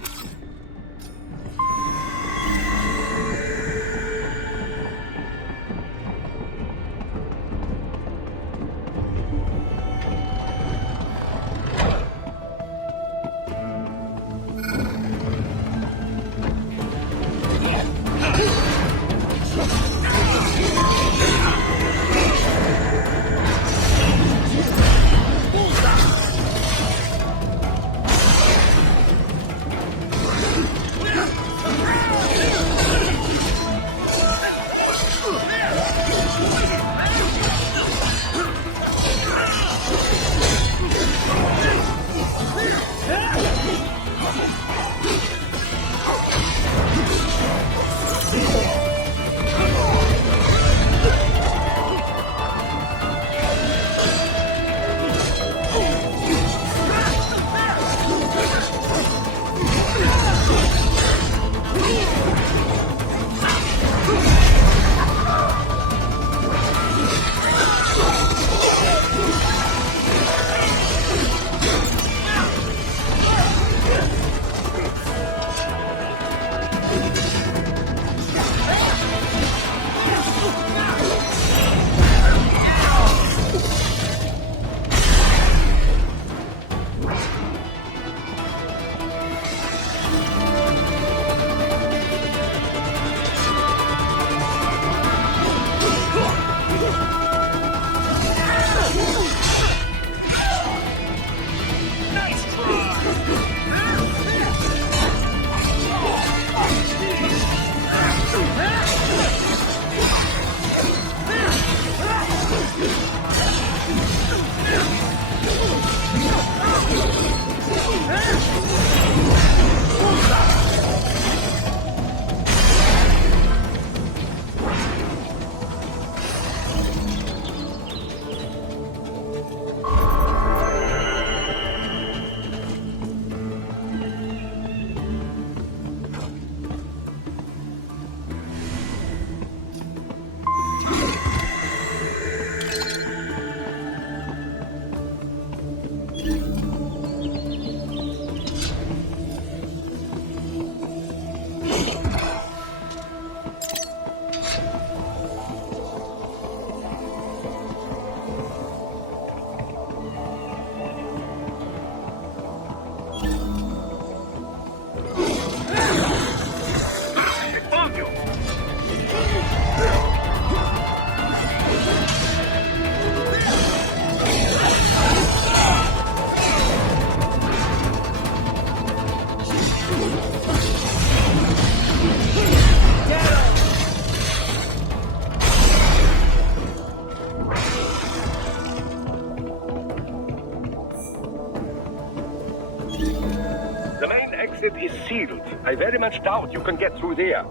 is sealed. I very much doubt you can get through there.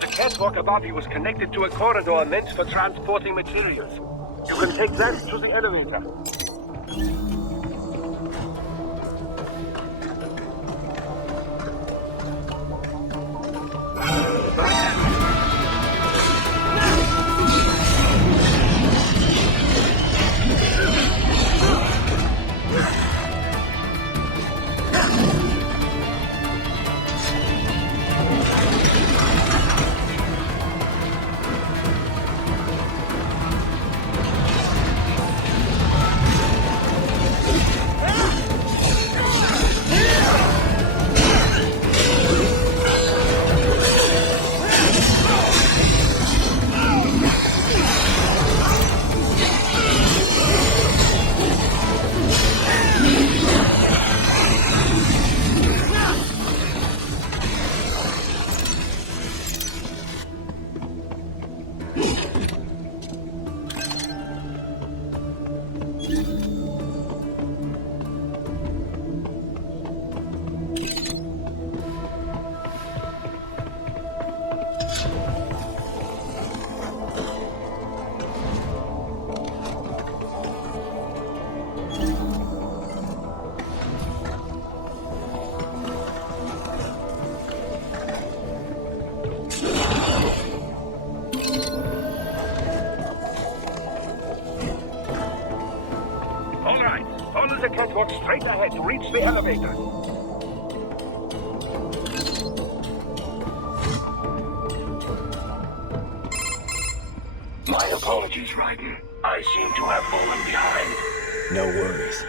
The catwalk above you is connected to a corridor meant for transporting materials. You can take that to the elevator. The catwalk straight ahead to reach the elevator. My apologies, Raiden. I seem to have fallen behind. No worries.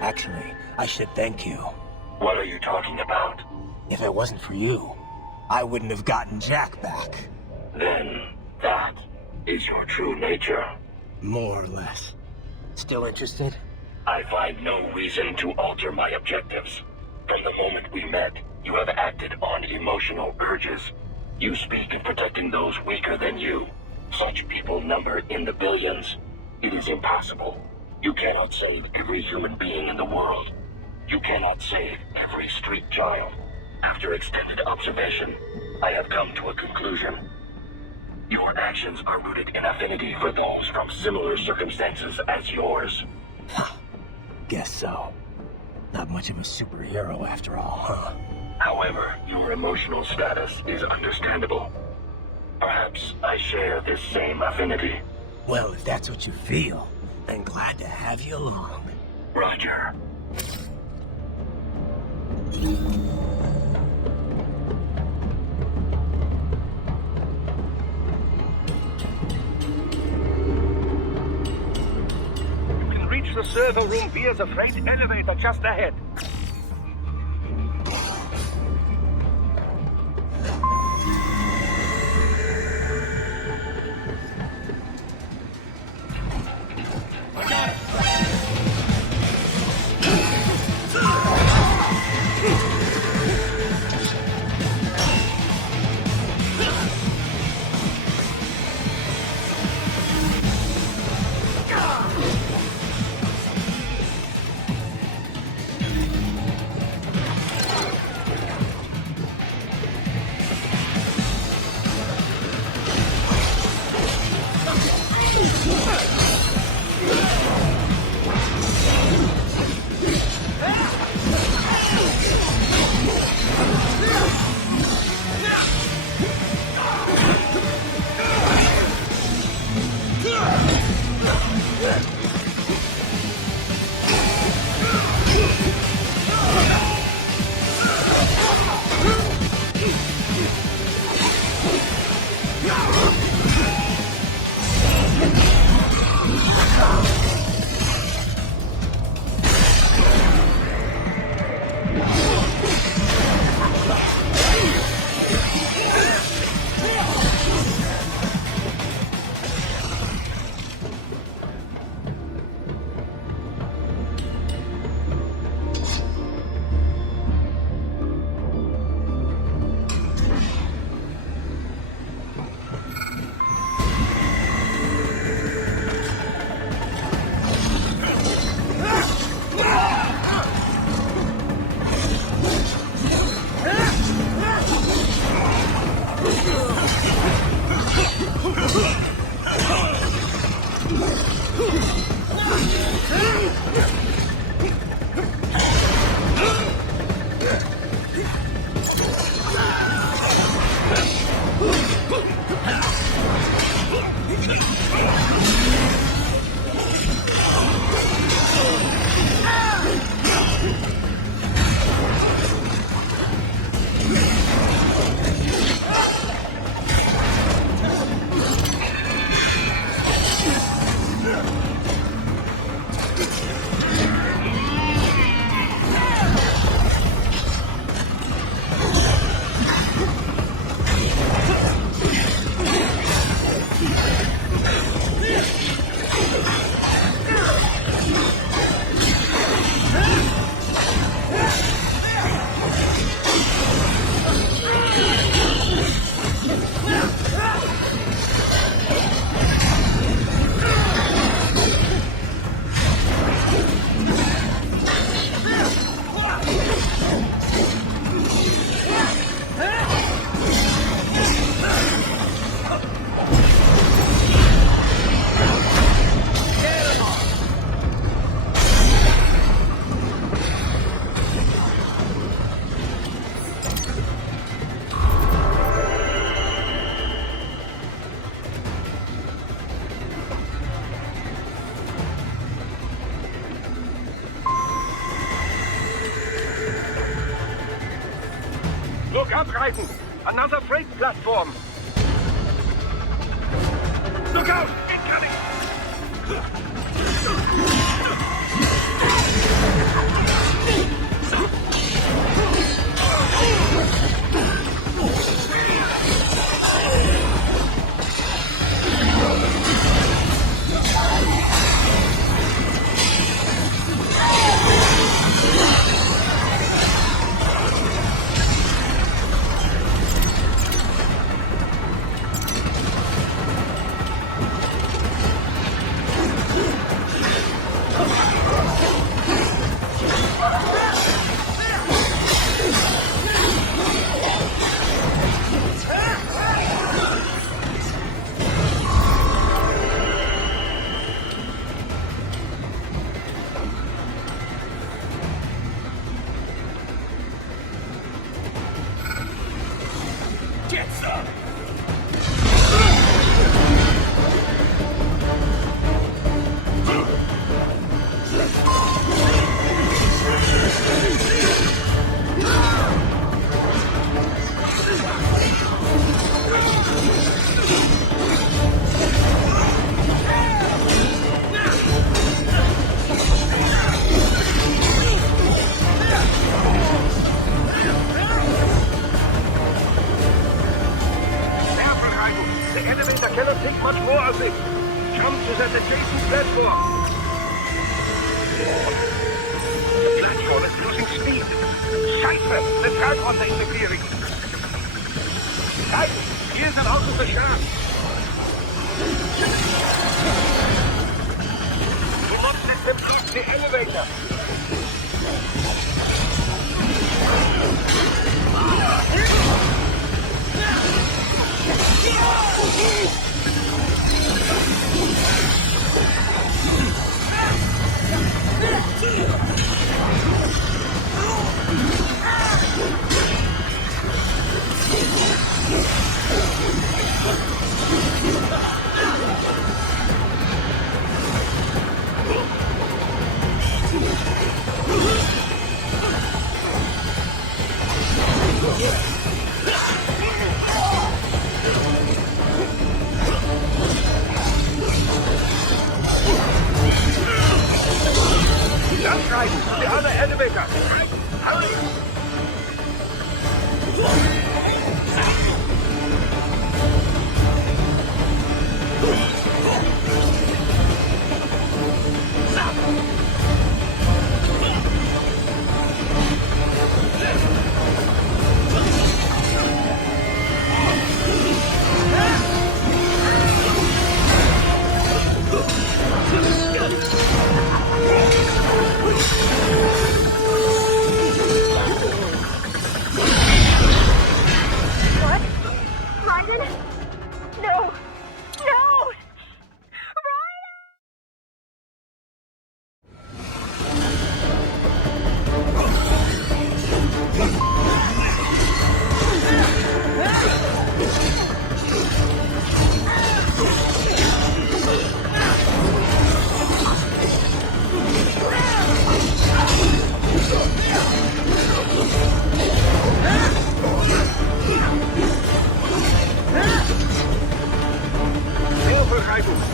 Actually, I should thank you. What are you talking about? If it wasn't for you, I wouldn't have gotten Jack back. Then, that is your true nature. More or less. Still interested? I find no reason to alter my objectives. From the moment we met, you have acted on emotional urges. You speak of protecting those weaker than you. Such people number in the billions. It is impossible. You cannot save every human being in the world. You cannot save every street child. After extended observation, I have come to a conclusion. Your actions are rooted in affinity for those from similar circumstances as yours. Guess so. Not much of a superhero after all, huh? However, your emotional status is understandable. Perhaps I share this same affinity. Well, if that's what you feel, then glad to have you along. Roger. Reach the server room via the freight elevator just ahead. Fortschreiten! Another freight platform! Look out! Incoming!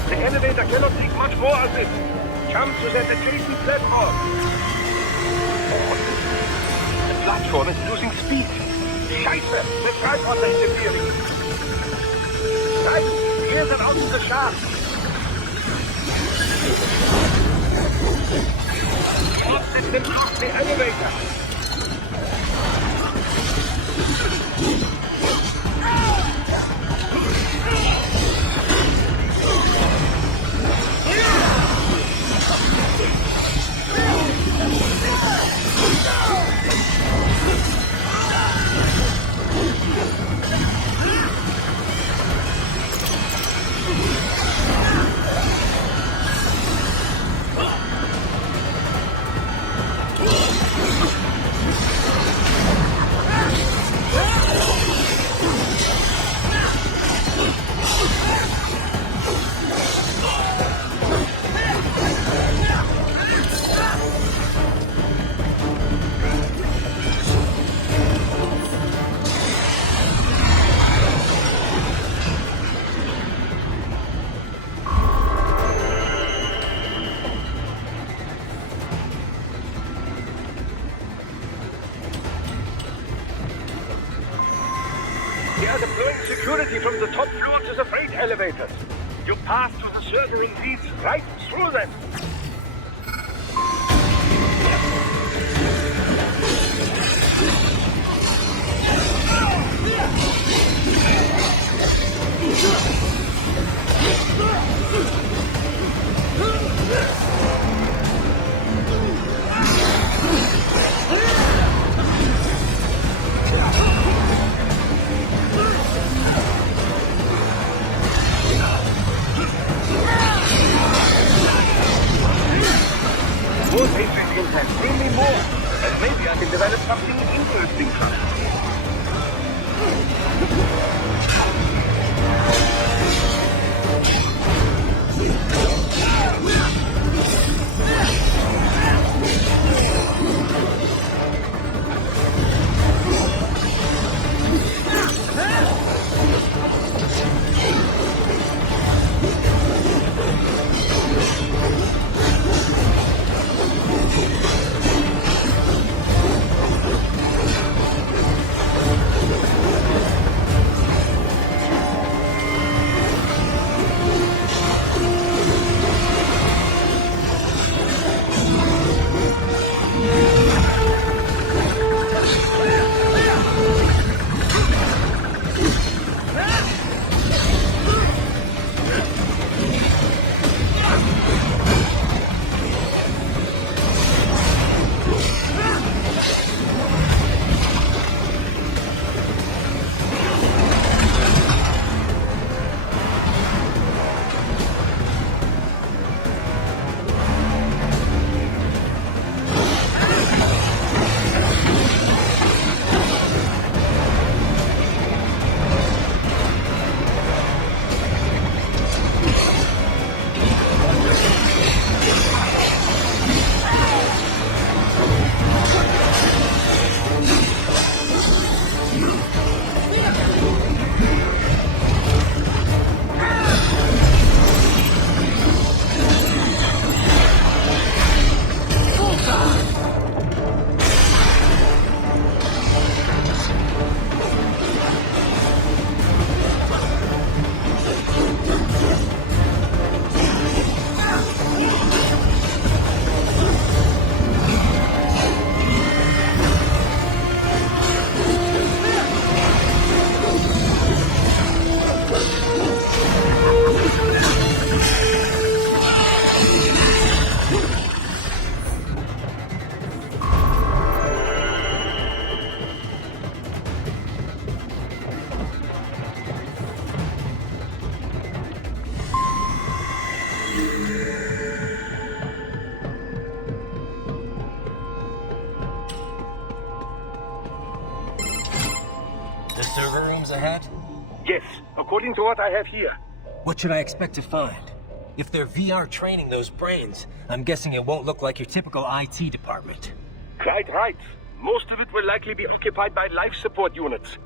The elevator cannot take much more of this. Jump to that adjacent platform. The platform is losing speed. Scheiße, the Treibwasser is disappearing. Nein, wir sind außen der Schacht. Fortsetzt den Druck, the elevator. from the top floor to the freight elevators. You pass to the server room leads right through them. More Patriot impacts, bring me more, and maybe I can develop something interesting from it. The server rooms ahead? Yes, according to what I have here. What should I expect to find? If they're VR training those brains, I'm guessing it won't look like your typical IT department. Quite right. Most of it will likely be occupied by life support units,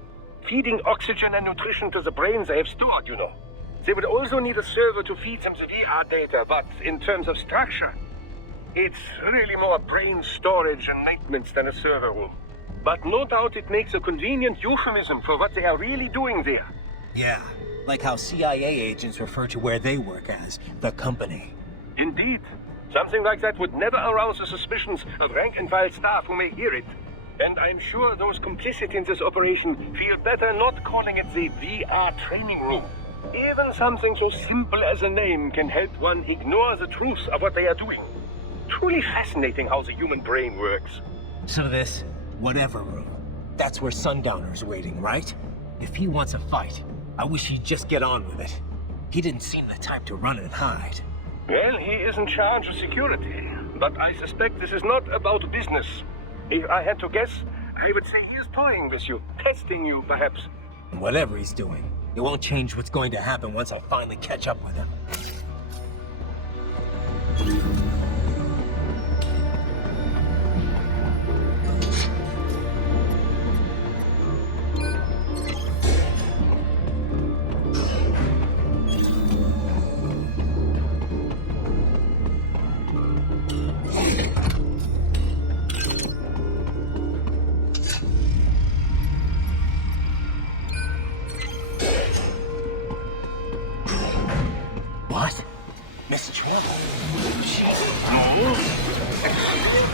feeding oxygen and nutrition to the brains they have stored, you know. They would also need a server to feed them the VR data, but in terms of structure, it's really more brain storage and maintenance than a server room. But no doubt it makes a convenient euphemism for what they are really doing there. Yeah, like how CIA agents refer to where they work as the company. Indeed. Something like that would never arouse the suspicions of rank-and-file staff who may hear it. And I'm sure those complicit in this operation feel better not calling it the VR training room. Even something so simple as a name can help one ignore the truth of what they are doing. Truly fascinating how the human brain works. So this whatever room, that's where Sundowner's waiting, right? If he wants a fight, I wish he'd just get on with it. He didn't seem the type to run and hide. Well, he is in charge of security, but I suspect this is not about business. If I had to guess, I would say he is toying with you, testing you, perhaps. Whatever he's doing, it won't change what's going to happen once I finally catch up with him. What? Miss Trouble? No.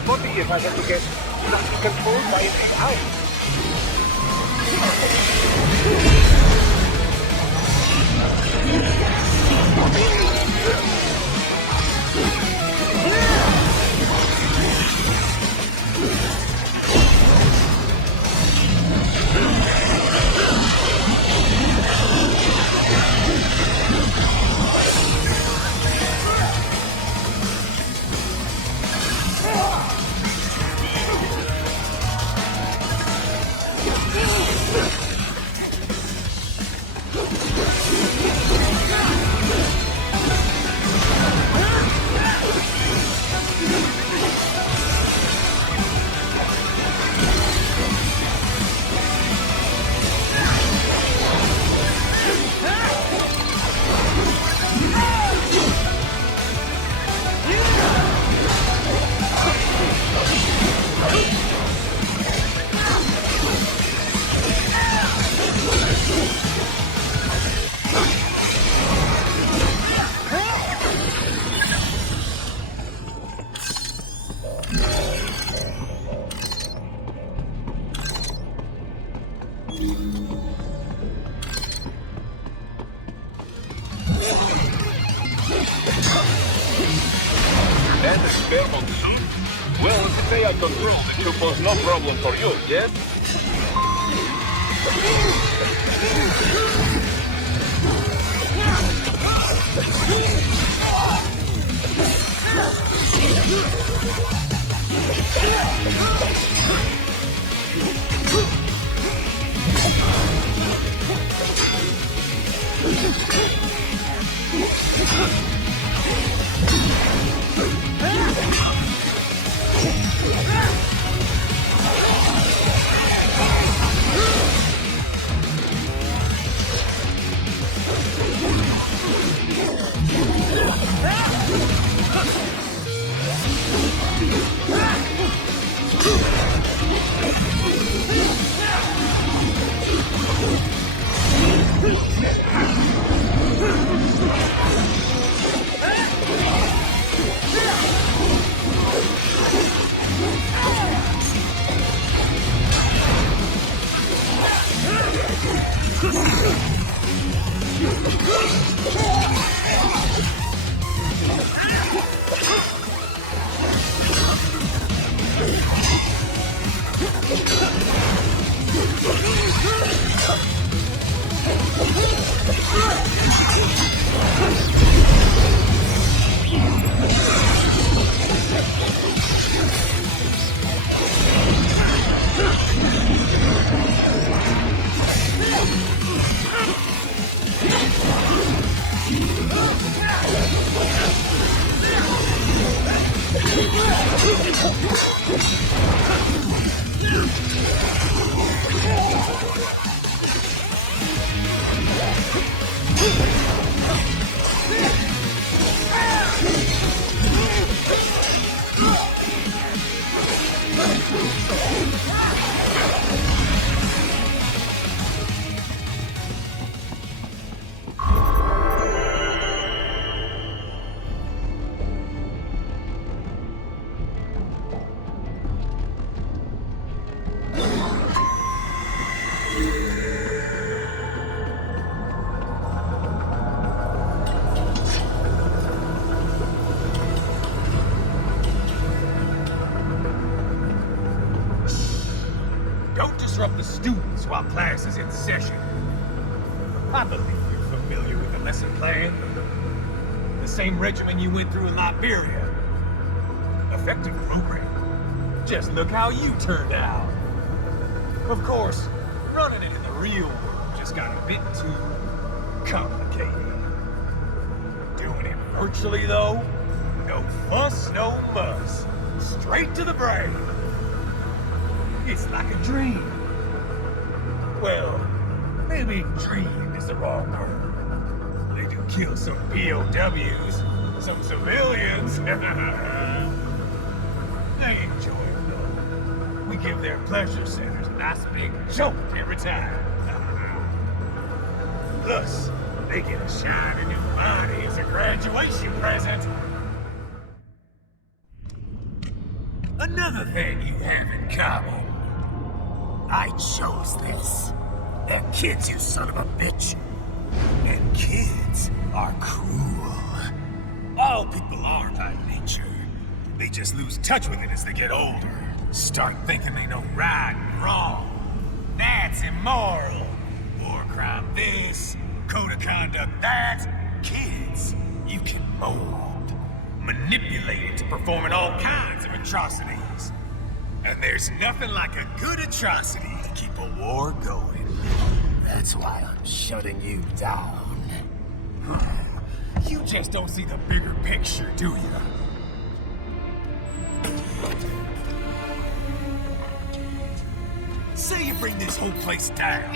What if I had to get controlled by an AI? And the spare monsoon? Well, if they are controlled, it should pose no problem for you, yes? Don't disrupt the students while class is in session. I believe you're familiar with the lesson plan. The same regimen you went through in Liberia. Effective program. Just look how you turned out. Of course, running it in the real world just got a bit too complicated. Doing it virtually, though, no fuss, no muss. Straight to the brain. It's like a dream. Well, maybe dream is the wrong word. They do kill some POWs, some civilians. They enjoy it though. We give their pleasure centers a nice big jolt every time. Plus, they get a shiny new body as a grad. graduation present. Another thing you have in common. I chose this. They're kids, you son of a bitch. And kids are cruel. All people are by nature. They just lose touch with it as they get older. Start thinking they know right and wrong. That's immoral. War crime this, code of conduct that. Kids, you can mold, manipulate into performing all kinds of atrocities. And there's nothing like a good atrocity to keep a war going. That's why I'm shutting you down. You just don't see the bigger picture, do you? Say you bring this whole place down.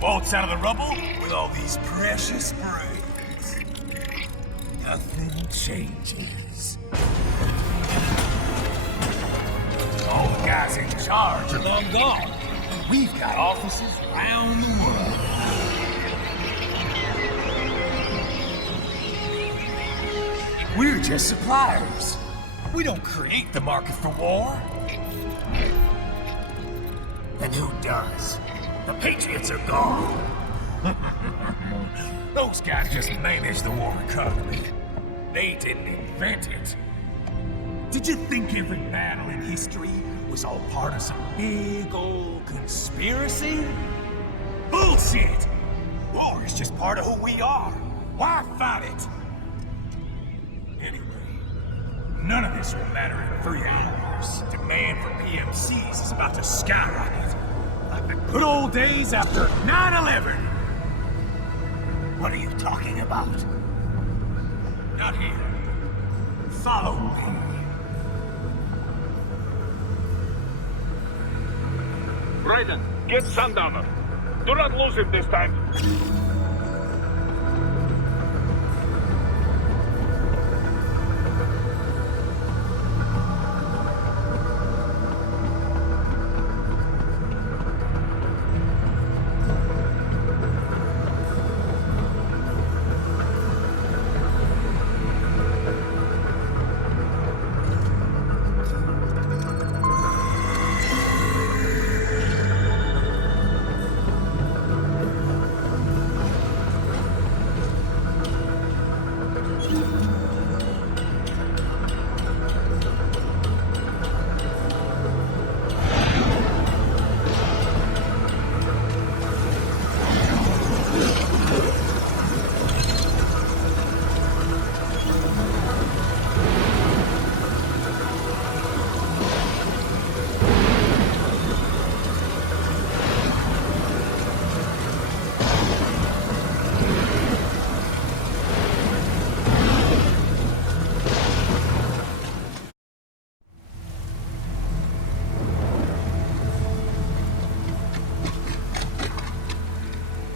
Waltz out of the rubble with all these precious brains. Nothing changes. All the guys in charge are long gone. We've got offices around the world. We're just suppliers. We don't create the market for war. And who does? The Patriots are gone. Those guys just manage the war economy. They didn't invent it. Did you think every battle in history was all part of some big old conspiracy? Bullshit! War is just part of who we are. Why fight it? Anyway, none of this will matter in 3 hours. Demand for PMCs is about to skyrocket. Like the good old days after 9/11. What are you talking about? Not here. Follow me. Raiden, get Sundowner. Do not lose him this time.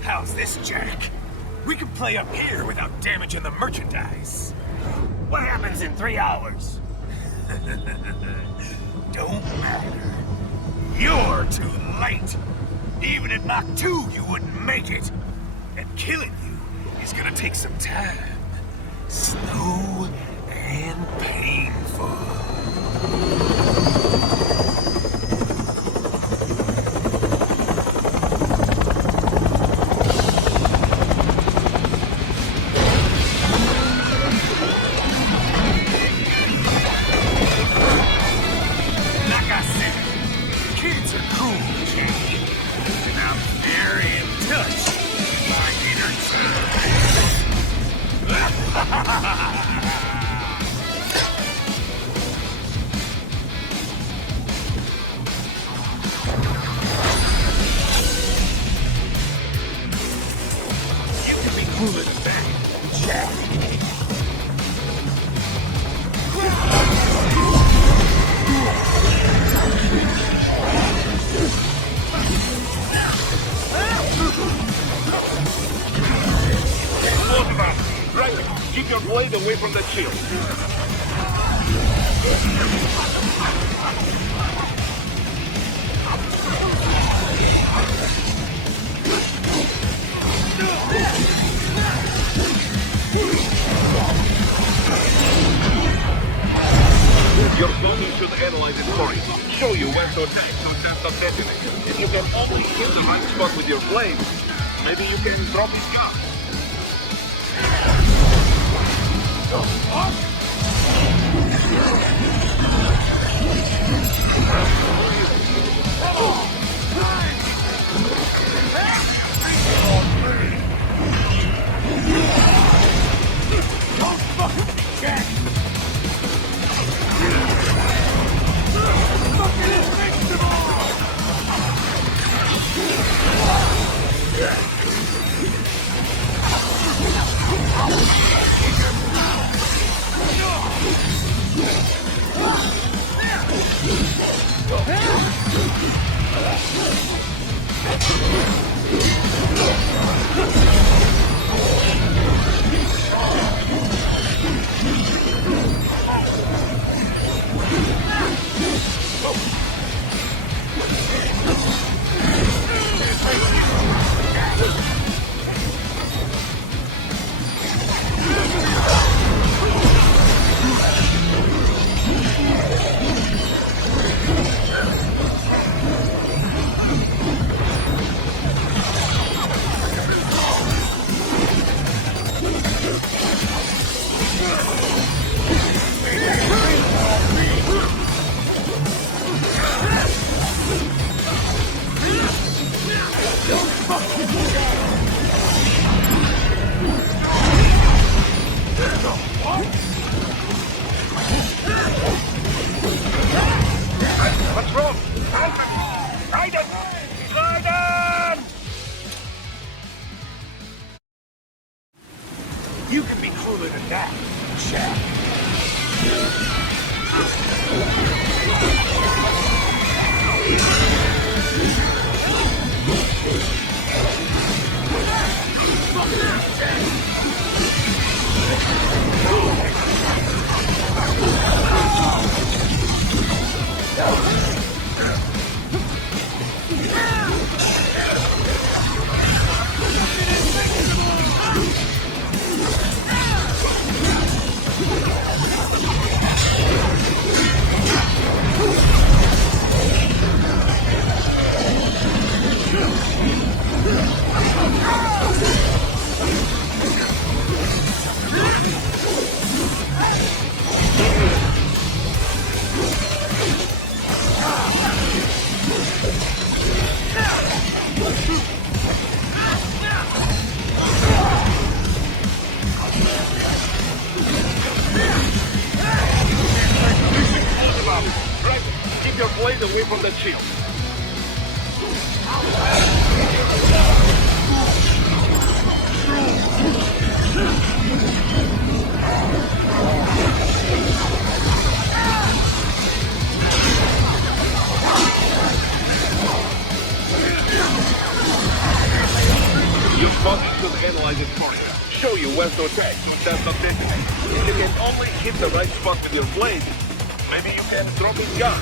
How's this, Jack? We can play up here without damaging the merchandise. What happens in 3 hours? Don't matter. You're too late. Even at Mach 2, you wouldn't make it. And killing you is gonna take some time. Slow and painful. Keep your blade away from the shield. analyze it for you. Show you where to attack to test the detonator. If you can only hit the right spot with your blade, maybe you can drop his gun. What's wrong? Raiden! Raiden! You can be cooler than that, Jack. Keep your blade away from the shield. Your body should analyze it for you. Show you where to attack to test the detonator. If you can only hit the right spot with your blade, maybe you can drop his gun.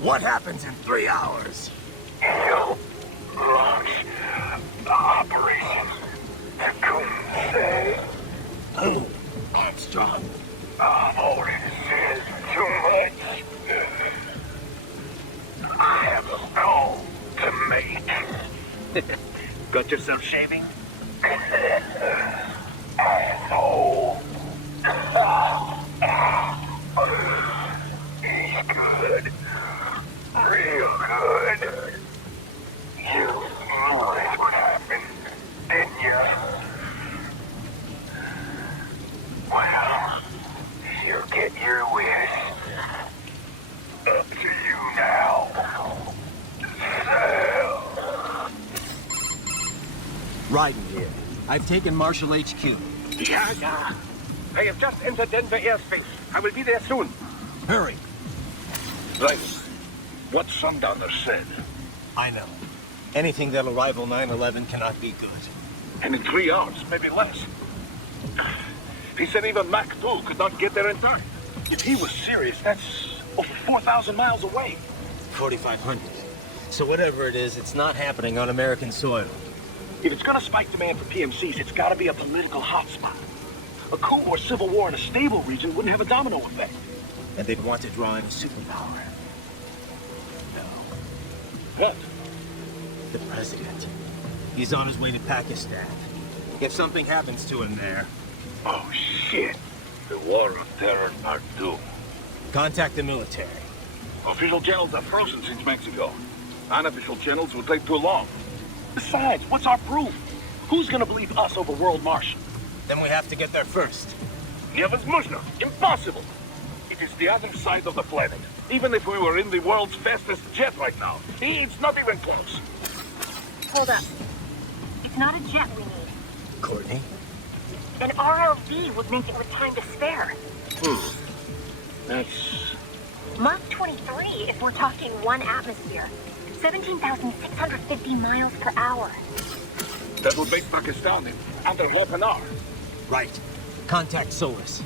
What happens in 3 hours? You launch the operation. The Doomsday. Who? Armstrong. I've already said too much. I have a call to make. Got yourself shaving? I know. He's good. Real good. You realize what happened, didn't you? Well, you get your wish. Up to you now. Raiden here. I've taken Marshall HQ. Yeah. I have just entered Denver airspace. I will be there soon. Hurry. Right. What Sundowner said. I know. Anything that'll rival 9/11 cannot be good. And in 3 hours, maybe less. He said even Mach 2 could not get there in time. If he was serious, that's over 4,000 miles away. 4,500. So whatever it is, it's not happening on American soil. If it's gonna spike demand for PMCs, it's gotta be a political hotspot. A coup or civil war in a stable region wouldn't have a domino effect. And they'd want to draw in a superpower. What? The president. He's on his way to Pakistan. If something happens to him there... Oh, shit. The War of Terror Part 2. Contact the military. Official channels are frozen since Mexico. Unofficial channels would take too long. Besides, what's our proof? Who's gonna believe us over World Marshal? Then we have to get there first. Невозможно. Impossible. It is the other side of the planet. Even if we were in the world's fastest jet right now, it's not even close. Hold up. It's not a jet we need. Courtney? An RLV would make it with time to spare. That's... Mach 23 if we're talking 1 atmosphere. 17,650 miles per hour. That would make Pakistan in under half an hour. Right. Contact Solus.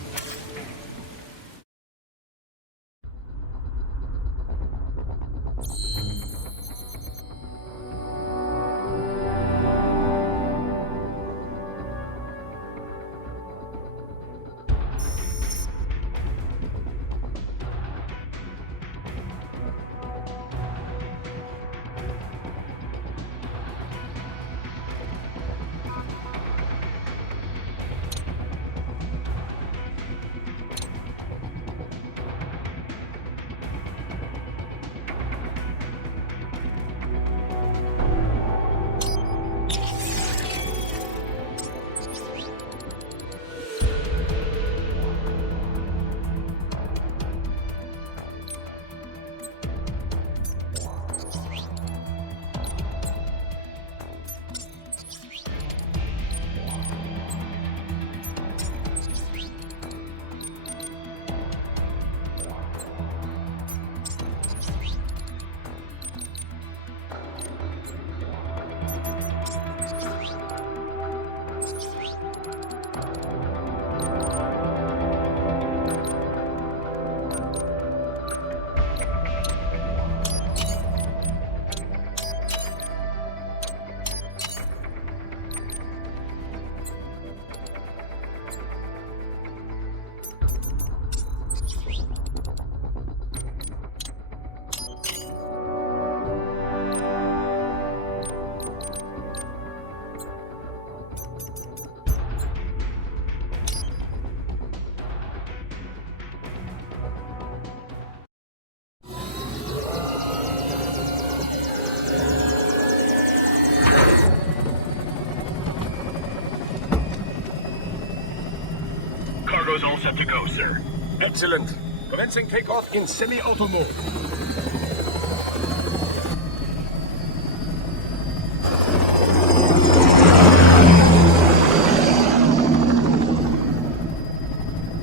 is all set to go, sir. Excellent. Commencing takeoff in semi-auto mode.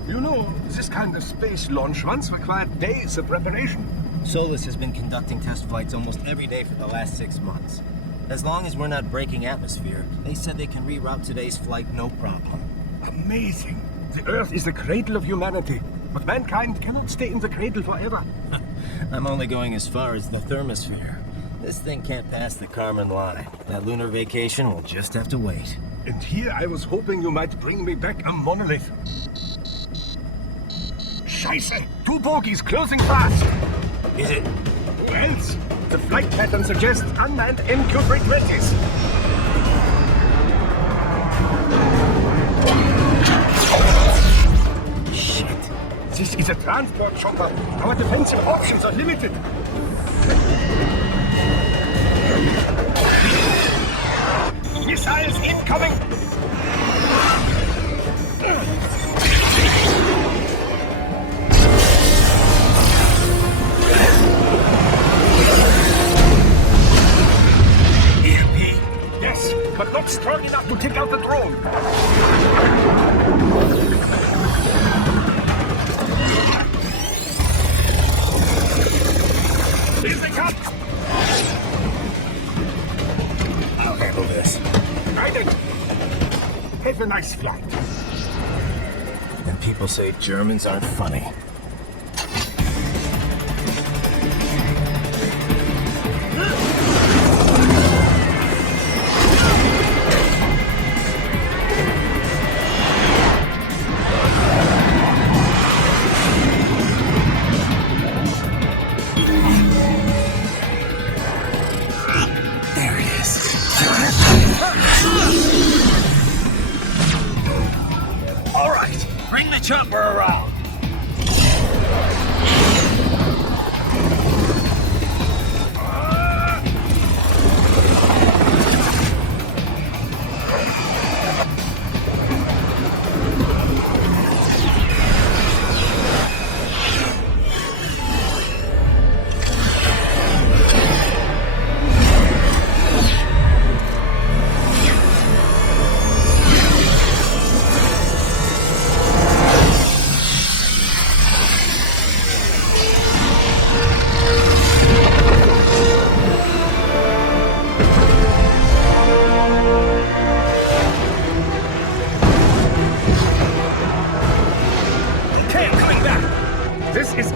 You know, this kind of space launch once required days of preparation. Solus has been conducting test flights almost every day for the last 6 months. As long as we're not breaking atmosphere, they said they can reroute today's flight no problem. Amazing. The Earth is the cradle of humanity, but mankind cannot stay in the cradle forever. I'm only going as far as the thermosphere. This thing can't pass the Kármán line. That lunar vacation will just have to wait. And here I was hoping you might bring me back a monolith. Scheiße! 2 bogies closing fast! Is it? Who else? The flight pattern suggests unmanned MQ-320s. Shit! This is a transport chopper. Our defensive options are limited. Missiles incoming! But not strong enough to take out the drone. Here they come! I'll handle this. Raiden! Have a nice flight. And people say Germans aren't funny. Chopper around.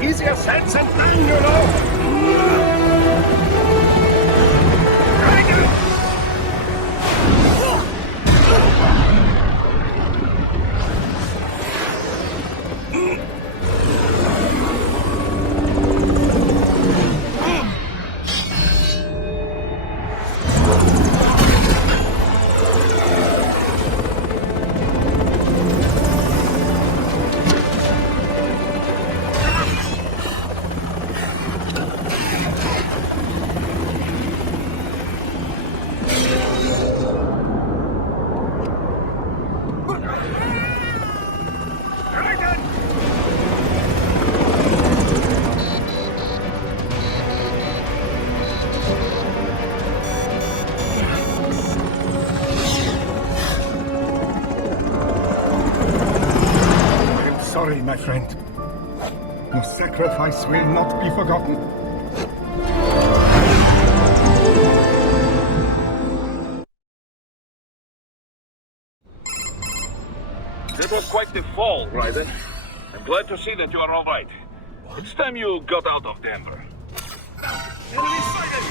Easier said than done, you know. Sorry, my friend. Your sacrifice will not be forgotten. That was quite the fall, Raiden. I'm glad to see that you are all right. It's time you got out of Denver. Enemy sighted!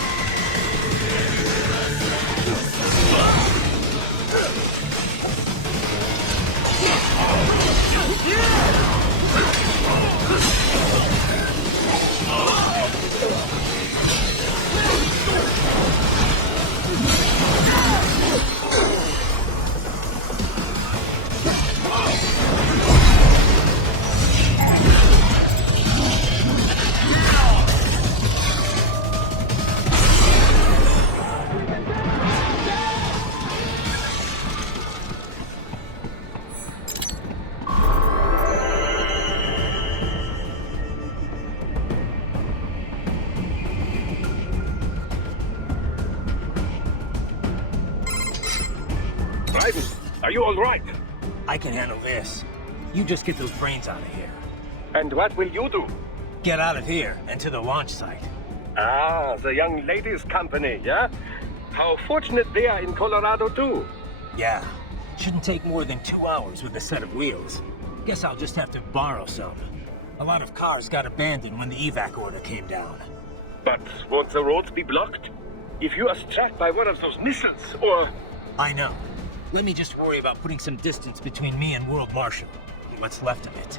Are you all right? I can handle this. You just get those brains out of here. And what will you do? Get out of here and to the launch site. Ah, the young ladies' company, yeah? How fortunate they are in Colorado, too. Yeah. Shouldn't take more than 2 hours with a set of wheels. Guess I'll just have to borrow some. A lot of cars got abandoned when the evac order came down. But won't the roads be blocked? If you are struck by one of those missiles, or... I know. Let me just worry about putting some distance between me and World Marshal. What's left of it.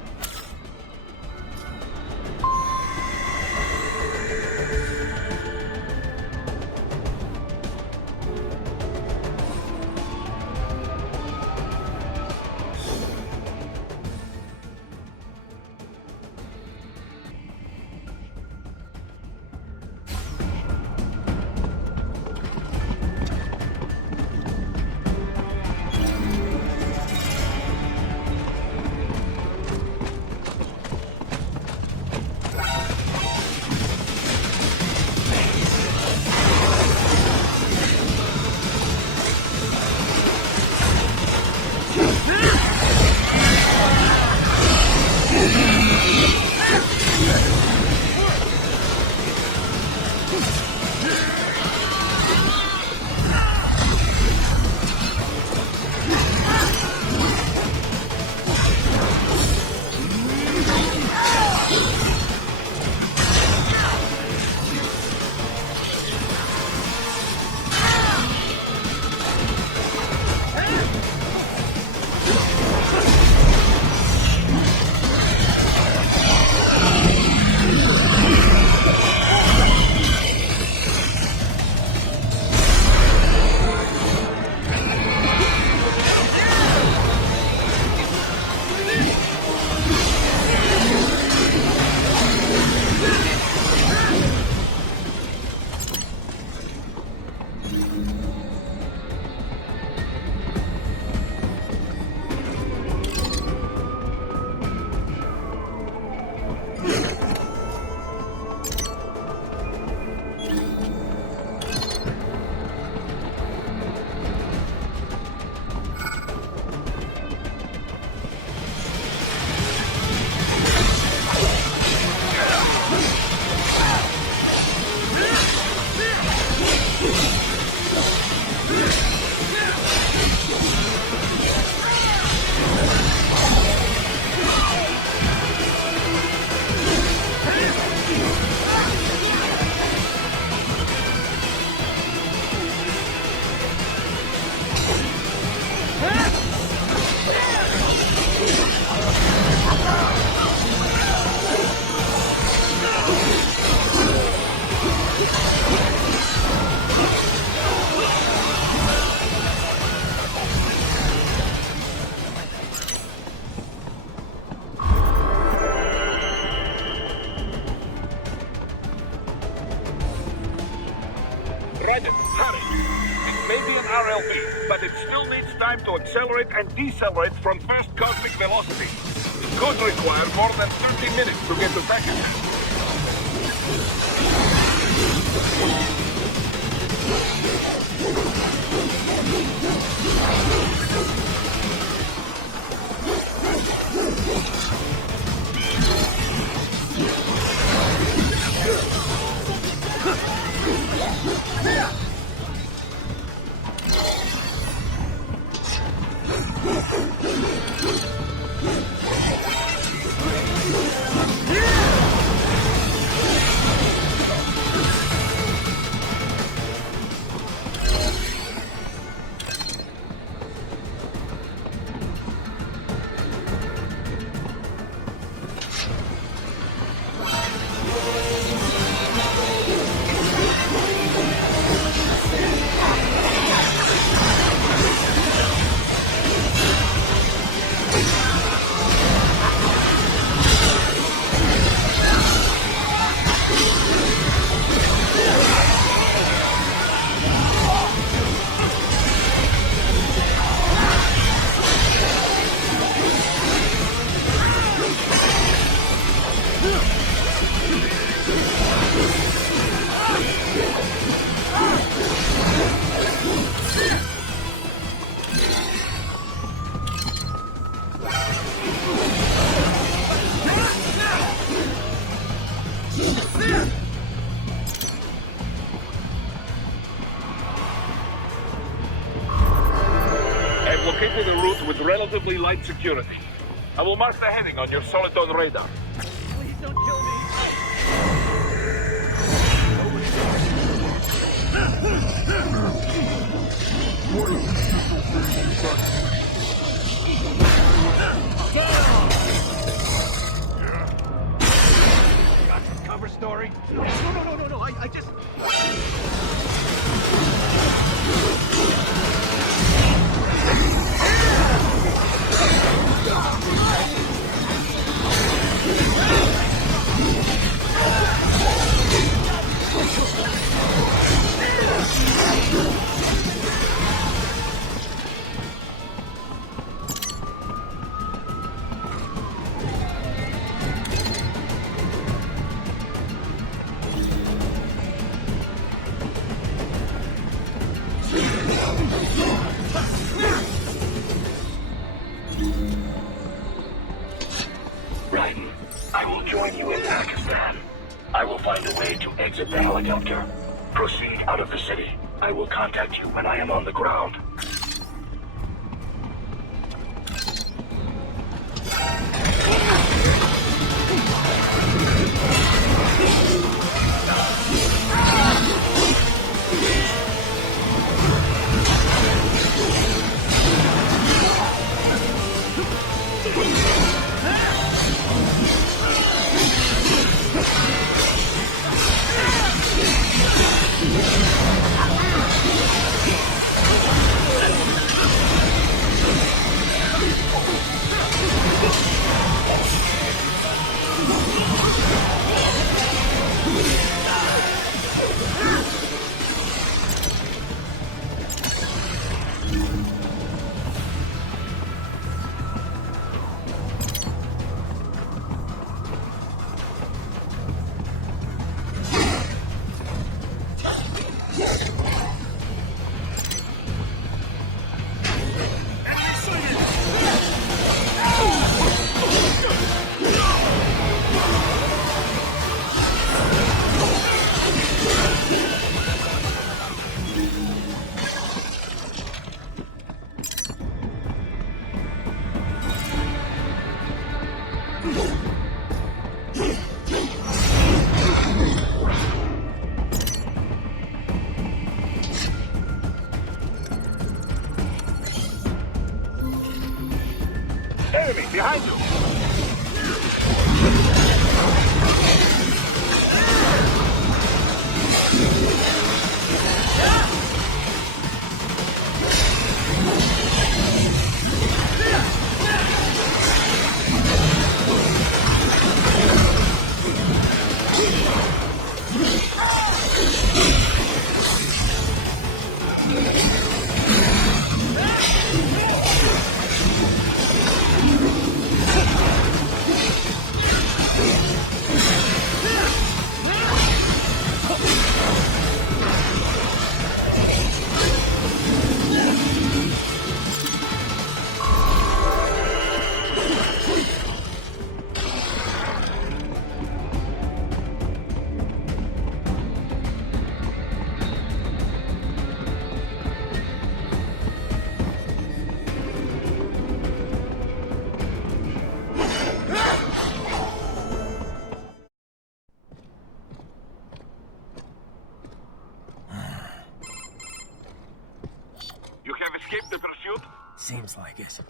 Reddit, hurry! It may be an RLV, but it still needs time to accelerate and decelerate from first cosmic velocity. It could require more than 30 minutes to get to Texas. with relatively light security. I will mark the heading on your Soliton radar. Please don't kill me. Got some cover story? No, I just... Raiden, I will join you in Pakistan. I will find a way to exit the helicopter. Proceed out of the city. I will contact you when I am on the ground. Enemy behind you! You have escaped the pursuit? Seems like it.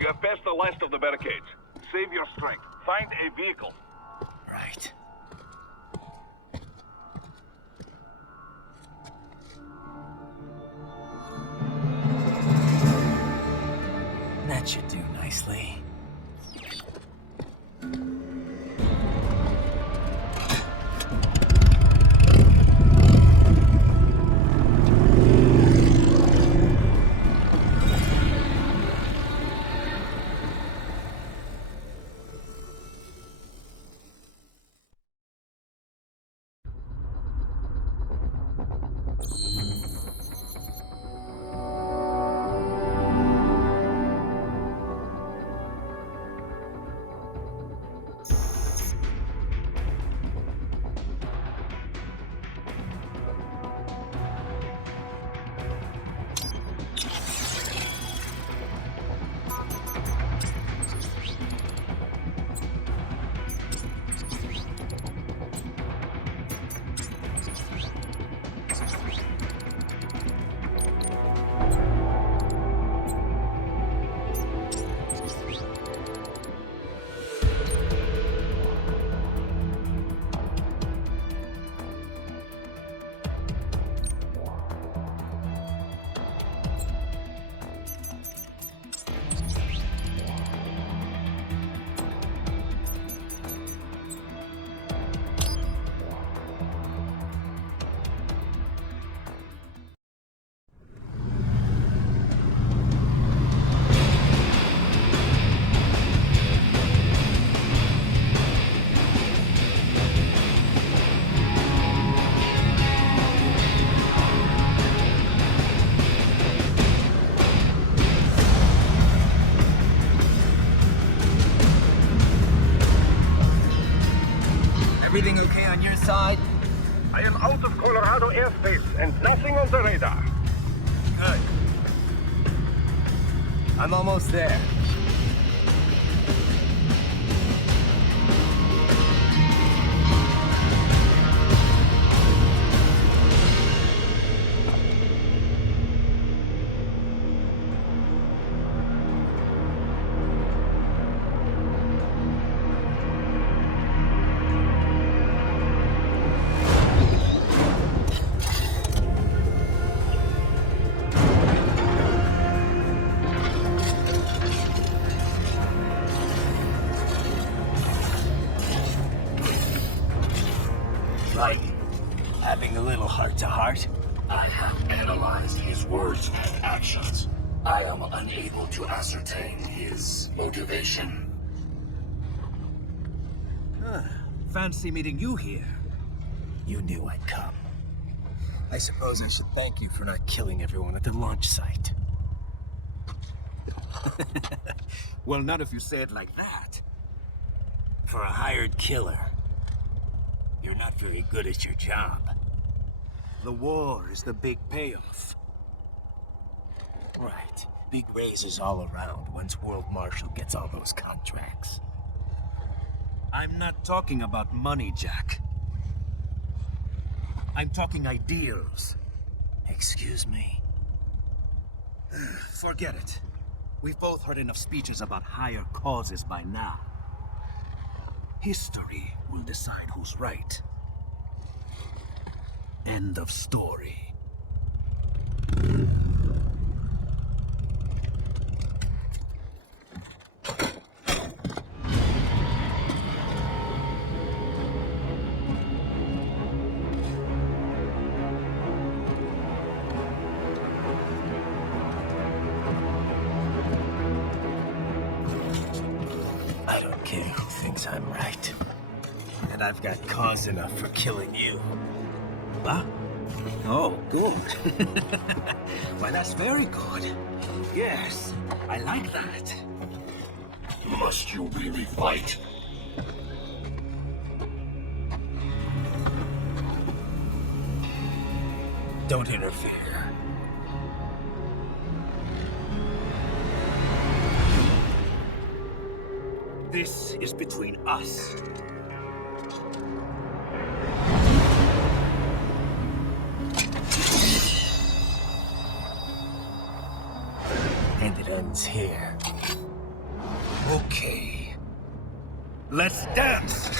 You have passed the last of the barricades. Save your strength. Find a vehicle. Right. That should do nicely. side? I am out of Colorado airspace and nothing on the radar. Good. I'm almost there. Right. Having a little heart-to-heart? I have analyzed his words and actions. I am unable to ascertain his motivation. Fancy meeting you here. You knew I'd come. I suppose I should thank you for not killing everyone at the launch site. Well, not if you say it like that. For a hired killer, you're not very good at your job. The war is the big payoff. Right. Big raises all around once World Marshal gets all those contracts. I'm not talking about money, Jack. I'm talking ideals. Excuse me? Forget it. We've both heard enough speeches about higher causes by now. History will decide who's right. End of story. I don't care who thinks I'm right. And I've got cause enough for killing you. What? Oh, good. Why, that's very good. Yes, I like that. Must you really fight? Don't interfere. This is between us. And it ends here. Okay. Let's dance!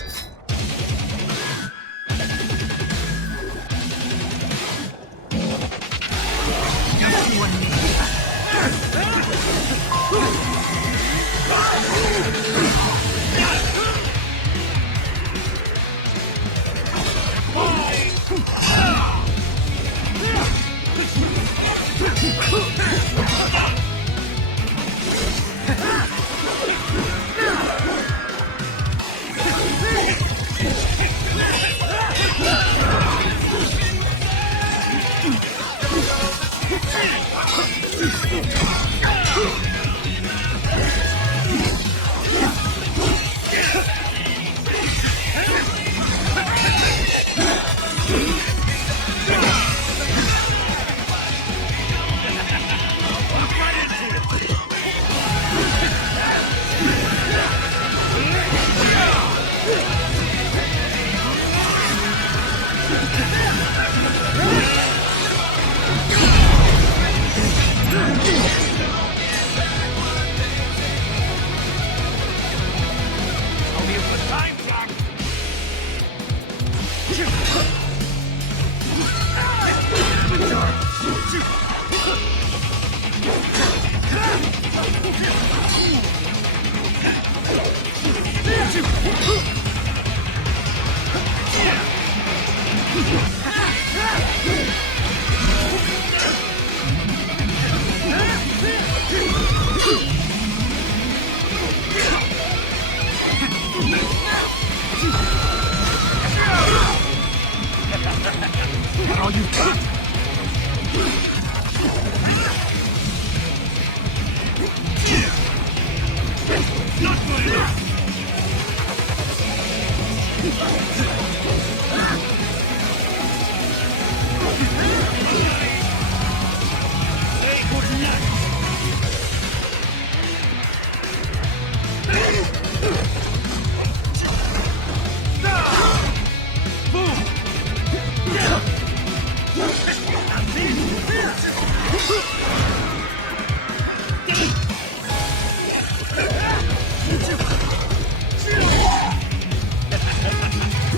All you got? Not good enough!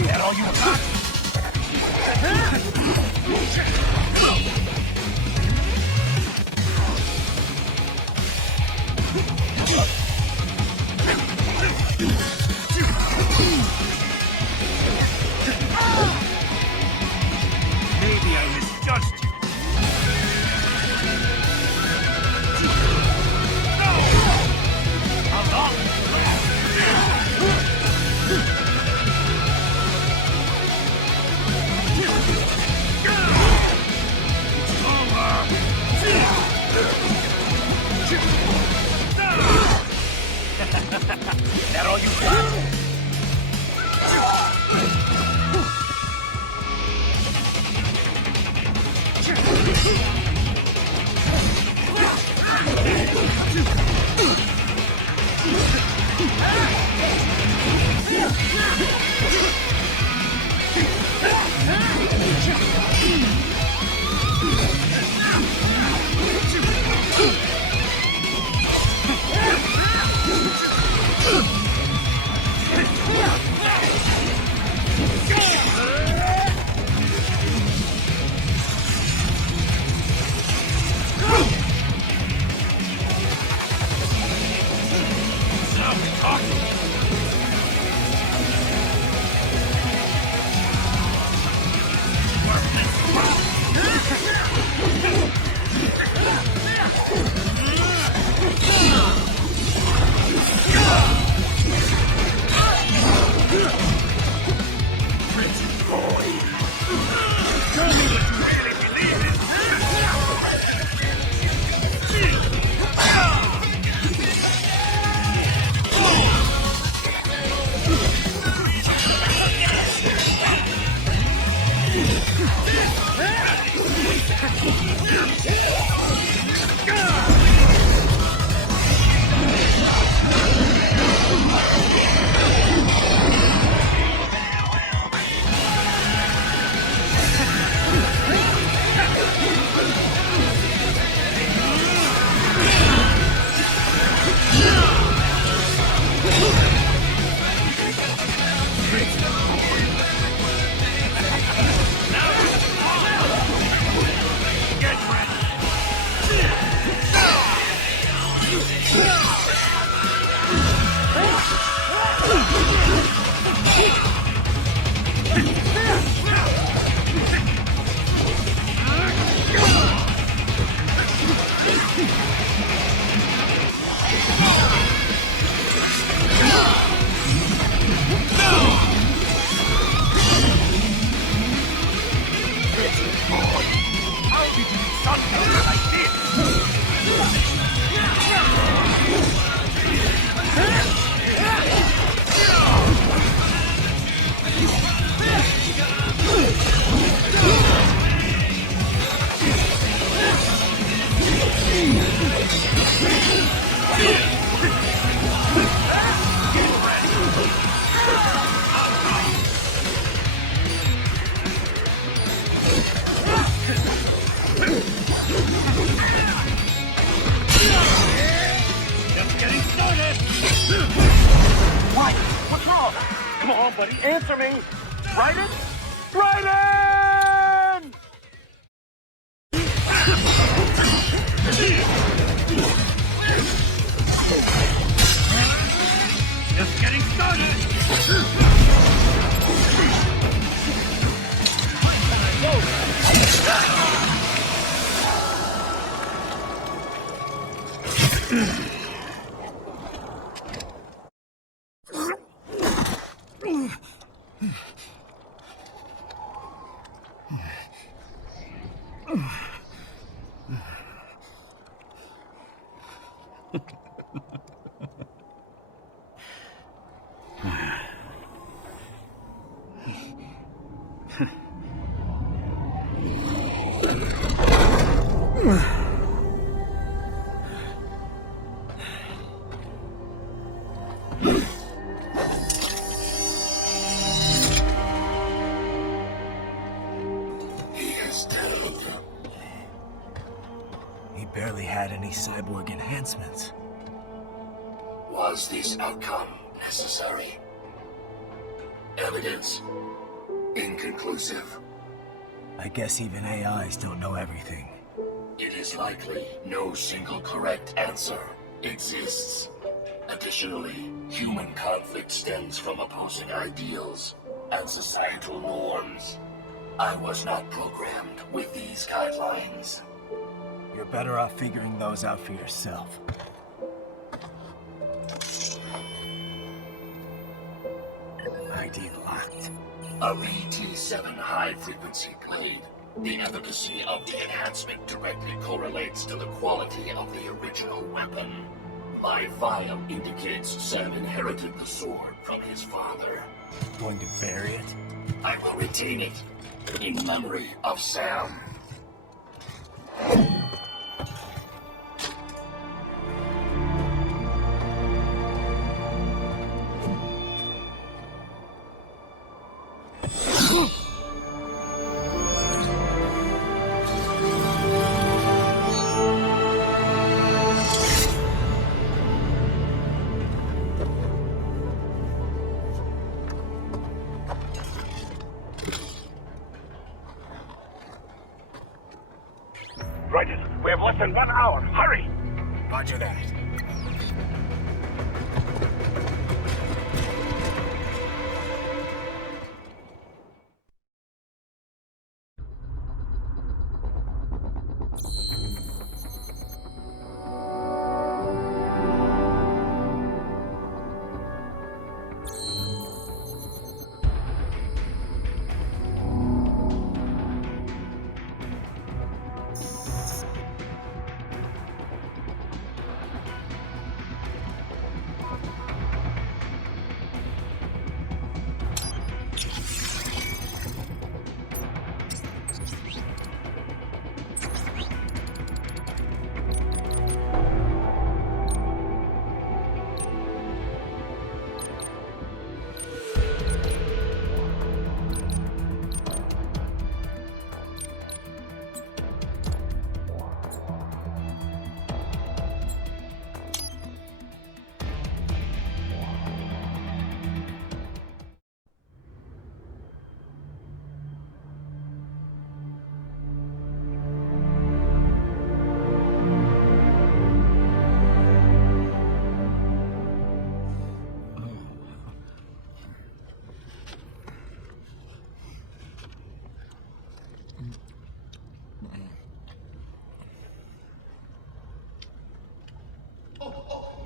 That all you got? Maybe I misjudged you. How long? That all you got? Come on, buddy, answer me! Raiden? Raiden! Just getting started! He is dead. He barely had any cyborg enhancements. Was this outcome necessary? Evidence inconclusive. I guess even AIs don't know everything. It is likely no single correct answer exists. Additionally, human conflict stems from opposing ideals and societal norms. I was not programmed with these guidelines. You're better off figuring those out for yourself. ID locked. A VT7 high-frequency blade. The efficacy of the enhancement directly correlates to the quality of the original weapon. My file indicates Sam inherited the sword from his father. Going to bury it? I will retain it in memory of Sam. Roger. We have less than 1 hour. Hurry! Roger that.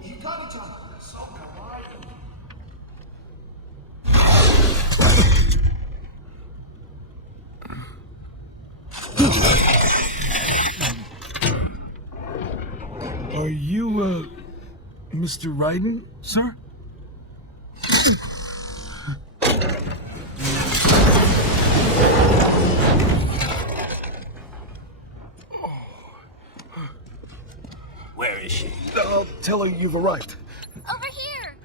You got each other. So Are you, Mr. Raiden, sir? Where is she? I'll tell her you've arrived. Over here!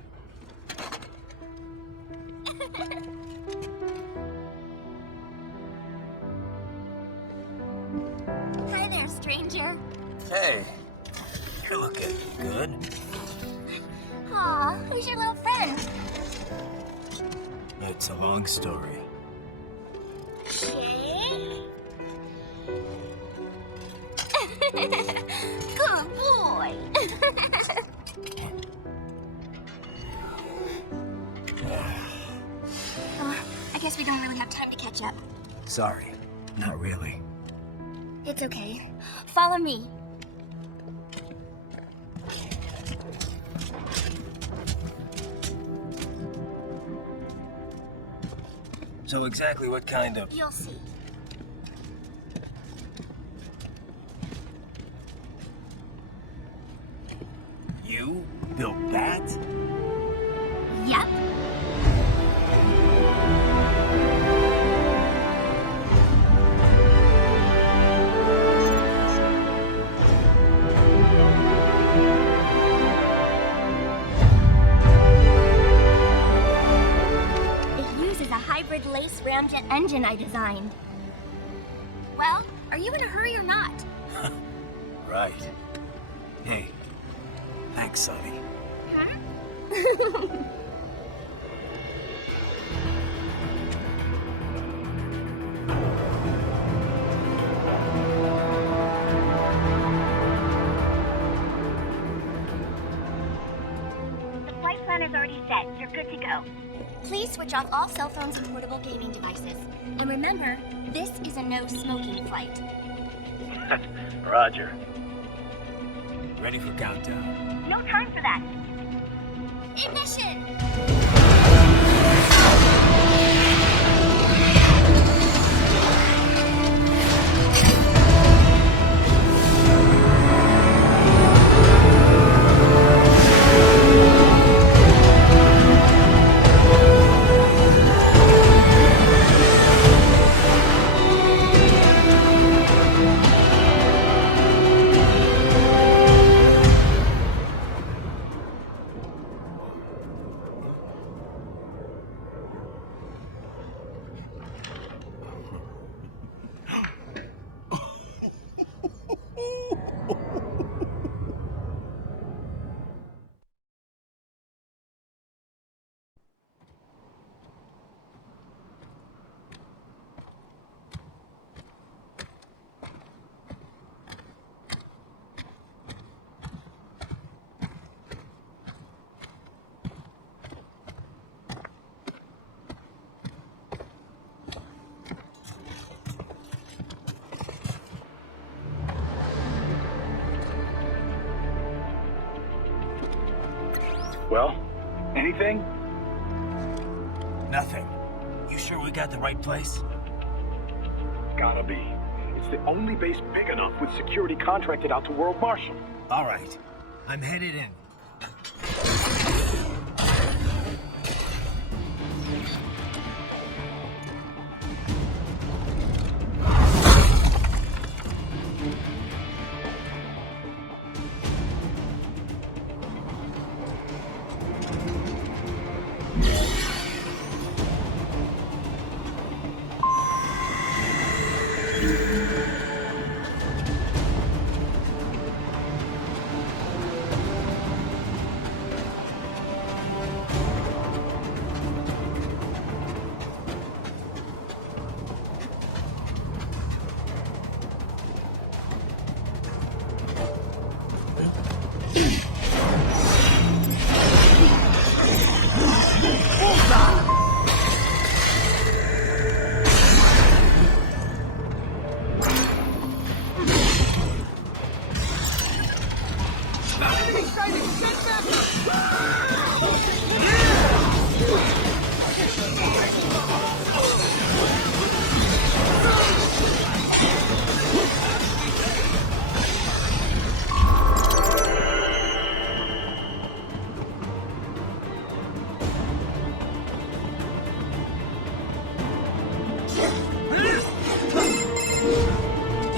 Hi there, stranger. Hey, you're looking good. Aw, who's your little friend? It's a long story. Good boy. I guess we don't really have time to catch up. Sorry, not really. It's okay. Follow me. So exactly what kind of... You'll see. You built that? Yep. ramjet engine I designed. Well, are you in a hurry or not? Right. Hey, thanks, Sonny. Huh? Planner's already set. You're good to go. Please switch off all cell phones and portable gaming devices. And remember, this is a no-smoking flight. Roger. Ready for countdown. No time for that. Ignition! Well, anything? Nothing. You sure we got the right place? Gotta be. It's the only base big enough with security contracted out to World Marshal. All right. I'm headed in.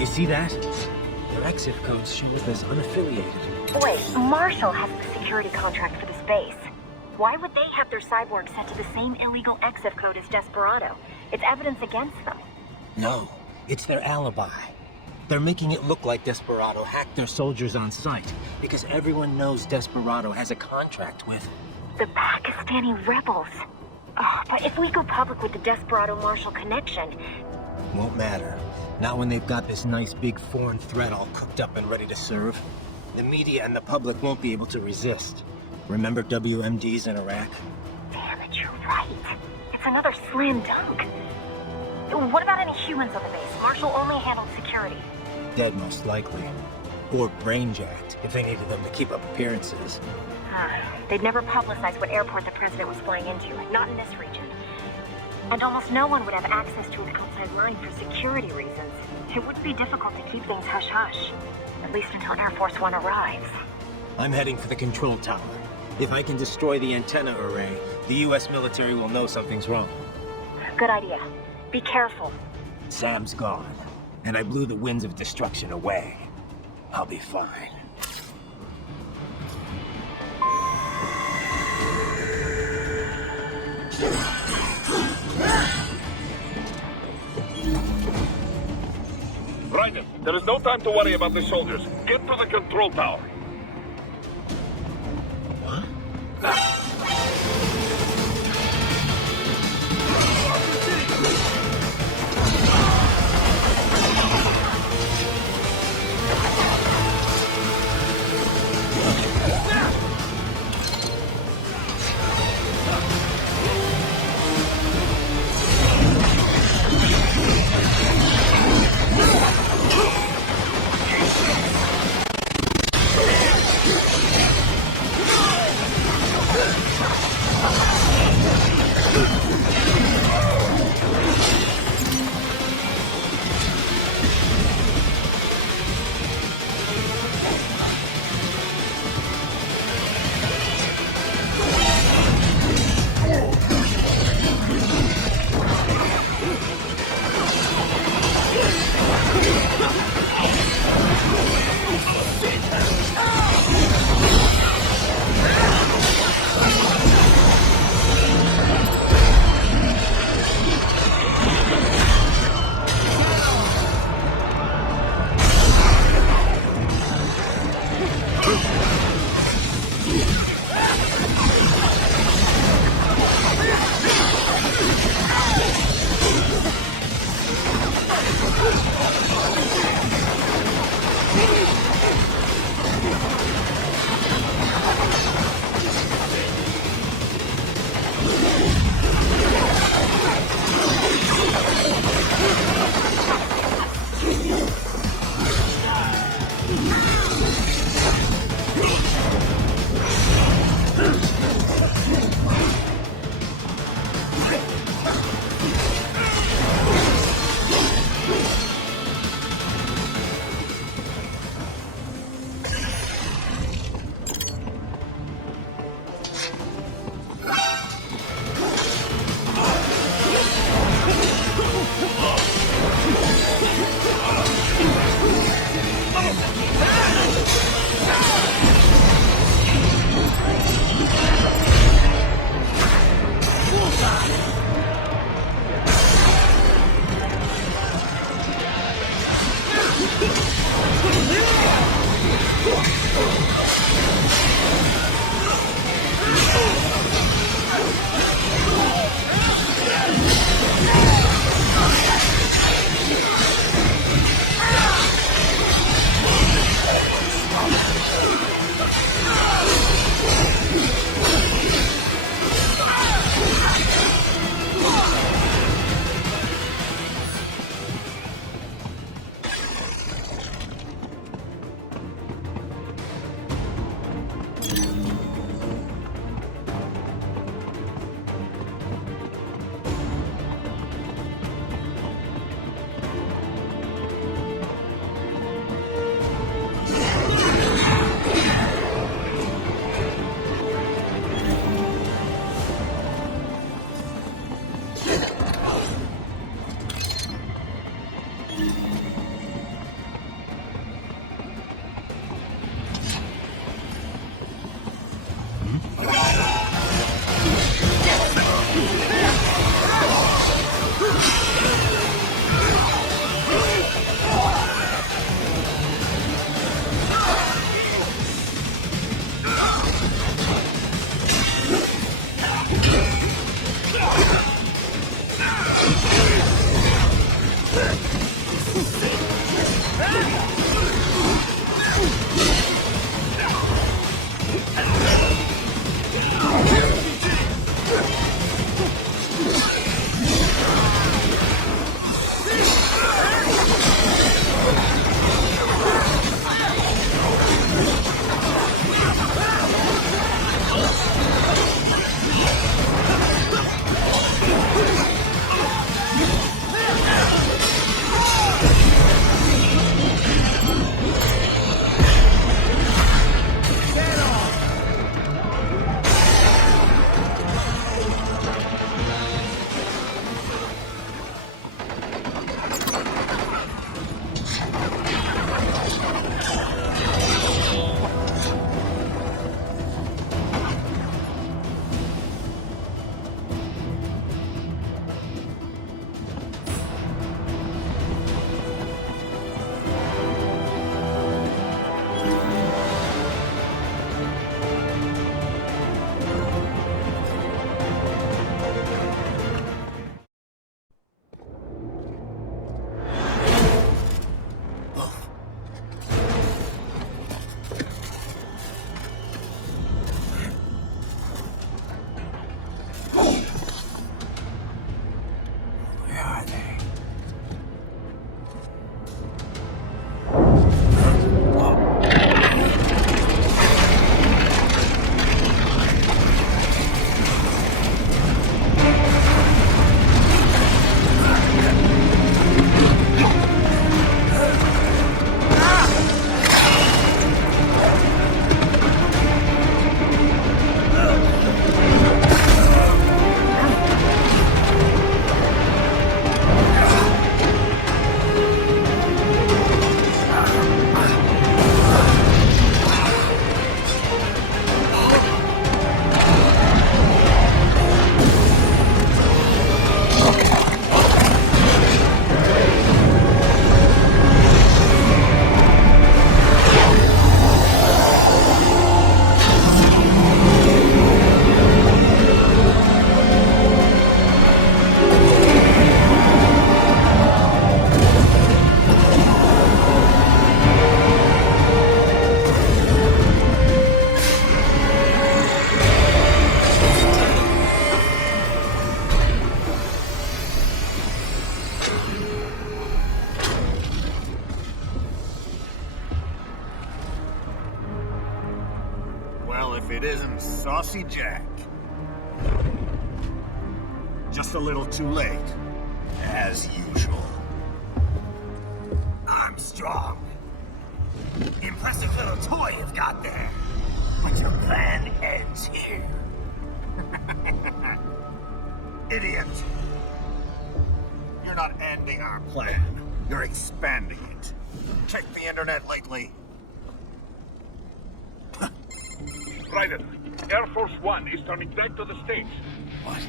See that? Their exit codes show up as unaffiliated. Wait, Marshall has the security contract for this base. Why would they have their cyborg set to the same illegal exit code as Desperado? It's evidence against them. No, it's their alibi. They're making it look like Desperado hacked their soldiers on sight, because everyone knows Desperado has a contract with the Pakistani rebels. Oh, but if we go public with the Desperado-Marshall connection... Won't matter. Not when they've got this nice big foreign threat all cooked up and ready to serve. The media and the public won't be able to resist. Remember WMDs in Iraq? Damn it, you're right. It's another slam dunk. What about any humans on the base? Marshall only handled security. Dead, most likely. Or brain-jacked, if they needed them to keep up appearances. They'd never publicize what airport the president was flying into, not in this region. And almost no one would have access to an outside line for security reasons. It would be difficult to keep things hush-hush, at least until Air Force One arrives. I'm heading for the control tower. If I can destroy the antenna array, the US military will know something's wrong. Good idea. Be careful. Sam's gone, and I blew the winds of destruction away. I'll be fine. Raiden, there is no time to worry about the soldiers. Get to the control tower. if it isn't Saucy Jack. Just a little too late, as usual. Armstrong. Impressive little toy you've got there. But your plan ends here. Idiot! You're not ending our plan. You're expanding it. Check the internet lately. Ryder, Air Force One is turning back to the States. What?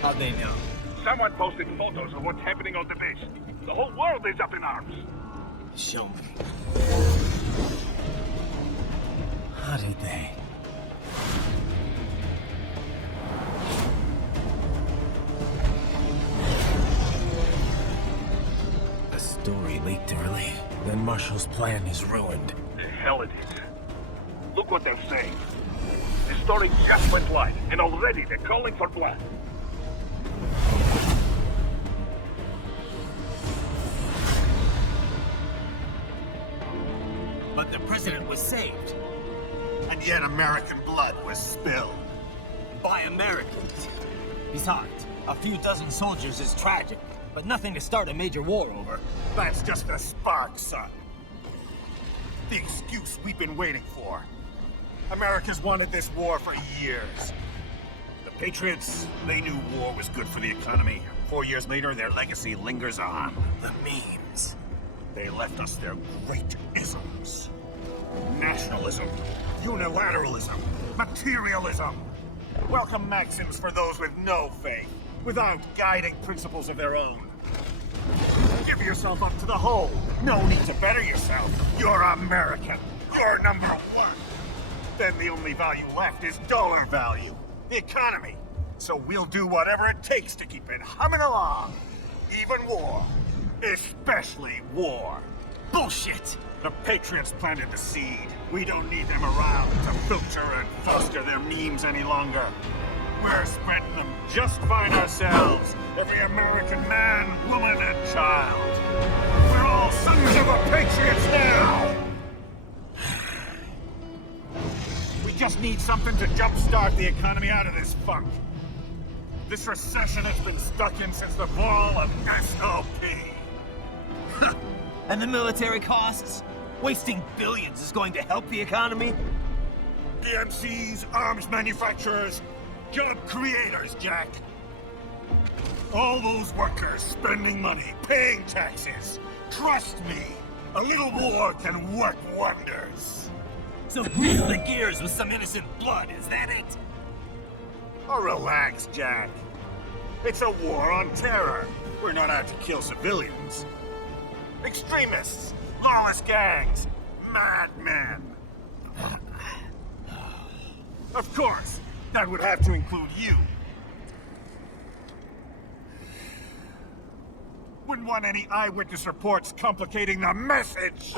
How'd they know? Someone posted photos of what's happening on the base. The whole world is up in arms. Show me. How did they? The story leaked early. Then Marshall's plan is ruined. The hell it is. Look what they're saying. The story just went live, and already they're calling for blood. But the president was saved. And yet American blood was spilled. By Americans. Besides, a few dozen soldiers is tragic, but nothing to start a major war over. That's just a spark, son. The excuse we've been waiting for. America's wanted this war for years. The Patriots, they knew war was good for the economy. 4 years later, their legacy lingers on. The memes. They left us their great isms. Nationalism, unilateralism, materialism. Welcome maxims for those with no faith, without guiding principles of their own. Give yourself up to the whole. No need to better yourself. You're American. You're number one. Then the only value left is dollar value, the economy. So we'll do whatever it takes to keep it humming along. Even war. Especially war. Bullshit! The Patriots planted the seed. We don't need them around to filter and foster their memes any longer. We're spreading them just fine ourselves. Every American man, woman, and child. We're all sons of the Patriots now! We just need something to jumpstart the economy out of this funk. This recession has been stuck in since the fall of SOP. And the military costs? Wasting billions is going to help the economy? PMCs, arms manufacturers, job creators, Jack. All those workers spending money, paying taxes. Trust me, a little war can work wonders. So grease the gears with some innocent blood, is that it? Oh, relax, Jack. It's a war on terror. We're not out to kill civilians. Extremists, lawless gangs, madmen. Of course, that would have to include you. Wouldn't want any eyewitness reports complicating the message.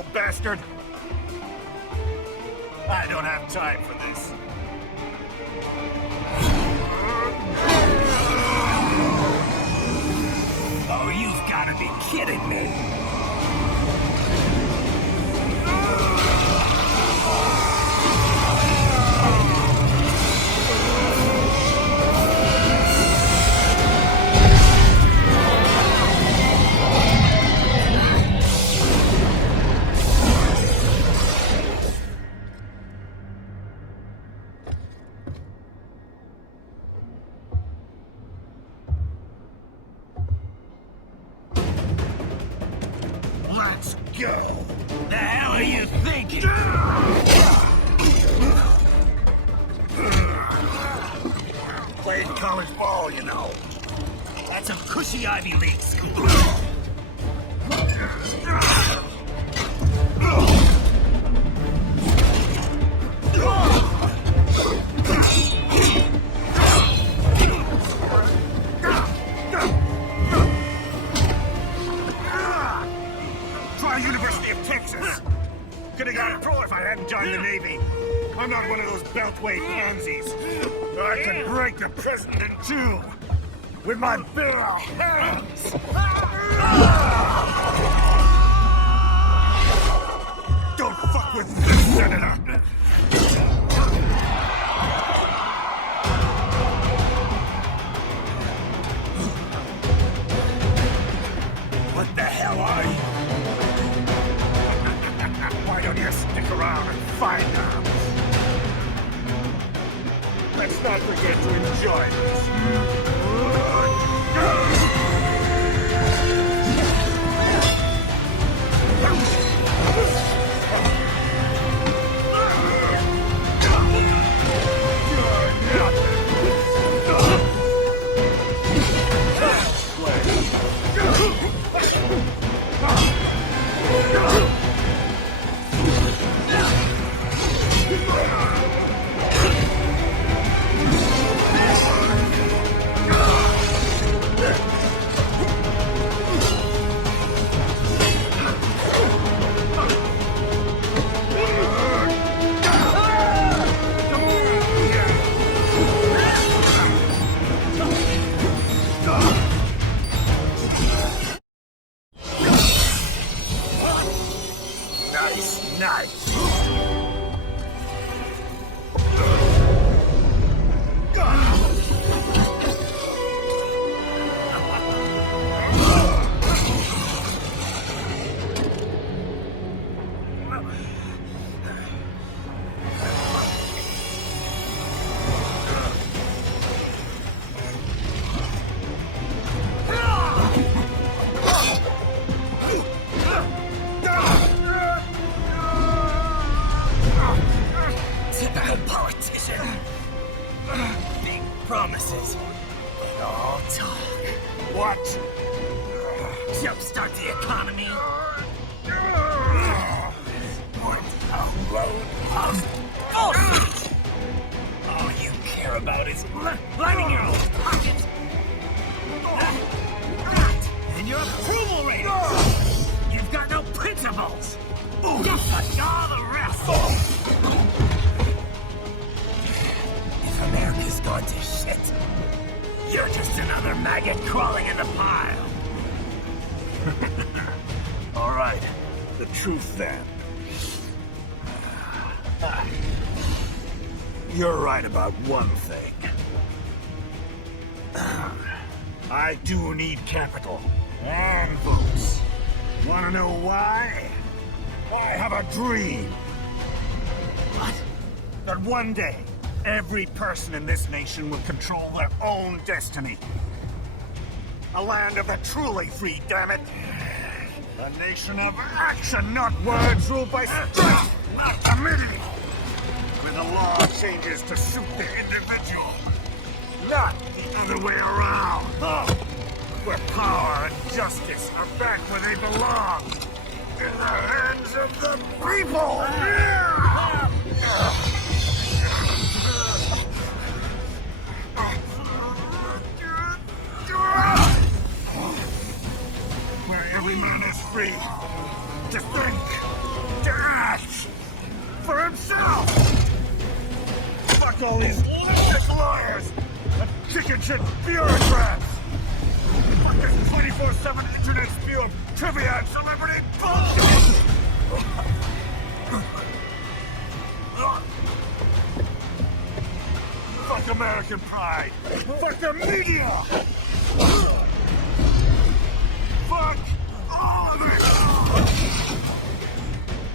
little bastard! I don't have time for this. Oh, you've gotta be kidding me! Let's go! The hell are you thinking? Played college ball, you know. That's a cushy Ivy League school. Try University of Texas. Could've got a pro if I hadn't joined the Navy. I'm not one of those beltway pansies. I can break the president in two with my bare hands. Don't fuck with this, Senator. What the hell are you? Why don't you stick around and find out? Let's not forget to enjoy this. Nice. Typical politician. Big promises. Big all talk. What? Jumpstart the economy. What a load of bullshit. All you care about is lining your own pockets. And your approval rating. You've got no principles. Just like all the rest. If America's gone to shit, you're just another maggot crawling in the pile. All right. The truth, then. You're right about one thing. I do need capital and votes. Wanna know why? I have a dream. What? That one day, every person in this nation will control their own destiny. A land of the truly free, damn it. A nation of action, not words, ruled by strength, not timidity. Where the law changes to suit the individual, not the other way around. Where power and justice are back where they belong. In the hands of the people! Where every man is free to think, Fuck all these liars and chicken shit bureaucrats! Fuck this 24/7 internet spew of trivia and celebrity bullshit! Fuck American pride! Fuck the media! Fuck all of it!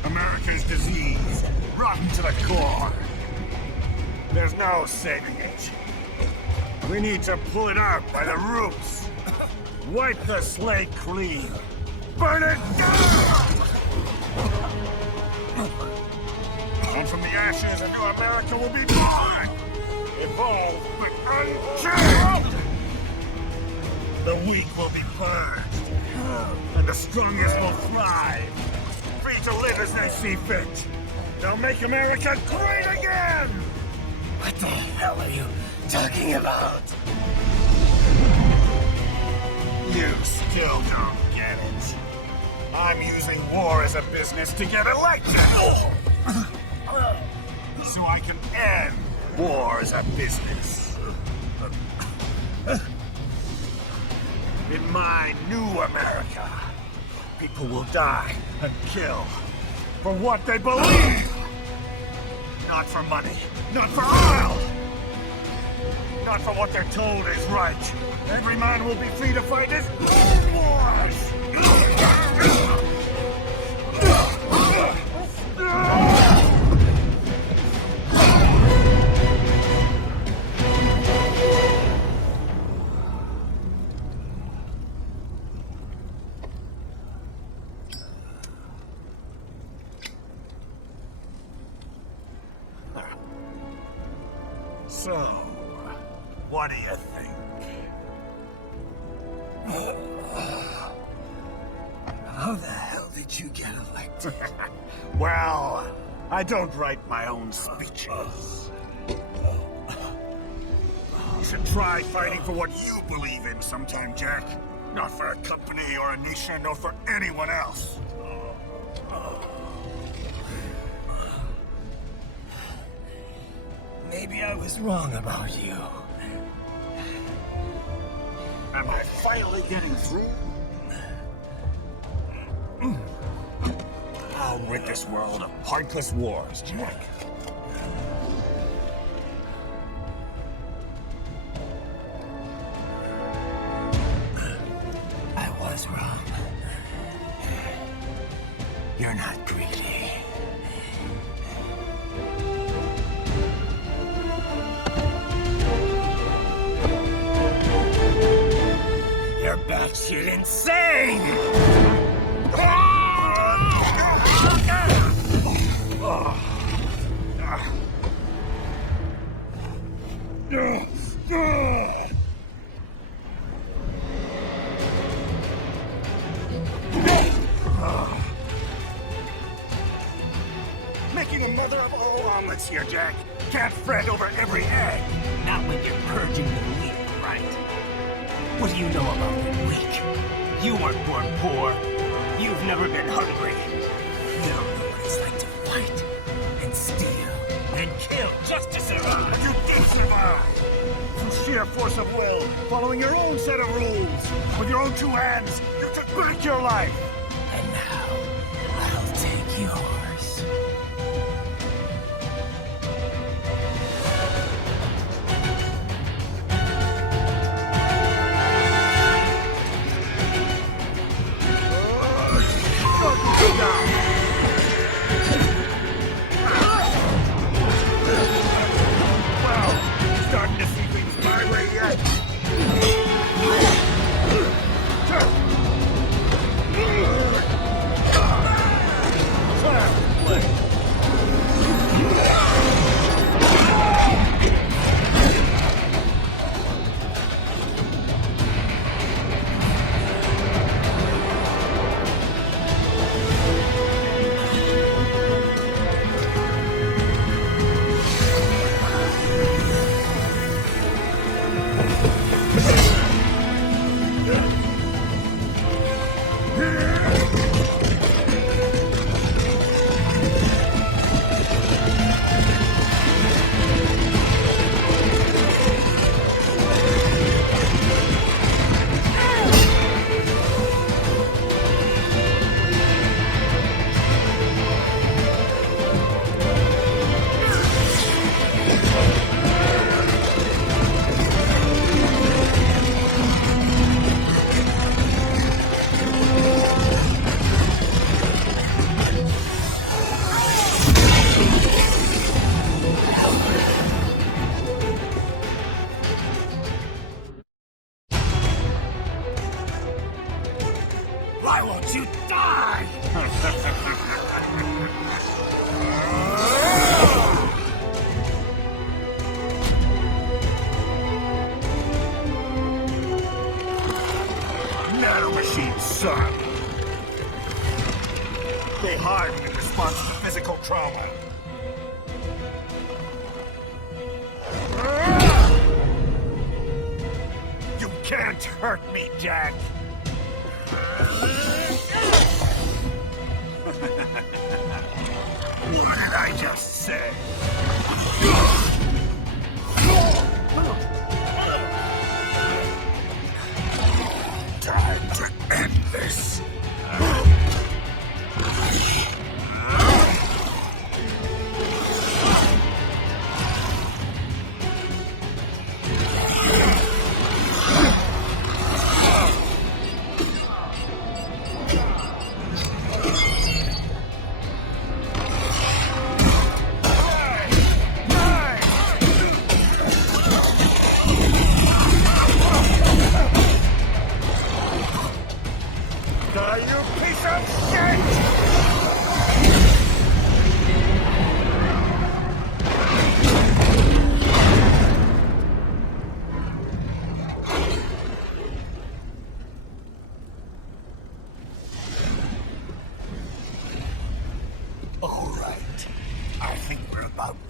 America's disease, rotten to the core. There's no saving it. We need to pull it out by the roots. Wipe the slate clean. Burn it down! And from the ashes, a new America will be born. Evolved but unchanged. The weak will be purged. And the strongest will thrive. Free to live as they see fit. They'll make America great again! What the hell are you talking about? You still don't get it. I'm using war as a business to get elected. So I can end war as a business. In my new America, people will die and kill for what they believe. Not for money, not for oil, not for what they're told is right. Every man will be free to fight his own wars. So, what do you think? How the hell did you get elected? Well, I don't write my own speeches. You should try fighting for what you believe in sometime, Jack. Not for a company or a nation or for anyone else. Maybe I was wrong about you. Am I finally getting through? I'll rid this world of pointless wars, Jack. I was wrong. You're not greedy. You're batshit insane! Making a mother of all omelets here, Jack. Can't fret over every egg. Not when you're purging the weak, right? What do you know about the weak? You weren't born poor. You've never been hungry. You don't know what it's like to fight and steal and kill just to survive. And you did survive! Through sheer force of will, following your own set of rules. With your own two hands, you took back your life. And now, I'll take yours. Well, starting to see things my way yet. trauma. You can't hurt me, Jack. What did I just say? Time to end this.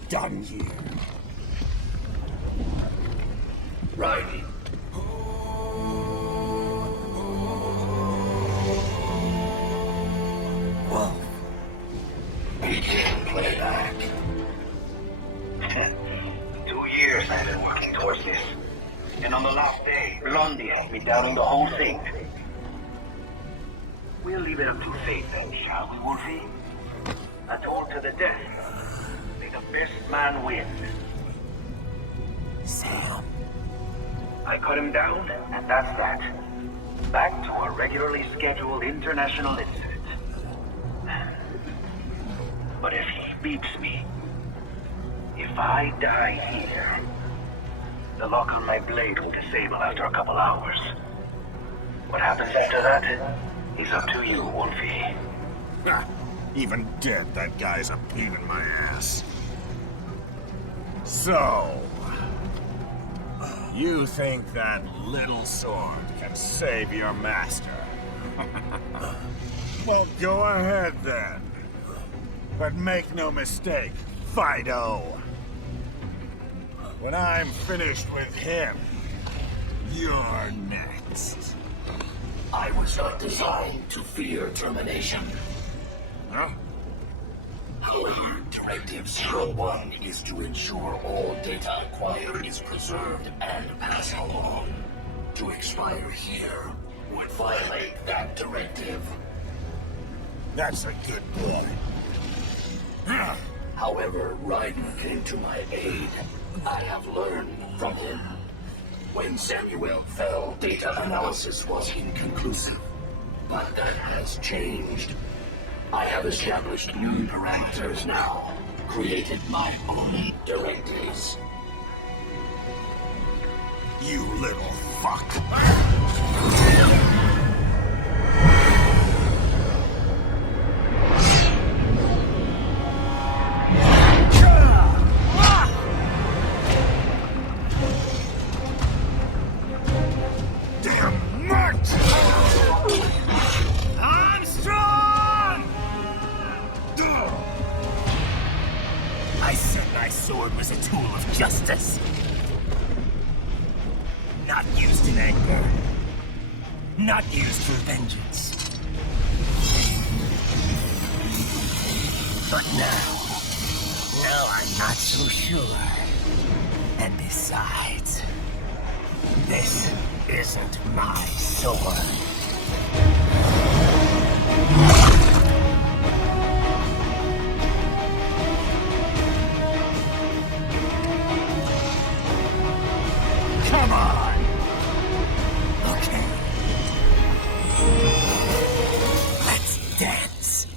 Done here. Right. Whoa. We can play back. 2 years I've been working towards this. And on the last day, Blondie had me doubting the whole thing. We'll leave it up to fate then, shall we, Wolfie? A duel to the death. May the best man win. Sam. I cut him down, and that's that. Back to a regularly scheduled international incident. But if he beats me, if I die here, the lock on my blade will disable after a couple hours. What happens after that is up to you, Wolfie. Even dead, that guy's a pain in my ass. So, you think that little sword can save your master? Well, go ahead then. But make no mistake, Fido. When I'm finished with him, you're next. I was not designed to fear termination. Huh? However, Directive 01 is to ensure all data acquired is preserved and passed along. To expire here would violate that directive. That's a good boy. However, Raiden came to my aid. I have learned from him. When Samuel fell, data analysis was inconclusive. But that has changed. I have established new parameters now. Created my own directives. You little fuck. Was a tool of justice. Not used in anger. Not used for vengeance. But now I'm not so sure. And besides, this isn't my sword. Come on! Okay. Let's dance.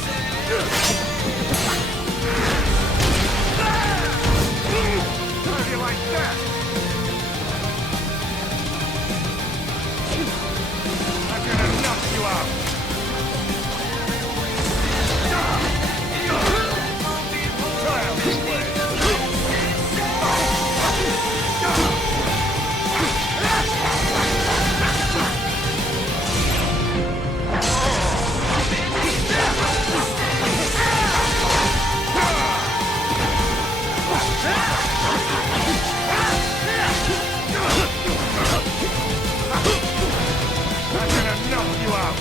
that! How do you like that? I'm gonna knock you out! Child's play! I'm gonna knock you out!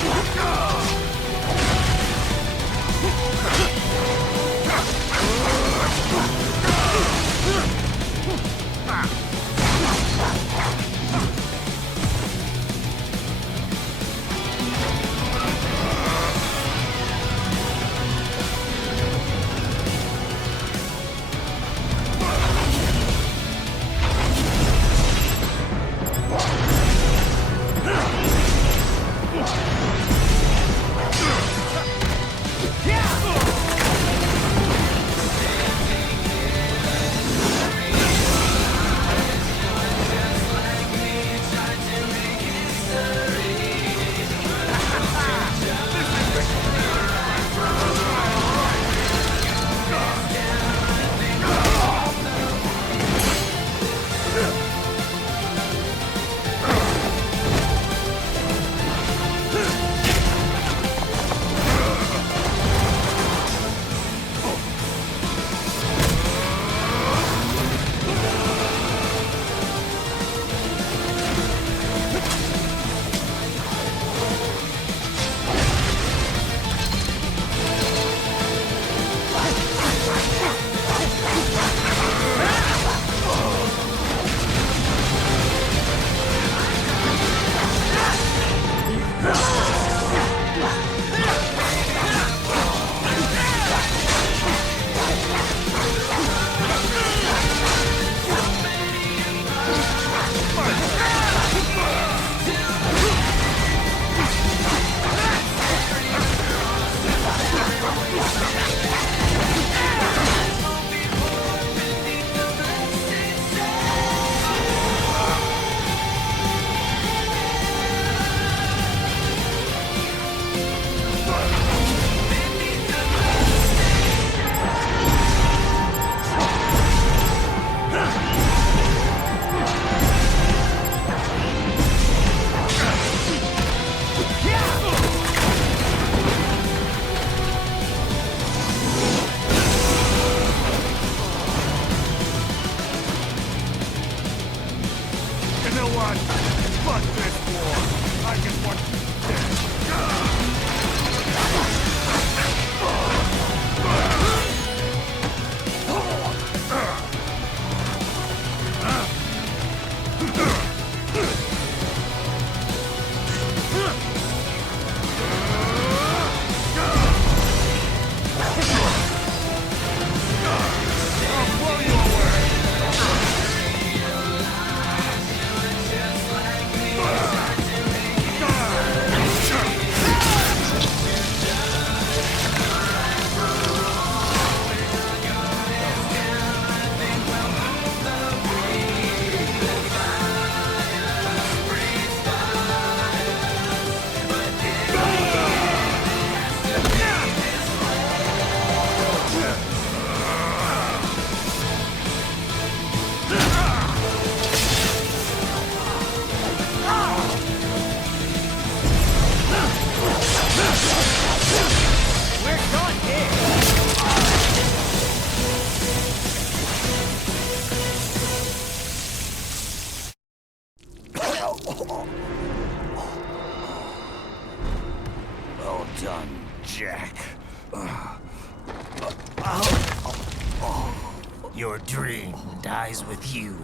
Your dream dies with you.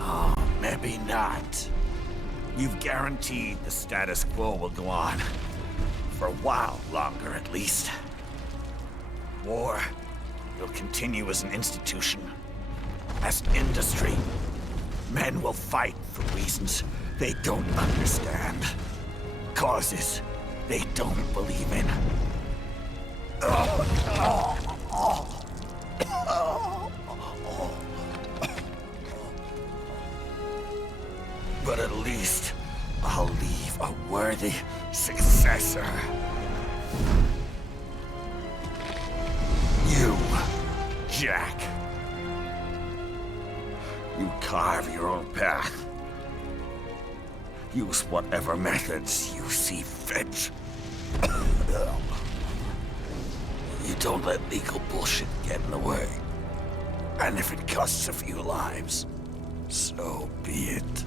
Oh, maybe not. You've guaranteed the status quo will go on. For a while longer, at least. War will continue as an institution, as industry. Men will fight for reasons They don't understand. Causes they don't believe in. But at least I'll leave a worthy successor. You, Jack. You carve your own path. Use whatever methods you see fit. You don't let legal bullshit get in the way. And if it costs a few lives, so be it.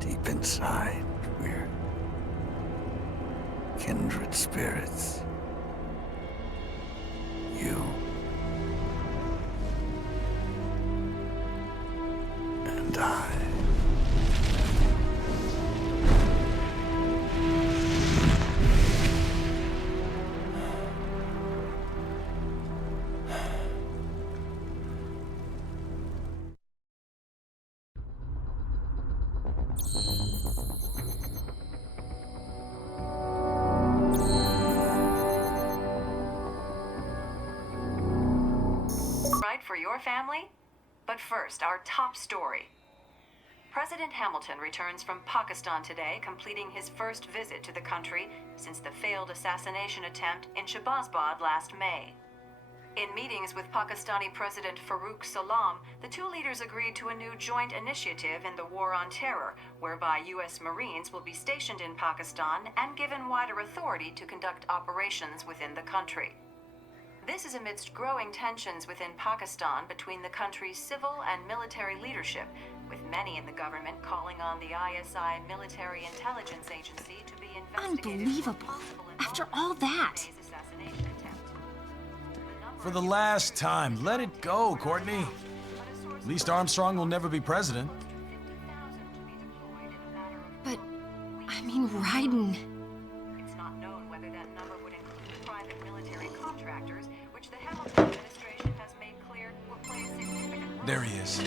Deep inside, we're kindred spirits. You and I. Right for your family? But first, our top story. President Hamilton returns from Pakistan today, completing his first visit to the country since the failed assassination attempt in Shahbazbad last May. In meetings with Pakistani President Farooq Salam, the two leaders agreed to a new joint initiative in the war on terror, whereby U.S. Marines will be stationed in Pakistan and given wider authority to conduct operations within the country. This is amidst growing tensions within Pakistan between the country's civil and military leadership, with many in the government calling on the ISI military intelligence agency to be investigated. Unbelievable. After all that. For the last time, let it go, Courtney. At least Armstrong will never be president. But, I mean, Raiden. It's not known whether that number would include private military contractors, which the Hamilton administration has made clear will play a significant role. There he is.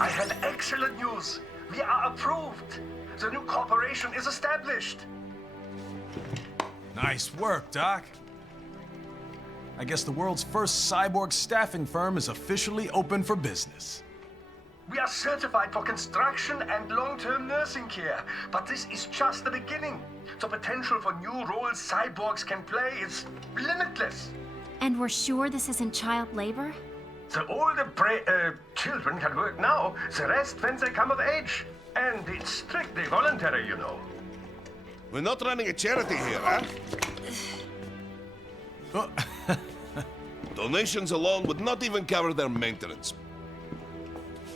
I have excellent news. We are approved. The new corporation is established. Nice work, Doc. I guess the world's first cyborg staffing firm is officially open for business. We are certified for construction and long-term nursing care, but this is just the beginning. The potential for new roles cyborgs can play is limitless. And we're sure this isn't child labor? The older children can work now, the rest when they come of age. And it's strictly voluntary, you know. We're not running a charity here, huh? Donations alone would not even cover their maintenance.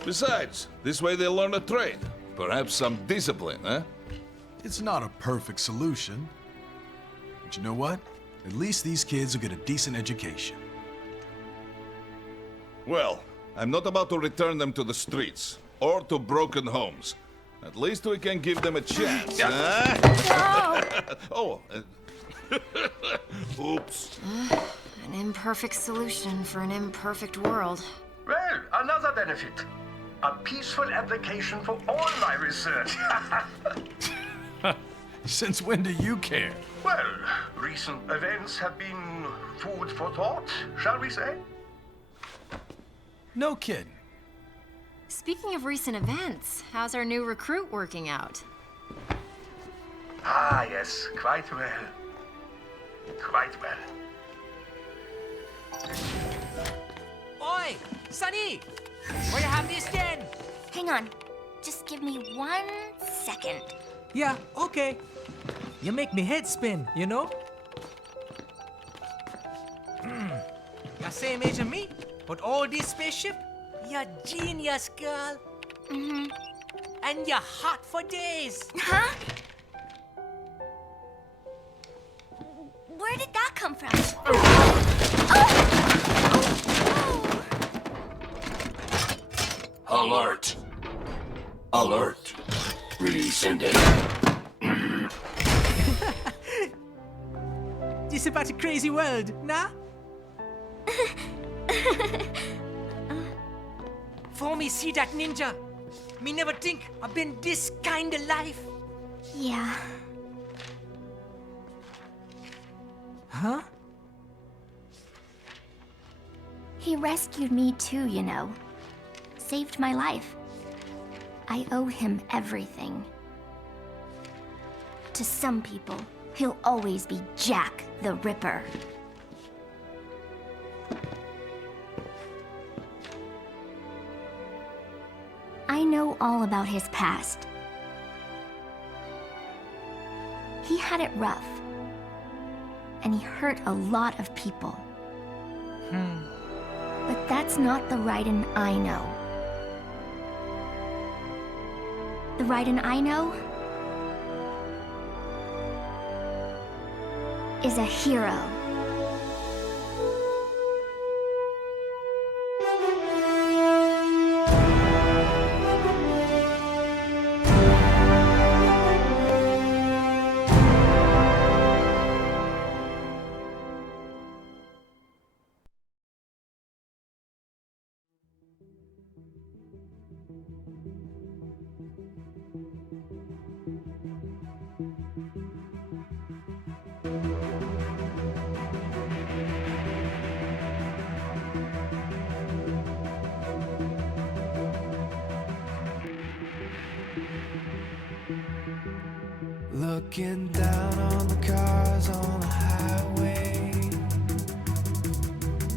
Besides, this way they'll learn a trade. Perhaps some discipline, huh? It's not a perfect solution. But you know what? At least these kids will get a decent education. Well, I'm not about to return them to the streets or to broken homes. At least we can give them a chance, huh? Oh, oops. An imperfect solution for an imperfect world. Well, another benefit. A peaceful application for all my research. Since when do you care? Well, recent events have been food for thought, shall we say? No kidding. Speaking of recent events, how's our new recruit working out? Ah, yes, quite well. Quite well. Oi, Sonny! Where you have this then? Hang on. Just give me 1 second. Yeah, okay. You make me head spin, you know? You're same age as me, but all this spaceship, you're genius, girl. Mm-hmm. And you're hot for days. Huh? Where did that come from? Alert! Alert! Rescinding. This about a crazy world, nah? For me see that ninja, me never think I've been this kind of life. Yeah. Huh? He rescued me too, you know. Saved my life. I owe him everything. To some people, he'll always be Jack the Ripper. I know all about his past. He had it rough. And he hurt a lot of people. But that's not the Raiden I know. The Raiden I know is a hero. Looking down on the cars on the highway,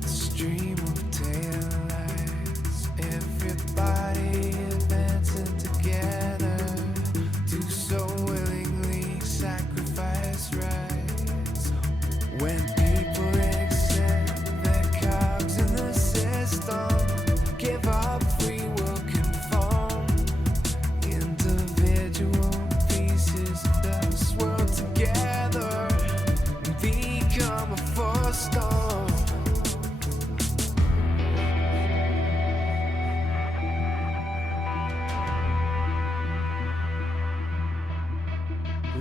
the stream of taillights, everybody advancing together to so willingly sacrifice rights. When people accept their cogs in the system, give up free will conform, individual pieces of this world together become a force storm.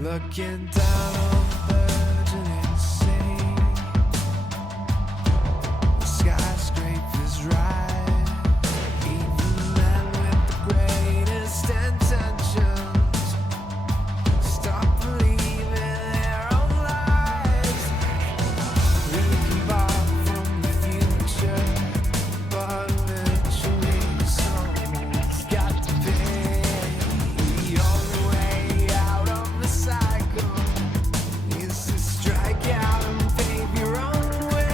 Looking down on the burgeoning sea, the skyscrapers rise, even men with the greatest intentions stop believing their own lives. We can borrow from the future, but eventually someone's got to pay. The only way out of the cycle is to strike out and pave your own way.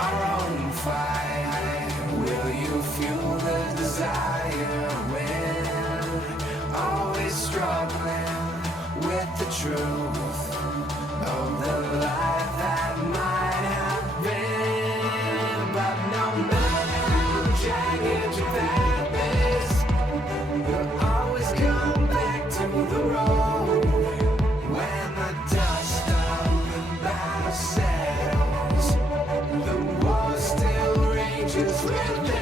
Our own fight. Will you fuel the desire when always always struggling with the truth of the life that might have been. But no matter how jagged your path is, you'll always come back to the road when the dust of the battle settles. The war still rages within.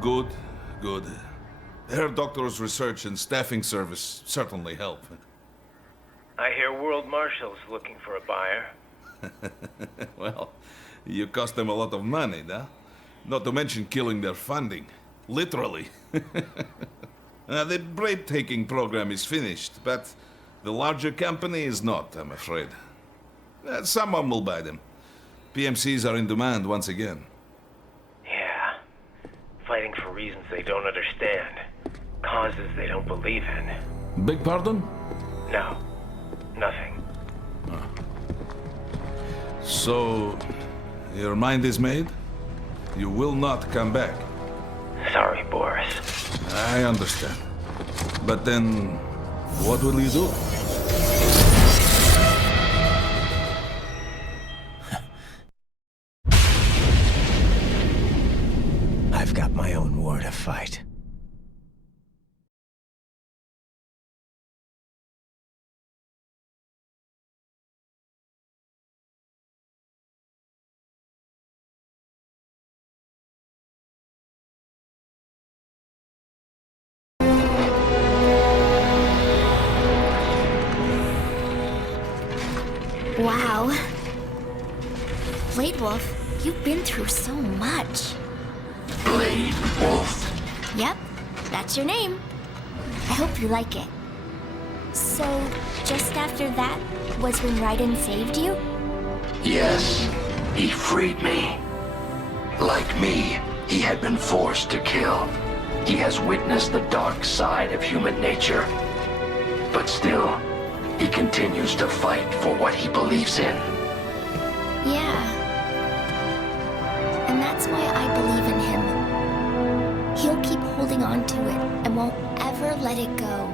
Good, good. Her doctor's research and staffing service certainly help. I hear World Marshal's looking for a buyer. Well, you cost them a lot of money, huh? Not to mention killing their funding. Literally. The breathtaking program is finished, but the larger company is not, I'm afraid. Someone will buy them. PMCs are in demand once again. Yeah. Fighting for reasons they don't understand. Causes they don't believe in. Beg pardon? No. Nothing. So, your mind is made? You will not come back? Sorry, Boris. I understand. But then, what will you do? I've got my own war to fight. Wow. Blade Wolf, you've been through so much. Blade Wolf? Yep, that's your name. I hope you like it. So, just after that was when Raiden saved you? Yes, he freed me. Like me, he had been forced to kill. He has witnessed the dark side of human nature. But still, he continues to fight for what he believes in. Yeah. And that's why I believe in him. He'll keep holding on to it and won't ever let it go.